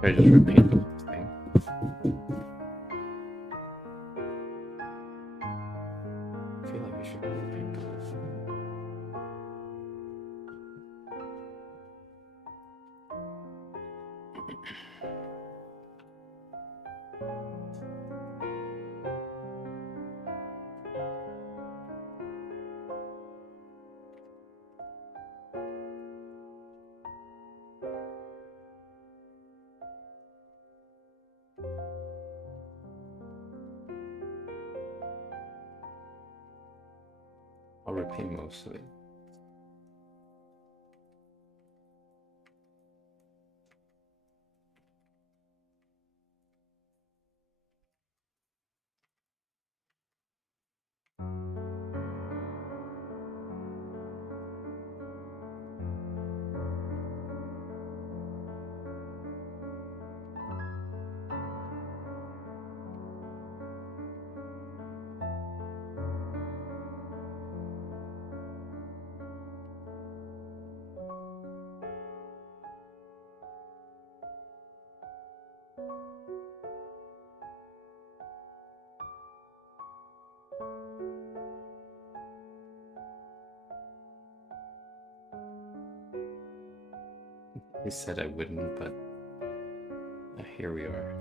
I just repeat the whole thing. I feel like we should repeat the whole thing. I'll repeat most of it. I said I wouldn't, but here we are.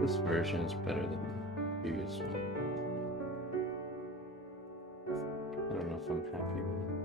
This version is better than the previous one. I don't know if I'm happy with it.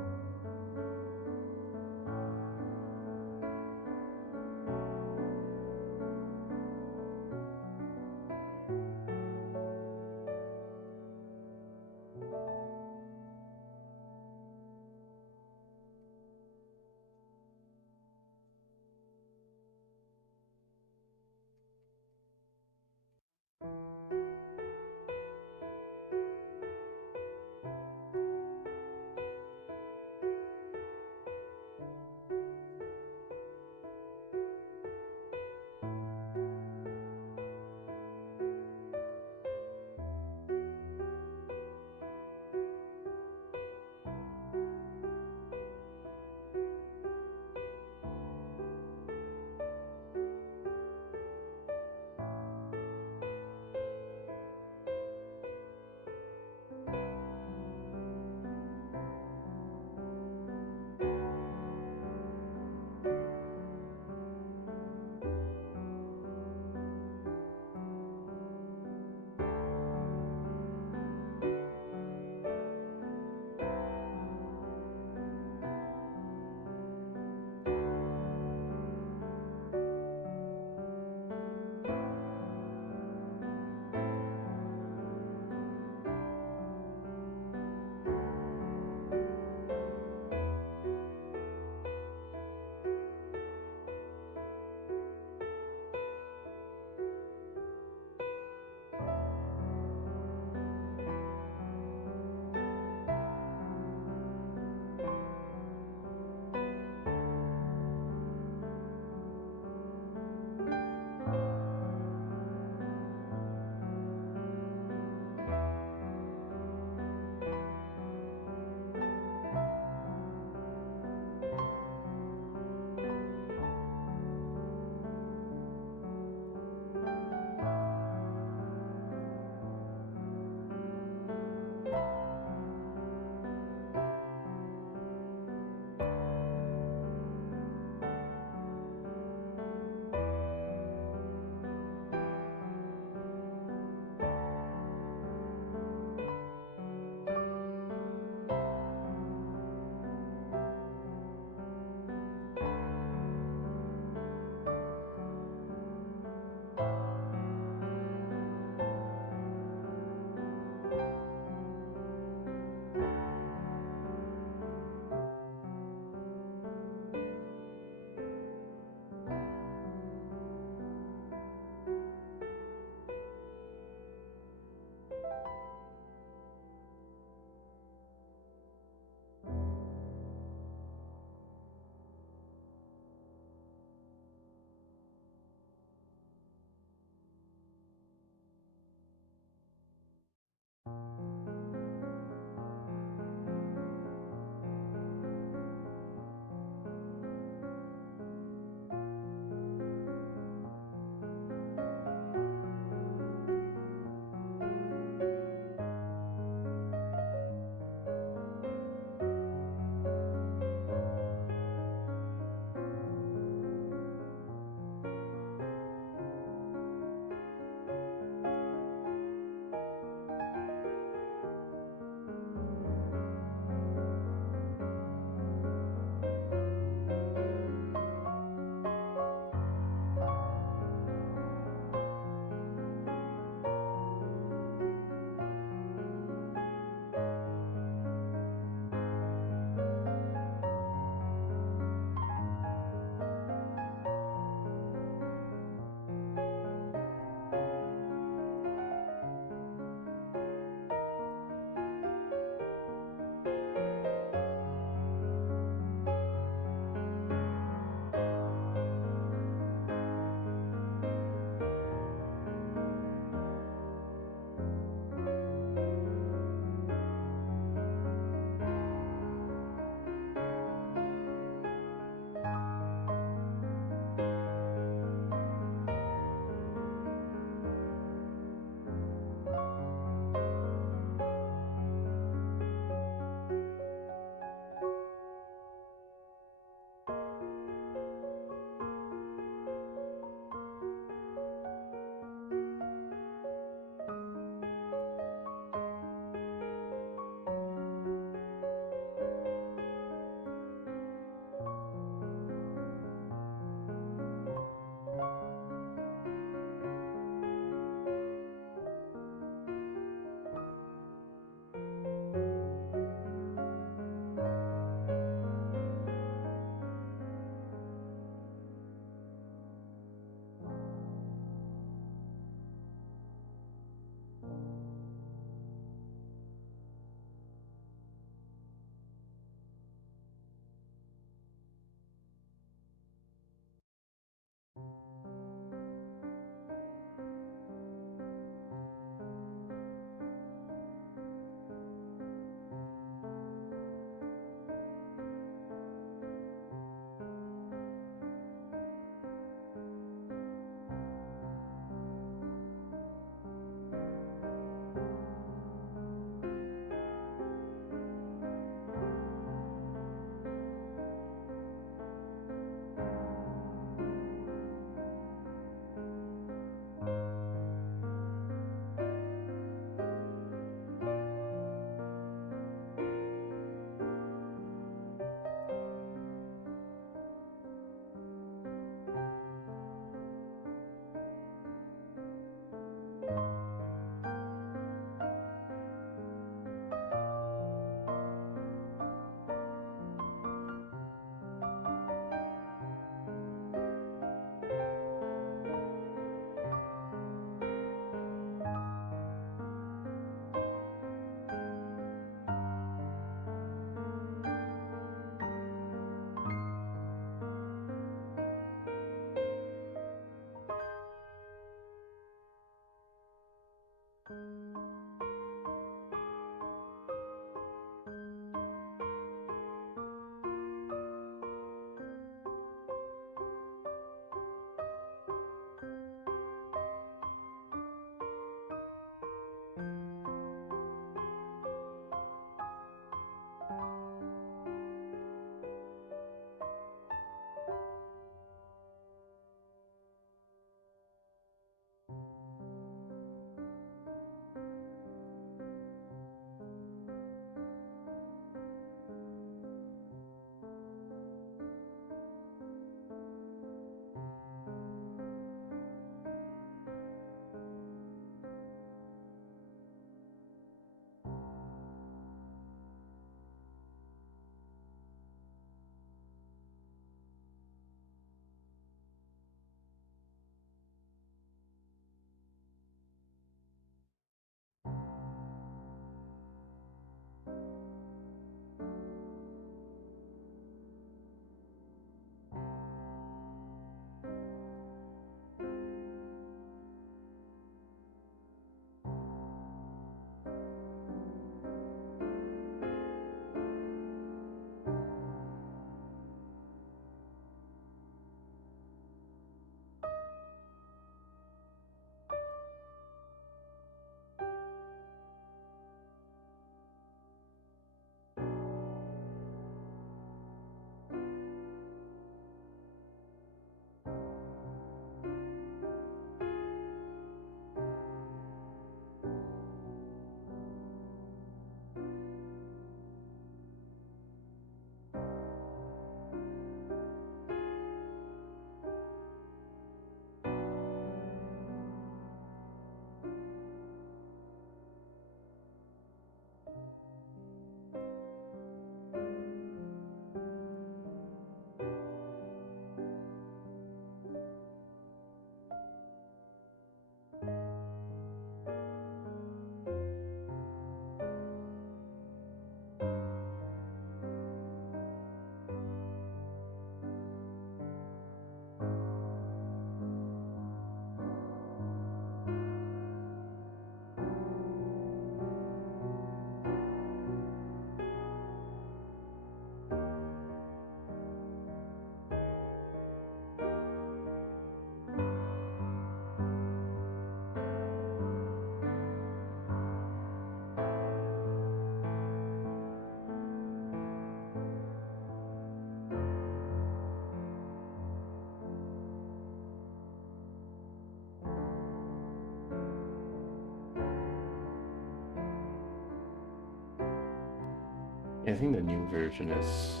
I think the new version is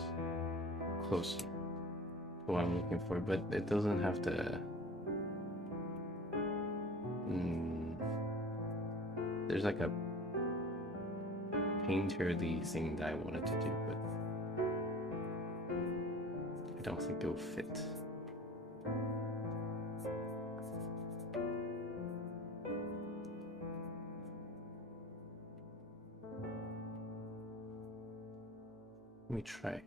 close to what I'm looking for, but it doesn't have the. Mm, there's like a painterly thing that I wanted to do, but I don't think it will fit. Let me try.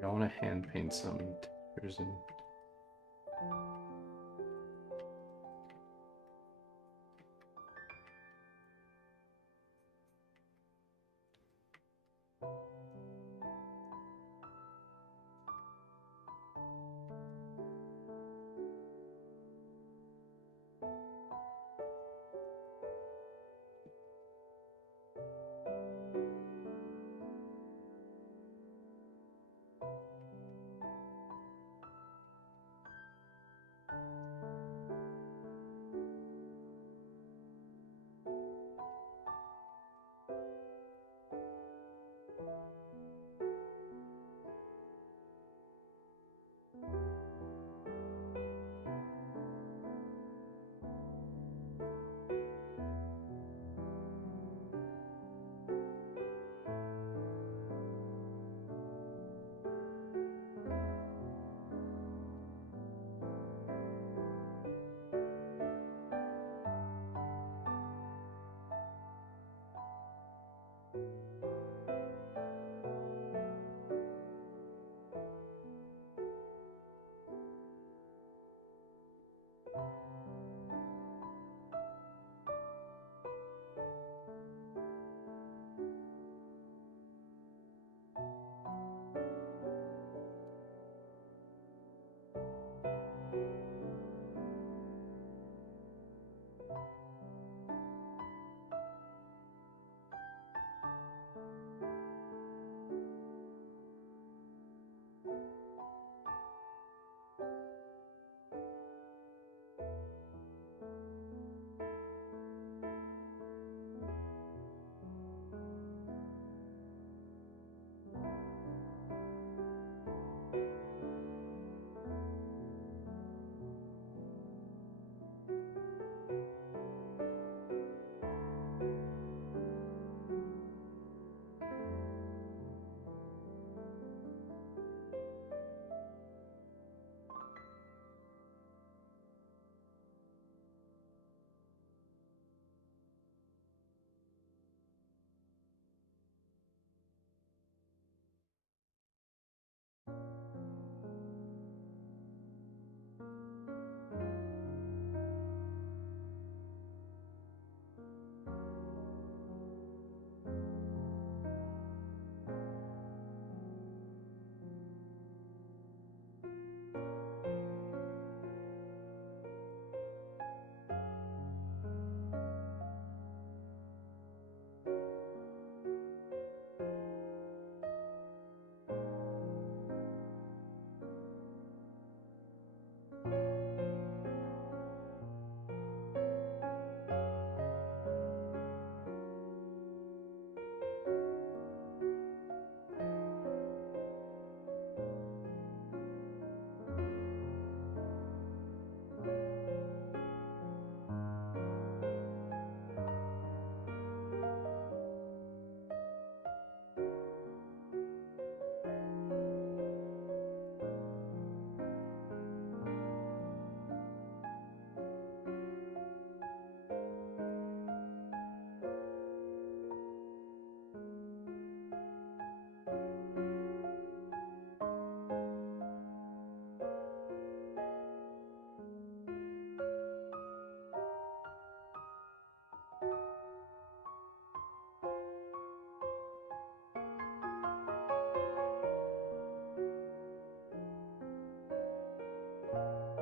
I want to hand paint some textures and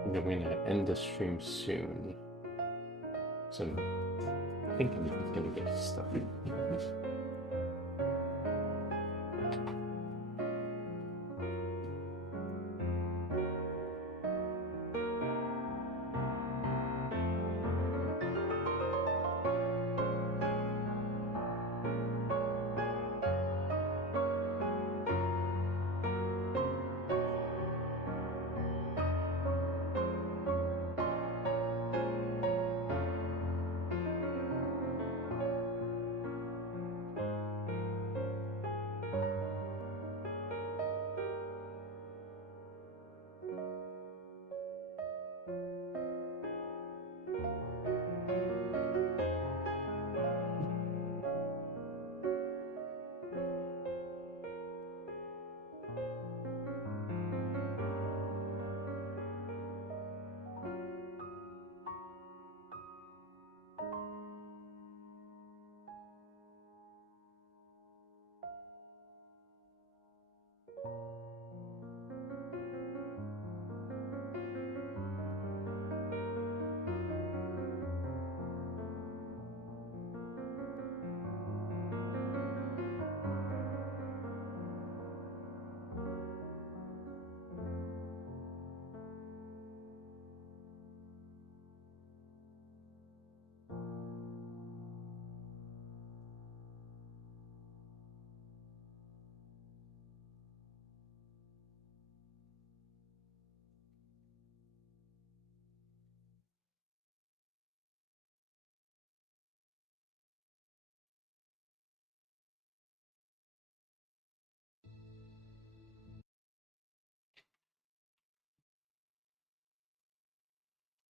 I'm gonna end the stream soon. So I think I'm just gonna get stuff.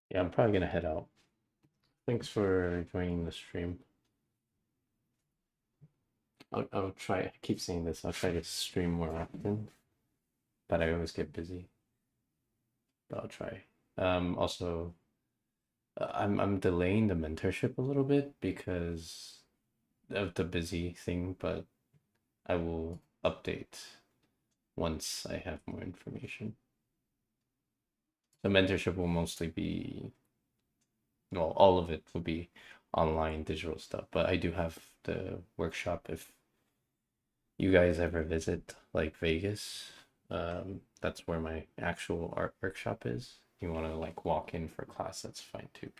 Yeah, I'm probably gonna head out. Thanks for joining the stream. I'll try. I keep saying this. I'll try to stream more often, but I always get busy. But I'll try. Also, I'm delaying the mentorship a little bit because of the busy thing, but I will update once I have more information. The mentorship will mostly be, well, all of it will be online digital stuff, but I do have the workshop if you guys ever visit like Vegas. That's where my actual art workshop is. You want to like walk in for class, that's fine too.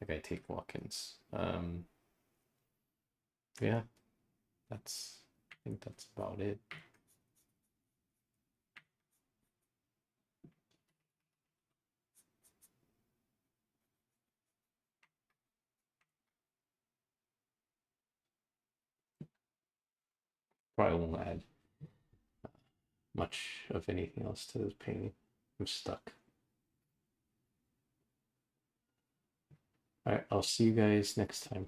Like I take walk-ins. Yeah, that's I think that's about it. Probably won't add much of anything else to this painting. I'm stuck. All right, I'll see you guys next time.